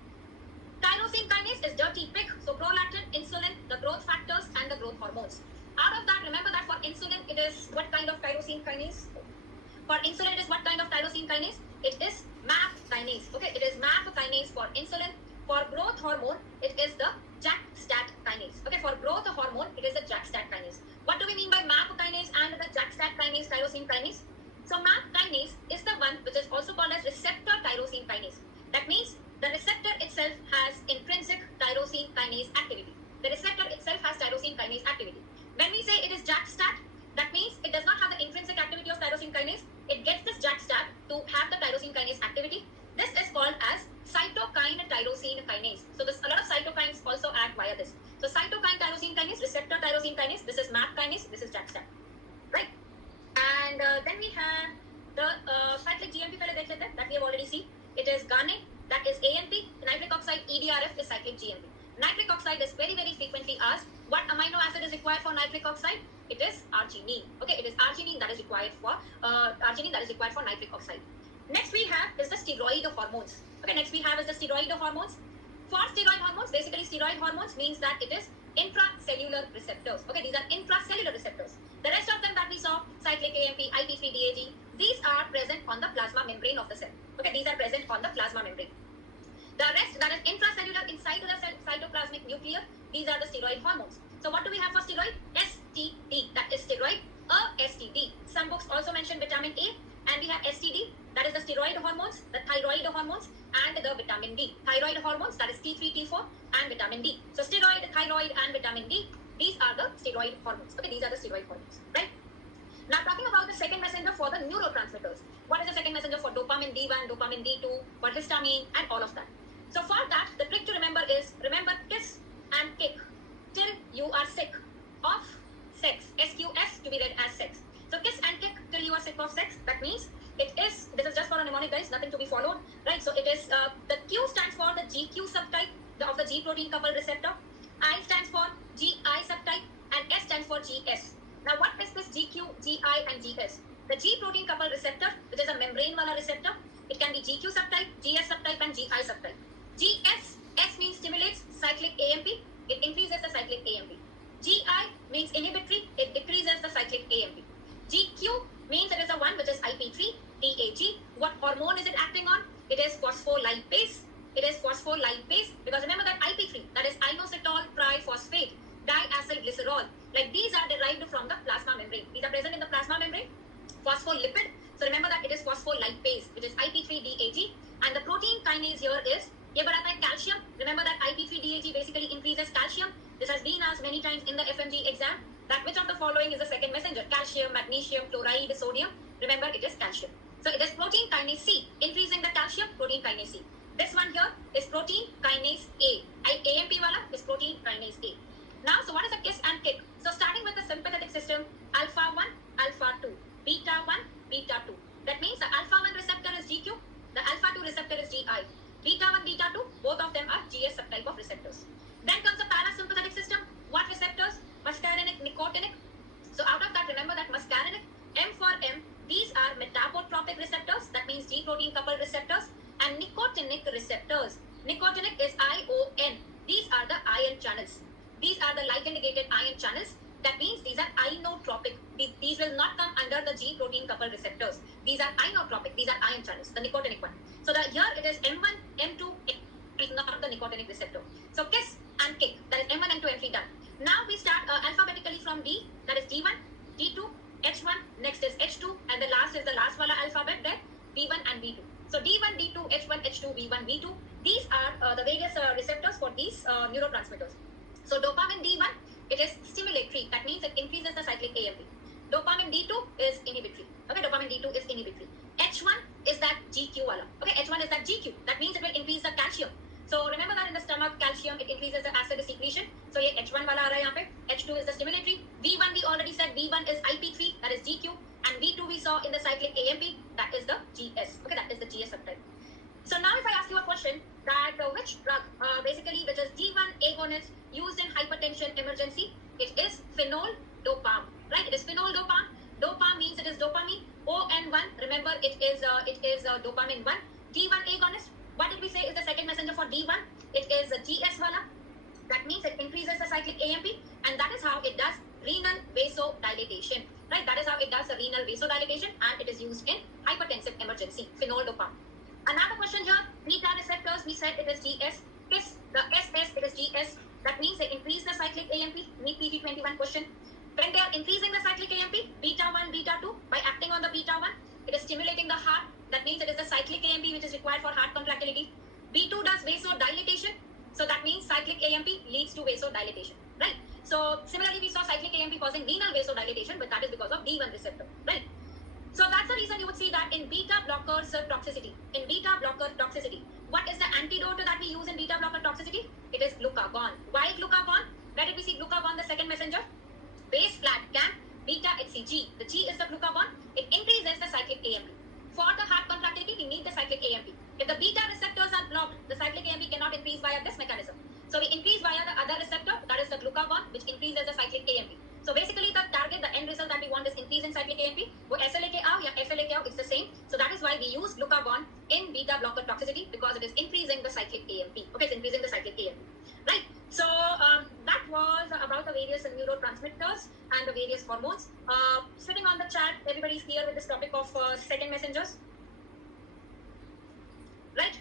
Tyrosine kinase is dirty pig. So prolactin, insulin, the growth factors, and the growth hormones. Out of that, remember that for insulin, it is what kind of tyrosine kinase? For insulin, it is what kind of tyrosine kinase? It is MAP kinase. Okay, it is MAP kinase for insulin. For growth hormone, it is the JAK-STAT kinase. Okay, for growth hormone, it is the JAK-STAT kinase. What do we mean by MAP kinase and the JAK-STAT kinase, tyrosine kinase? So MAP kinase is the one which is also called as receptor tyrosine kinase. That means the receptor itself has intrinsic tyrosine kinase activity. The receptor itself has tyrosine kinase activity. When we say it is JAK-STAT, that means it does not have the intrinsic activity of tyrosine kinase. It gets this JAK-STAT to have the tyrosine kinase activity. This is called as cytokine tyrosine kinase. So a lot of cytokines also act via this. So cytokine tyrosine kinase, receptor tyrosine kinase, this is MAP kinase, this is JAK-STAT. Right? And then we have the cyclic GMP that we have already seen. It is Gaane, that is AMP, nitric oxide, EDRF is cyclic GMP. Nitric oxide is very, very frequently asked. What amino acid is required for nitric oxide? It is arginine. Okay, it is arginine that is required for nitric oxide. Next we have is the steroid hormones. Okay, next we have is the steroid hormones. For steroid hormones, basically steroid hormones means that it is intracellular receptors. Okay, these are intracellular receptors. The rest of them that we saw, cyclic AMP, IP3, DAG, these are present on the plasma membrane of the cell. Okay, these are present on the plasma membrane. The rest, that is intracellular inside the cell, cytoplasmic nuclear, these are the steroid hormones. So what do we have for steroid? STD, that is steroid, STD. Some books also mention vitamin A, and we have STD, that is the steroid hormones, the thyroid hormones, and the vitamin D. Thyroid hormones, that is T3, T4, and vitamin D. So steroid, thyroid, and vitamin D, these are the steroid hormones. Okay, these are the steroid hormones, right? Now talking about the second messenger for the neurotransmitters. What is the second messenger for dopamine D1, dopamine D2, for histamine, and all of that? So for that, the trick to remember is, remember kiss and kick till you are sick of sex. SQS to be read as sex. So kiss and kick till you are sick of sex. That means it is, this is just for a mnemonic guys, nothing to be followed, right? So it is, the Q stands for the GQ subtype of the G protein coupled receptor. I stands for GI subtype, and S stands for GS. Now what is this GQ, GI, and GS? The G protein coupled receptor, which is a membrane wala receptor, it can be GQ subtype, GS subtype, and GI subtype. GS, S means stimulates cyclic AMP, it increases the cyclic AMP. GI means inhibitory, it decreases the cyclic AMP. GQ means it is the one which is IP3, DAG. What hormone is it acting on? It is phospholipase. It is phospholipase because remember that IP3, that is inositol triphosphate diacylglycerol. Like these are derived from the plasma membrane. These are present in the plasma membrane. Phospholipid. So remember that it is phospholipase, which is IP3DAG. And the protein kinase here is, ये बढ़ाता है calcium. Remember that IP3DAG basically increases calcium. This has been asked many times in the FMG exam. That which of the following is the second messenger? Calcium, magnesium, chloride, sodium. Remember it is calcium. So it is protein kinase C, increasing the calcium, protein kinase C. This one here is protein kinase A. AMP wala is protein kinase A. Now, so what is a kiss and kick? So starting with the sympathetic system, alpha 1, alpha 2, beta 1, beta 2. That means the alpha 1 receptor is GQ, the alpha 2 receptor is GI. Beta 1, beta 2, both of them are GS subtype of receptors. Then comes the parasympathetic system. What receptors? Muscarinic, nicotinic. So out of that, remember that muscarinic, M for M, these are metabotropic receptors, that means G protein coupled receptors, and nicotinic receptors. Nicotinic is ION. These are the ion channels. These are the ligand-gated ion channels. That means these are inotropic. These will not come under the G protein coupled receptors. These are inotropic. These are ion channels, the nicotinic one. So here it is M1, M2, is not the nicotinic receptor. So kiss and kick, that is M1, M2, M3 done. Now we start alphabetically from D, that is D1, D2, H1, next is H2, and the last is the last wala alphabet, then B1 and B2. So D1, D2, H1, H2, B1, B2. These are the various receptors for these neurotransmitters. So dopamine D1, it is stimulatory. That means it increases the cyclic AMP. Dopamine D2 is inhibitory. Okay, dopamine D2 is inhibitory. H1 is that GQ wala. Okay, H1 is that GQ. That means it will increase the calcium. So remember that in the stomach, calcium, it increases the acid secretion. So ये H1 wala aa raha hai yahan pe. H2 is the stimulatory. V1 we already said, V1 is IP3, that is GQ. And V2 we saw in the cyclic AMP, that is the GS. Okay, that is the GS subtype. So now if I ask you a question that which drug, basically which is D1 agonist used in hypertension emergency, it is phenol-dopam, right? It is phenol-dopam. Dopam means it is dopamine. ON1, remember it is dopamine 1. D1 agonist, what did we say is the second messenger for D1? It is GS wala. That means it increases the cyclic AMP, and that is how it does renal vasodilation, right? That is how it does the renal vasodilation, and it is used in hypertensive emergency, phenol-dopam. Another question here, beta receptors, we said it is GS. Kiss, the SS, it is GS. That means they increase the cyclic AMP. Meet PG21 question. When they are increasing the cyclic AMP, beta 1, beta 2, by acting on the beta 1, it is stimulating the heart. That means it is the cyclic AMP which is required for heart contractility. B2 does vasodilation. So that means cyclic AMP leads to vasodilation, right? So similarly, we saw cyclic AMP causing renal vasodilation, but that is because of D1 receptor, right? So that's the reason you would see that in beta blockers toxicity. In beta blocker toxicity, what is the antidote that we use in beta blocker toxicity? It is glucagon. Why glucagon? Where did we see glucagon, the second messenger? Base flat camp, beta HCG. The G is the glucagon. It increases the cyclic AMP. For the heart contractility, we need the cyclic AMP. If the beta receptors are blocked, the cyclic AMP cannot increase via this mechanism. So we increase via the other receptor, that is the glucagon, which increases the cyclic AMP. So basically the target, the end result that we want is increase in cyclic AMP. वो ऐसे लेके आओ या ऐसे लेके आओ, it's the same. So that is why we use glucagon in beta blocker toxicity, because it is increasing the cyclic AMP. Okay, it's increasing the cyclic AMP. Right. So that was various neurotransmitters and the various hormones. Sitting on the chat, everybody is clear with this topic of second messengers, right?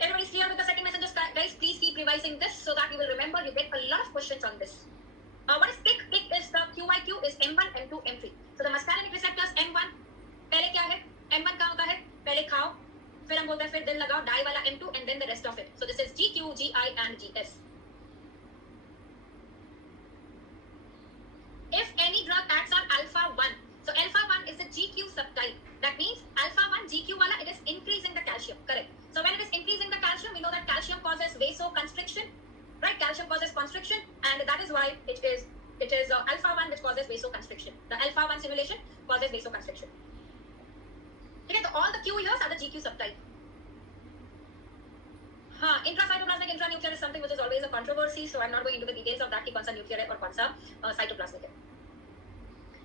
Everybody is clear with the second messengers, guys. Please keep revising this so that you will remember. You get a lot of questions on this. What is PIC? PIC is the QIQ is M1, M2, M3. So the muscarinic receptors M1 पहले क्या है? M1 क्या होता है? पहले खाओ, फिर हम बोलते हैं फिर दिल लगाओ, डाई वाला M2 and then the rest of it. So this is GQ, GI and GS. If any drug acts on alpha 1, so alpha 1 is the GQ subtype. That means alpha 1 GQ wala, it is increasing the calcium, correct? So when it is increasing the calcium, we know that calcium causes vasoconstriction, right? Calcium causes constriction, and that is why it is alpha 1 which causes vasoconstriction. The alpha 1 stimulation causes vasoconstriction. Okay, so all the Q years are the GQ subtype. Intracytoplasmic, intranuclear is something which is always a controversy, so I'm not going into the details of that कि कौन सा nuclear है और कौन सा cytoplasmic है.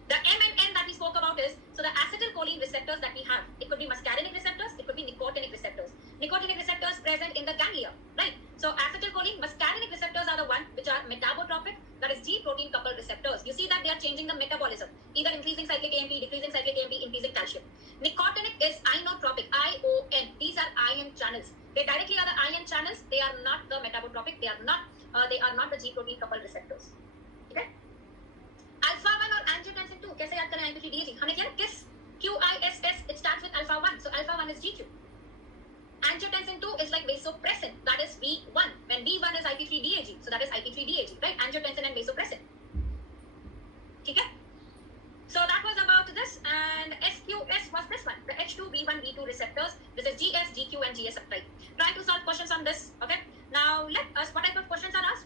The M and N that we spoke about is, so the acetylcholine receptors that we have, it could be muscarinic receptors, it could be nicotinic receptors. Nicotinic receptors present in the ganglia, right? So acetylcholine, muscarinic receptors are the one which are metabotropic, that is G protein coupled receptors. You see that they are changing the metabolism, either increasing cyclic AMP, decreasing cyclic AMP, increasing calcium. Nicotinic is inotropic, ION. These are ion channels. They directly are the ion channels. They are not the metabotropic. They are not the G protein coupled receptors. Okay? Alpha 1 और angiotensin 2 कैसे याद करें IPT DAG? हमने किया ना KISS, QISS, it starts with alpha 1, so alpha 1 is GQ. Angiotensin 2 is like vasopressin, that is V1. When V1 is IP3 DAG, so that is IP3 DAG, right? Angiotensin and vasopressin. ठीक है? So that was about this, and SQS was this one, the H2, B1, B2 receptors. This is GS, GQ, and GS subtype. Try to solve questions on this, okay? Now let us, what type of questions are asked?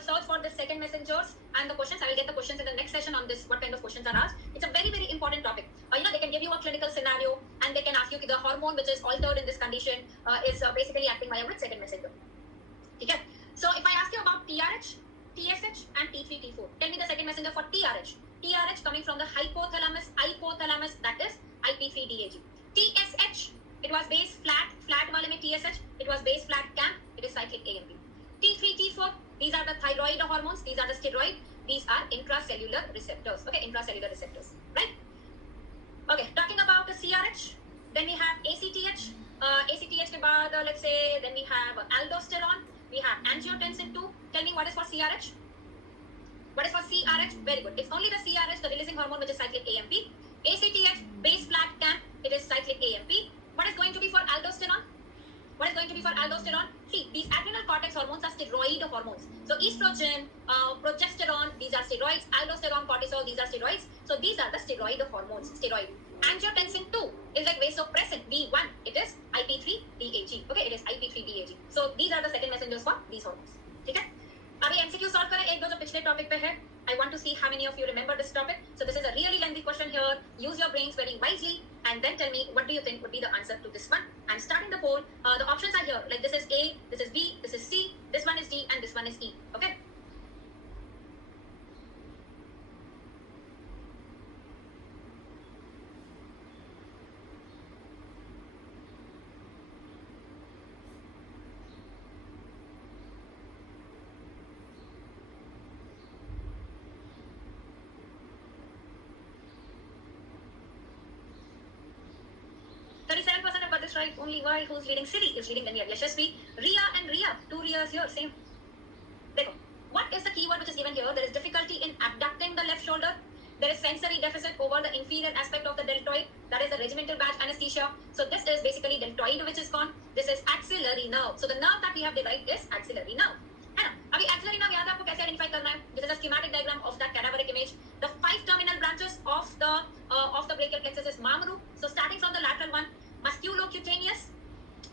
Search for the second messengers and the questions. I will get the questions in the next session on this, what kind of questions are asked. It's a very, very important topic. They can give you a clinical scenario and they can ask you the hormone which is altered in this condition is basically acting via which second messenger. Okay? So if I ask you about TRH, TSH and T3, T4, tell me the second messenger for TRH. TRH coming from the hypothalamus, that is IP3 DAG. TSH, it was base flat wale mein TSH, it was base flat camp, it is cyclic AMP. T3, T4, these are the thyroid hormones, these are the steroid, these are intracellular receptors, okay, intracellular receptors, right? Okay, talking about the CRH, then we have ACTH, ACTH ke baad, let's say, then we have aldosterone, we have angiotensin 2, tell me what is for CRH? What is for CRH? Very good. It's only the CRH, the releasing hormone, which is cyclic AMP. ACTH, base flat camp, it is cyclic AMP. What is going to be for aldosterone? What is going to be for aldosterone? See, these adrenal cortex hormones are steroid hormones. So estrogen, progesterone, these are steroids. Aldosterone, cortisol, these are steroids. So these are the steroid hormones. Steroid. Angiotensin 2 is like vasopressin. V1, it is IP3 DAG. Okay, it is IP3 DAG. So these are the second messengers for these hormones. Okay? अभी MCQ solve करें एक दो जो पिछले topic पे है. I want to see how many of you remember this topic. So this is a really lengthy question here. Use your brains very wisely and then tell me what do you think would be the answer to this one. And starting the poll, the options are here. Like this is A, this is B, this is C, this one is D, and this one is E. Okay. Right, only Y who's leading Siri is leading, then we have Yashasvi, Ria and Ria, 2 Rias here, same. Dekho, what is the keyword which is given here? There is difficulty in abducting the left shoulder. There is sensory deficit over the inferior aspect of the deltoid, that is the regimental badge anesthesia. So this is basically deltoid which is gone. This is axillary nerve. So the nerve that we have derived is axillary nerve. है ना? अभी axillary nerve याद है आपको कैसे identify करना है? This is a schematic diagram of that cadaveric image. The 5 terminal branches of the brachial plexus is Mamru. So starting from the lateral one, musculocutaneous.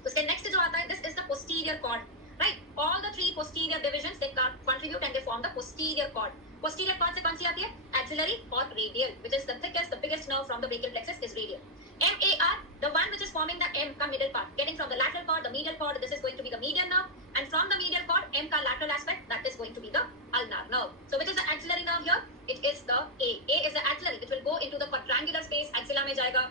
उसके next जो आता है, this is the posterior cord, right? All the 3 posterior divisions they contribute and they form the posterior cord. Posterior cord से कौन सी आती है? Axillary or radial, which is the thickest, the biggest nerve from the brachial plexus is radial. MAR, the one which is forming the M ka middle part, getting from the lateral cord, the medial cord, this is going to be the median nerve, and from the medial cord, M ka lateral aspect, that is going to be the ulnar nerve. So which is the axillary nerve here? It is the A. A is the axillary, which will go into the quadrangular space, axilla में जाएगा,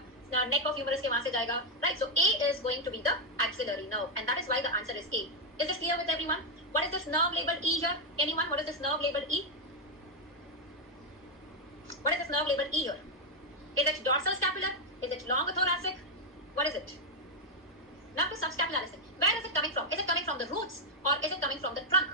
neck of humerus के वहाँ से जाएगा, right? So A is going to be the axillary nerve, and that is why the answer is A. Is this clear with everyone? What is this nerve labeled E here? Anyone? What is this nerve labeled E? What is this nerve labeled E here? Is it dorsal scapular? Is it long thoracic? What is it? Nerve to subscapularis. Where is it coming from? Is it coming from the roots or is it coming from the trunk?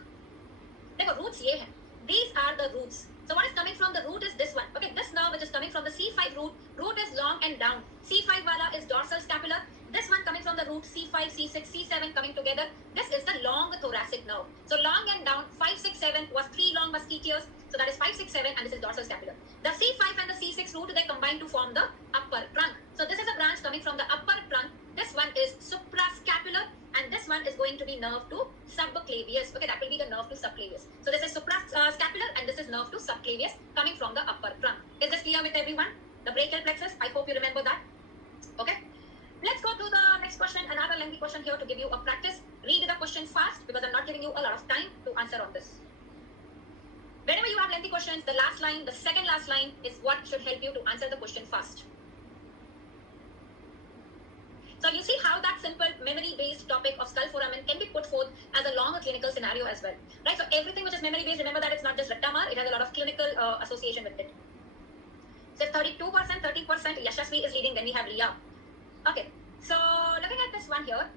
देखो roots ये हैं. These are the roots. So what is coming from the root is this one. Okay, this nerve which is coming from the C5 root. Root is long and down. C5 wala is dorsal scapular. This one coming from the root C5, C6, C7 coming together. This is the long thoracic nerve. So long and down, 5, 6, 7 was 3 long musketeers. So that is 5, 6, 7 and this is dorsal scapular. The C5 and the C6 root, they combine to form the upper trunk. So this is a branch coming from the upper trunk. This one is suprascapular and this one is going to be nerve to subclavius. Okay, that will be the nerve to subclavius. So this is suprascapular and this is nerve to subclavius coming from the upper trunk. Is this clear with everyone? The brachial plexus, I hope you remember that. Okay. Let's go to the next question, another lengthy question here to give you a practice. Read the question fast because I'm not giving you a lot of time to answer on this. Whenever you have lengthy questions, the last line, the second last line is what should help you to answer the question fast. So you see how that simple memory-based topic of skull foramen can be put forth as a longer clinical scenario as well, right? So everything which is memory-based, remember that it's not just Raktamar, it has a lot of clinical association with it. So 32%, 30%, Yashasvi is leading, then we have Riya. Okay, so looking at this one here,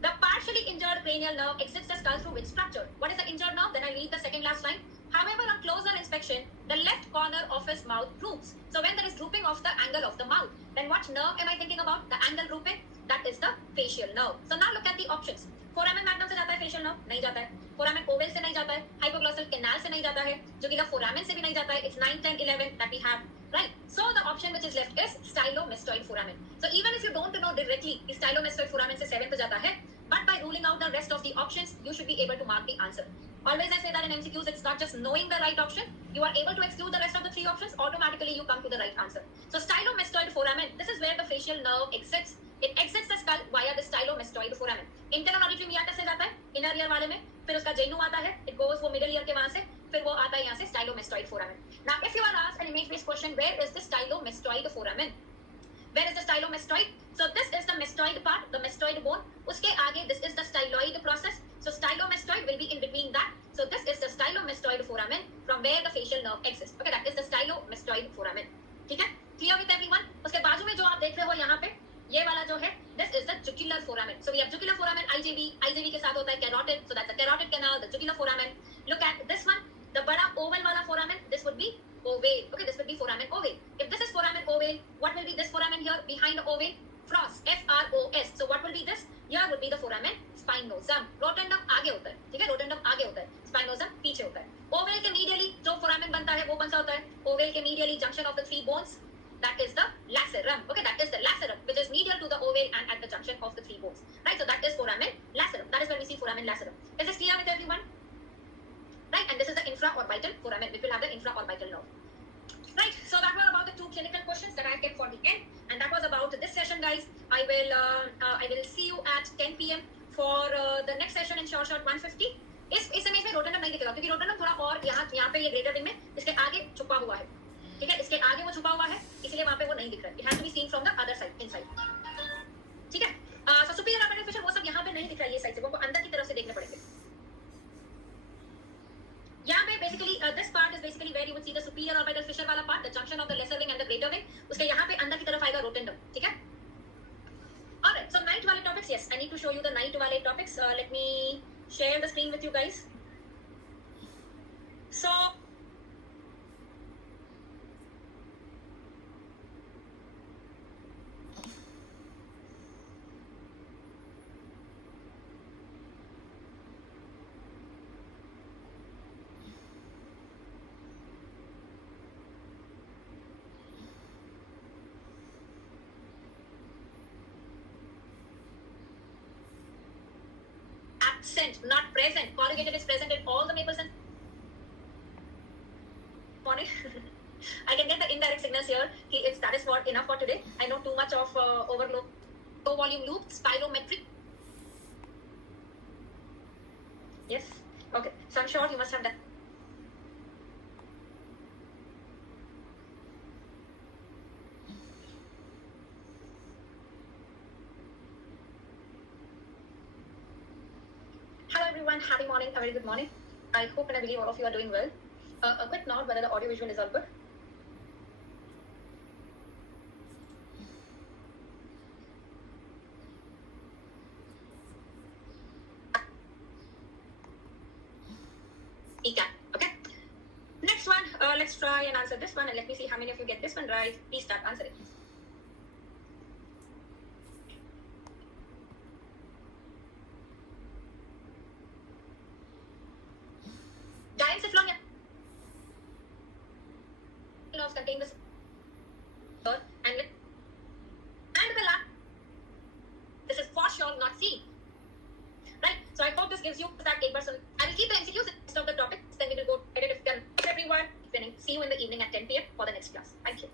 the partially injured cranial nerve exits the skull through which structure? What is the injured nerve? Then I read the second last line. However, on closer inspection, the left corner of his mouth droops. So when there is drooping of the angle of the mouth, then what nerve am I thinking about? The angle drooping, that is the facial nerve. So now look at the options. Foramen magnum से जाता है facial nerve? नहीं जाता है. Foramen oval से नहीं जाता है. Hypoglossal canal से नहीं जाता है. Jugular foramen से भी नहीं जाता है. It's 9, 10, 11 that we have. Right. So the option which is left is stylomastoid foramen. So even if you don't know directly कि stylomastoid foramen से 7th जाता है, but by ruling out the rest of the options, you should be able to mark the answer. Always I say that in MCQs, it's not just knowing the right option. You are able to exclude the rest of the 3 options. Automatically, you come to the right answer. So stylomastoid foramen, this is where the facial nerve exits. It exits the skull via the stylomastoid foramen. Internal auditory meatus से जाता है, inner ear वाले में, फिर उसका जेनु आता है, it goes वो middle ear के वहाँ से, फिर वो आता है यहाँ से stylomastoid foramen. Now, if you are asked an image-based question, where is the stylomastoid foramen? Where is the stylomastoid? So this is the mastoid part, the mastoid bone. Uske aage, this is the styloid process. So stylomastoid will be in between that. So this is the stylomastoid foramen from where the facial nerve exists. Okay, that is the stylomastoid foramen. ठीक है? Clear with everyone? उसके बाजू में जो आप देख रहे हो यहाँ पे, ये वाला जो है, this is the jugular foramen. So we have jugular foramen, IJV के साथ होता है carotid. So that's the carotid canal, the jugular foramen. Look at this one, the बड़ा oval वाला foramen. This would be ovale. Okay, this would be foramen ovale. If this is foramen ovale, what will be this foramen here behind the ovale? Fros, F-R-O-S. So what will be this? Here would be the foramen spinosum. Rotundum आगे होता है, ठीक है? Rotundum आगे होता है, spinosum पीछे होता है. Ovale के medially जो foramen बनता है वो कौन सा होता है? Ovale के medially junction of the 3 bones. That is the lacerum. Okay, that is the lacerum, which is medial to the ovale and at the junction of the 3 bones. Right, so that is foramen lacerum. That is where we see foramen lacerum. Is this clear with everyone? Right, and this is the infraorbital foramen, which will have the infraorbital nerve. Right, so that was about the 2 clinical questions that I kept for the end, and that was about this session, guys. I will see you at 10 p.m. for the next session in short 150. इस image में रोटनम नहीं दिखेगा क्योंकि रोटनम थोड़ा और यहाँ पे ये ग्रेटर विंग में इसके आगे छुपा हुआ है, ठीक है? इसके आगे वो छुपा हुआ है, इसलिए वहाँ पे वो नहीं दिख रहा है. It has to be seen from the other side, inside. ठीक है? So superior orbital fissure वो सब यहाँ पे नहीं दिख रहा है ये साइड से, वो अंदर की तरफ से देखने पड़ेंगे. यहाँ पे basically this part is basically where you would see the superior orbital fissure वाला part, the junction of the lesser wing and the greater wing. उसके यहाँ पे अंदर की तरफ आएगा rotundum, ठीक है? Alright, so night वाले topics, yes, I need to show you the night वाले topics. Let me share the screen with you guys. So absent, not present. Corrugated is present in all the maples and morning. I can get the indirect signals here. That is what enough for today. I know too much of overload. Low volume loop, spirometry. Yes. Okay. So I'm sure you must have done. happy morning, a very good morning. I hope and I believe all of you are doing well. A quick note whether the audio visual is all good. ECAT. Okay. Next one, let's try and answer this one, and let me see how many of you get this one right. Please start answering. Diencephalon nerves contain this and the last. This is for sure not seen. Right? So I hope this gives you that 8%. I will keep the MCQs instead of the topics, then we will go edit if done. Everyone, see you in the evening at 10 p.m. for the next class. Thank you.